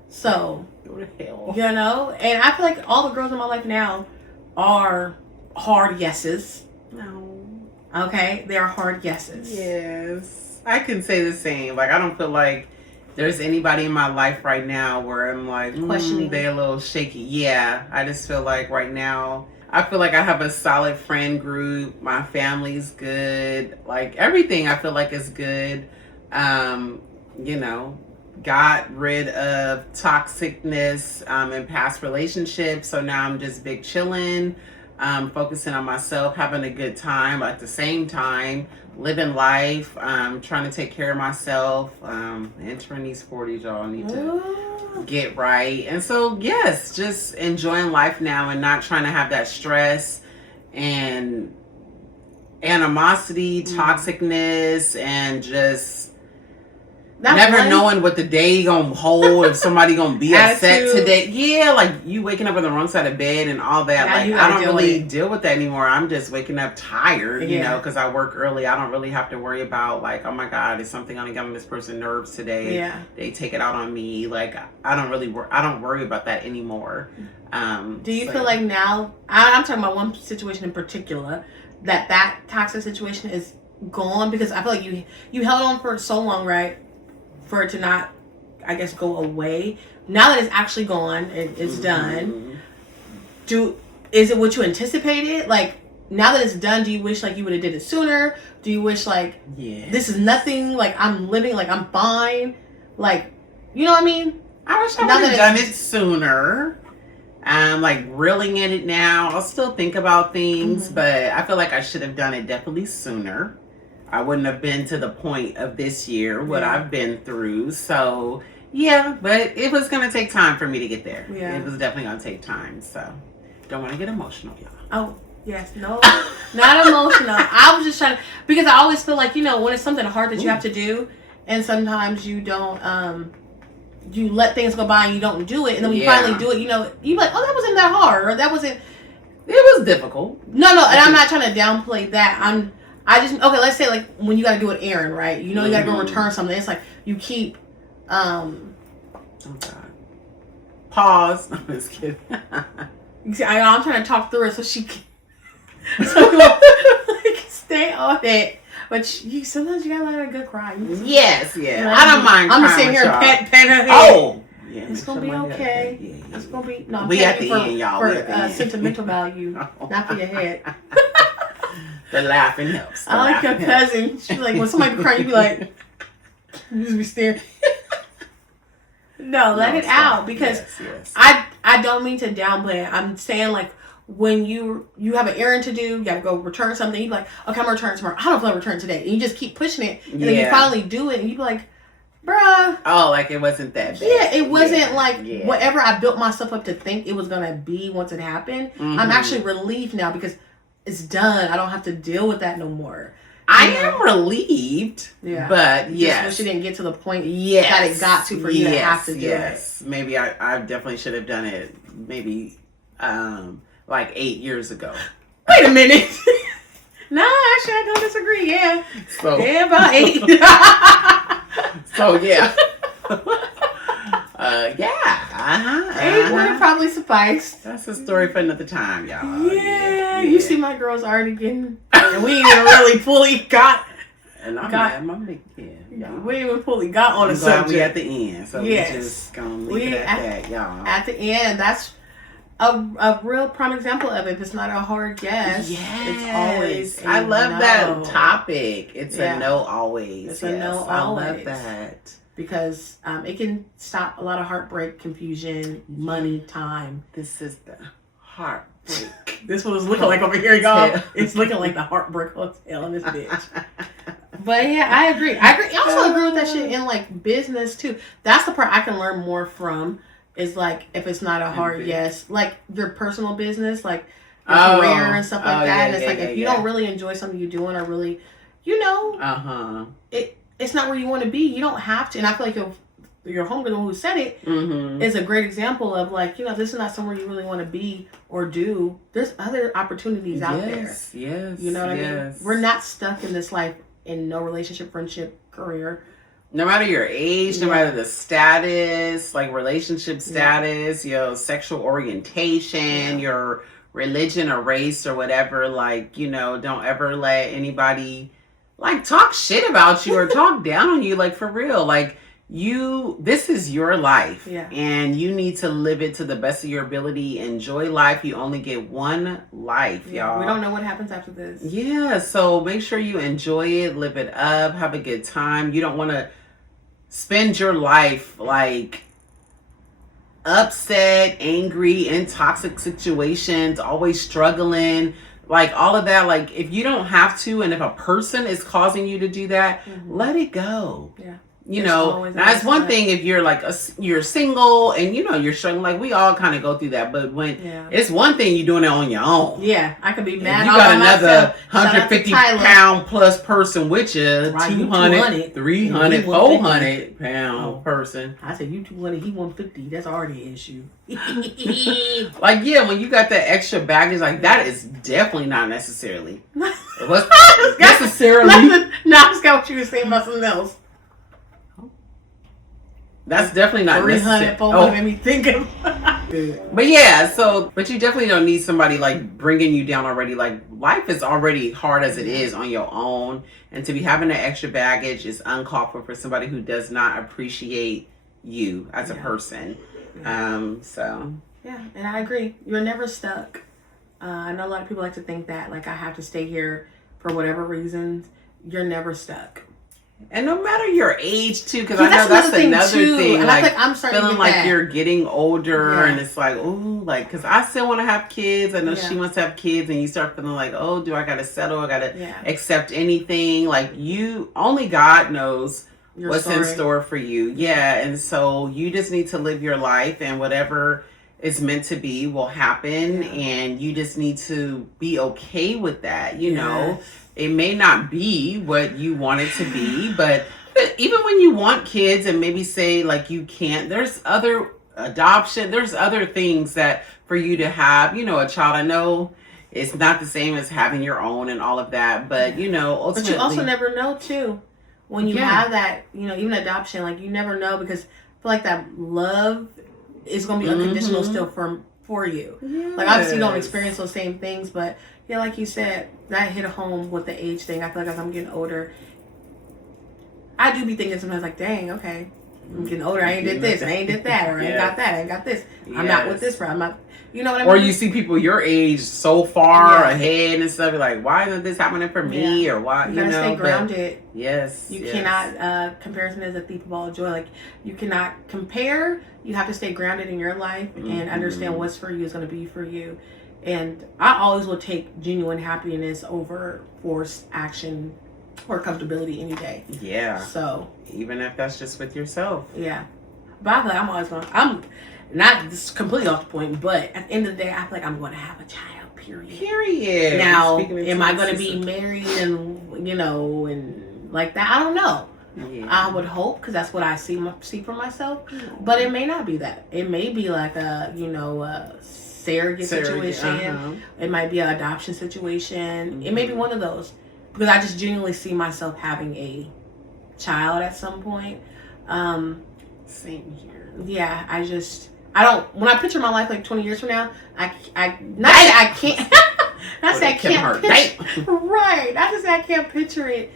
So, go to hell. You know, and I feel like all the girls in my life now are hard yeses. No. Okay, they are hard yeses. Yes, I can say the same. Like I don't feel like there's anybody in my life right now where I'm like questioning. They're a little shaky. Yeah, I just feel like right now I feel like I have a solid friend group. My family's good. Like everything I feel like is good. You know, got rid of toxicness in past relationships. So now I'm just big chilling. Focusing on myself, having a good time, at the same time, living life, trying to take care of myself, entering these 40s, y'all need to get right. And so, yes, just enjoying life now and not trying to have that stress and animosity, toxicness, and just never knowing what the day gonna hold, if somebody gonna be upset today. Yeah, like you waking up on the wrong side of bed and all that. Like I don't really deal with that anymore. I'm just waking up tired, you know, because I work early. I don't really have to worry about like, oh my God, is something gonna get on this person's nerves today? Yeah, they take it out on me. Like I don't worry about that anymore. Do you feel like now? I'm talking about one situation in particular that toxic situation is gone, because I feel like you held on for so long, right? For it to not, I guess, go away. Now that it's actually gone and it's done, is it what you anticipated? Like, now that it's done, do you wish like you would have did it sooner? Do you wish like, this is nothing, like I'm living, like I'm fine? Like, you know what I mean? I wish I would have done it sooner. I'm like reeling in it now. I'll still think about things, but I feel like I should have done it definitely sooner. I wouldn't have been to the point of this year, what I've been through. So, yeah, but it was going to take time for me to get there. Yeah. It was definitely going to take time. So, don't want to get emotional, y'all. Oh, yes. No, not emotional. I was just trying to, because I always feel like, you know, when it's something hard that you have to do, and sometimes you don't, you let things go by and you don't do it. And then when you finally do it, you know, you're like, oh, that wasn't that hard. Or that wasn't. It was difficult. No. And I'm not trying to downplay that. Okay, let's say like when you got to do an errand, right? You know, you got to go return something. It's like you keep, oh God. Pause. I'm just kidding. See, I'm trying to talk through it so she can like, stay on it. But sometimes you gotta let her good cry. Yes. I don't mind. I'm just sitting here and pet her head. Oh, yeah, it's gonna be okay. It's gonna be no. We at the end, y'all. For sentimental value, not for your head. The laughing helps. I like your cousin. She's like, when somebody be crying, you be like, you just be staring. No, let it out, because I don't mean to downplay it. I'm saying like when you have an errand to do, you got to go return something. You like, okay, I'm gonna return it tomorrow. I don't know if I'll return today, and you just keep pushing it, and then you finally do it, and you be like, bruh. Oh, like it wasn't that bad. Yeah, it wasn't like whatever I built myself up to think it was gonna be once it happened. I'm actually relieved now because it's done. I don't have to deal with that no more. I am relieved. Yeah. But yes. Just wish you didn't get to the point that it got to for you to have to do it. Maybe I definitely should have done it maybe like 8 years ago. Wait a minute. No, actually I don't disagree. Yeah. So about 8. So yeah. It would have probably sufficed. That's a story for another time, y'all. Yeah. You see my girls already getting, and we ain't even really fully got. And I'm big, y'all. We ain't even fully got on the subject. We at the end, so we just gonna leave it at that, y'all. At the end, that's a real prime example of it. If it's not a hard yes, it's always. I love that topic. It's a no always. It's a no always. I love that. Because it can stop a lot of heartbreak, confusion, money, time. This is the heartbreak. This one is looking like over here, y'all. It's looking like the heartbreak hotel in this bitch. But yeah, I agree. I also agree with that shit in like business too. That's the part I can learn more from. Is like if it's not a hard yes, like your personal business, like your career and stuff like that. And it's like if you don't really enjoy something you're doing, or really, you know, it's not where you want to be. You don't have to. And I feel like your homegirl, the one who said it, is a great example of like, you know, this is not somewhere you really want to be or do. There's other opportunities out there. Yes. You know what I mean? We're not stuck in this life in no relationship, friendship, career. No matter your age, no matter the status, like relationship status, your sexual orientation, your religion or race or whatever, like, you know, don't ever let anybody like talk shit about you or talk down on you, like for real. Like this is your life and you need to live it to the best of your ability. Enjoy life. You only get one life, y'all. We don't know what happens after this. Yeah. So make sure you enjoy it, live it up, have a good time. You don't want to spend your life like upset, angry, in toxic situations, always struggling. Like all of that, like if you don't have to, and if a person is causing you to do that, let it go. Yeah. You know, now it's one thing if you're like you're single and you know you're struggling. Like we all kind of go through that, but when it's one thing you're doing it on your own. Yeah, I could be mad. You got another 150-pound plus person with you, right, 200, 300, 400 pound person. I said you 200, he 150. That's already an issue. Like when you got that extra baggage, like that is definitely not necessarily. Necessarily. No, I just got what you were saying about something else. That's definitely not 300, 400 made me think of. But yeah, but you definitely don't need somebody like bringing you down already. Like life is already hard as it is on your own, and to be having that extra baggage is uncalled for somebody who does not appreciate you as a person. So yeah, and I agree. You're never stuck. I know a lot of people like to think that like I have to stay here for whatever reasons. You're never stuck. And no matter your age too, because I know that's another thing. Like I'm feeling like you're getting older, and it's like, oh, like because I still want to have kids. I know she wants to have kids, and you start feeling like, oh, do I got to settle? I got to accept anything? Like only God knows what's in store for you. Yeah, and so you just need to live your life, and whatever is meant to be will happen, and you just need to be okay with that. You know. It may not be what you want it to be, but even when you want kids and maybe say like you can't, there's other adoption, there's other things that for you to have, you know, a child. I know it's not the same as having your own and all of that, but you know, ultimately. But you also never know too, when you have that, you know, even adoption, like you never know because I feel like that love is going to be unconditional still for you. Yes. Like obviously you don't experience those same things, but yeah, like you said, that hit home with the age thing. I feel like as I'm getting older, I do be thinking sometimes like, dang, okay, I'm getting older. I ain't did this. I ain't did that. Or I ain't got that. I ain't got this. I'm not with this friend. I'm not, you know what I mean? Or you see people your age so far ahead and stuff. You're like, why isn't this happening for me? Or why, you gotta stay grounded. Yes. You cannot, comparison is a thief of all joy. Like, you cannot compare. You have to stay grounded in your life and understand what's for you is going to be for you. And I always will take genuine happiness over forced action or comfortability any day. Yeah. So even if that's just with yourself. Yeah. But I feel like I'm not just completely off the point, but at the end of the day, I feel like I'm going to have a child. Period. Now, am I going to be married and you know and like that? I don't know. Yeah. I would hope because that's what I see for myself. But it may not be that. It may be like a surrogate situation. It might be an adoption situation. It may be one of those because I just genuinely see myself having a child at some point. Same here. Yeah, I don't. When I picture my life like 20 years from now, I can't. Not say I can't picture. Right. Not to say I can't picture it.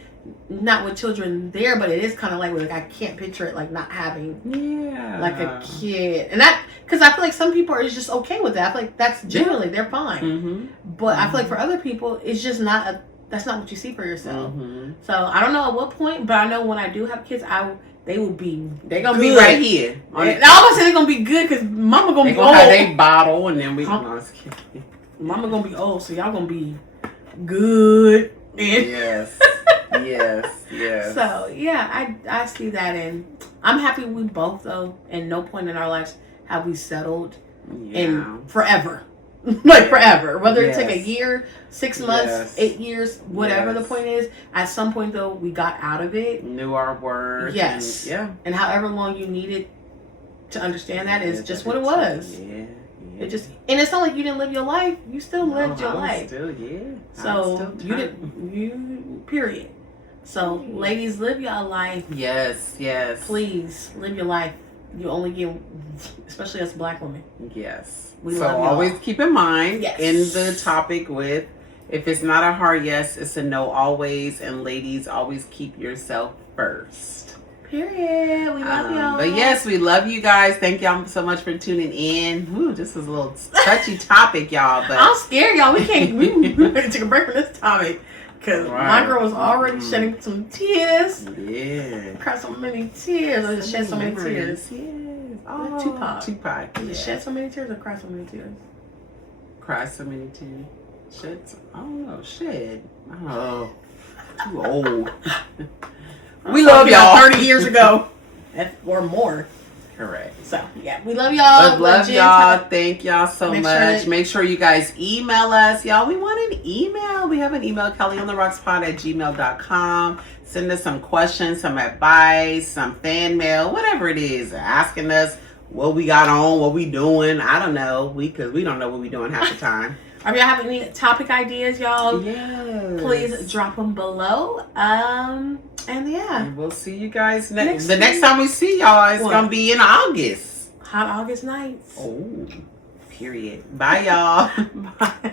Not with children there, but it is kind of like I can't picture it like not having like a kid, and that because I feel like some people are just okay with that. I feel like that's generally they're fine, but I feel like for other people it's just not that's not what you see for yourself. So I don't know at what point, but I know when I do have kids, they're gonna be right here. I almost say they're gonna be good because mama gonna be old. Have they bottle and then mama gonna be old, so y'all gonna be good. Yes. Yes. So yeah, I see that, and I'm happy we both though. And no point in our lives have we settled in forever, like forever. Whether it took a year, 6 months, 8 years, whatever the point is. At some point though, we got out of it, knew our worth. Yes. And however long you needed to understand that is just what it was. Yeah. It just, and it's not like you didn't live your life. You still lived your life. So you period. So ladies, live your life. Yes. Please live your life. You only get, especially as Black women. Yes. So always keep in mind in the topic with, if it's not a hard yes, it's a no always. And ladies, always keep yourself first. Period. We love y'all. But yes, we love you guys. Thank y'all so much for tuning in. Ooh, this is a little touchy topic, y'all. But I'm scared, y'all. We better take a break from this topic. Because my girl was already shedding some tears. Yeah. Cried so many tears. I just shed so many tears. Yes. Oh, Tupac. Did you shed so many tears or cry so many tears? Cry so many tears. Shed. I don't know. Shed. Oh, too old. We love y'all. 30 years ago. Or more. Correct. So, yeah. We love y'all. Love y'all. Thank y'all so much. Sure Make sure you guys email us. Y'all, we want an email. We have an email, kellyontherocks@gmail.com. Send us some questions, some advice, some fan mail, whatever it is. Asking us what we got on, what we doing. I don't know. Because we don't know what we doing half the time. If y'all have any topic ideas, y'all, yes, please drop them below. And yeah. And we'll see you guys next time we see y'all, it's going to be in August. Hot August nights. Oh, period. Bye, y'all. Bye.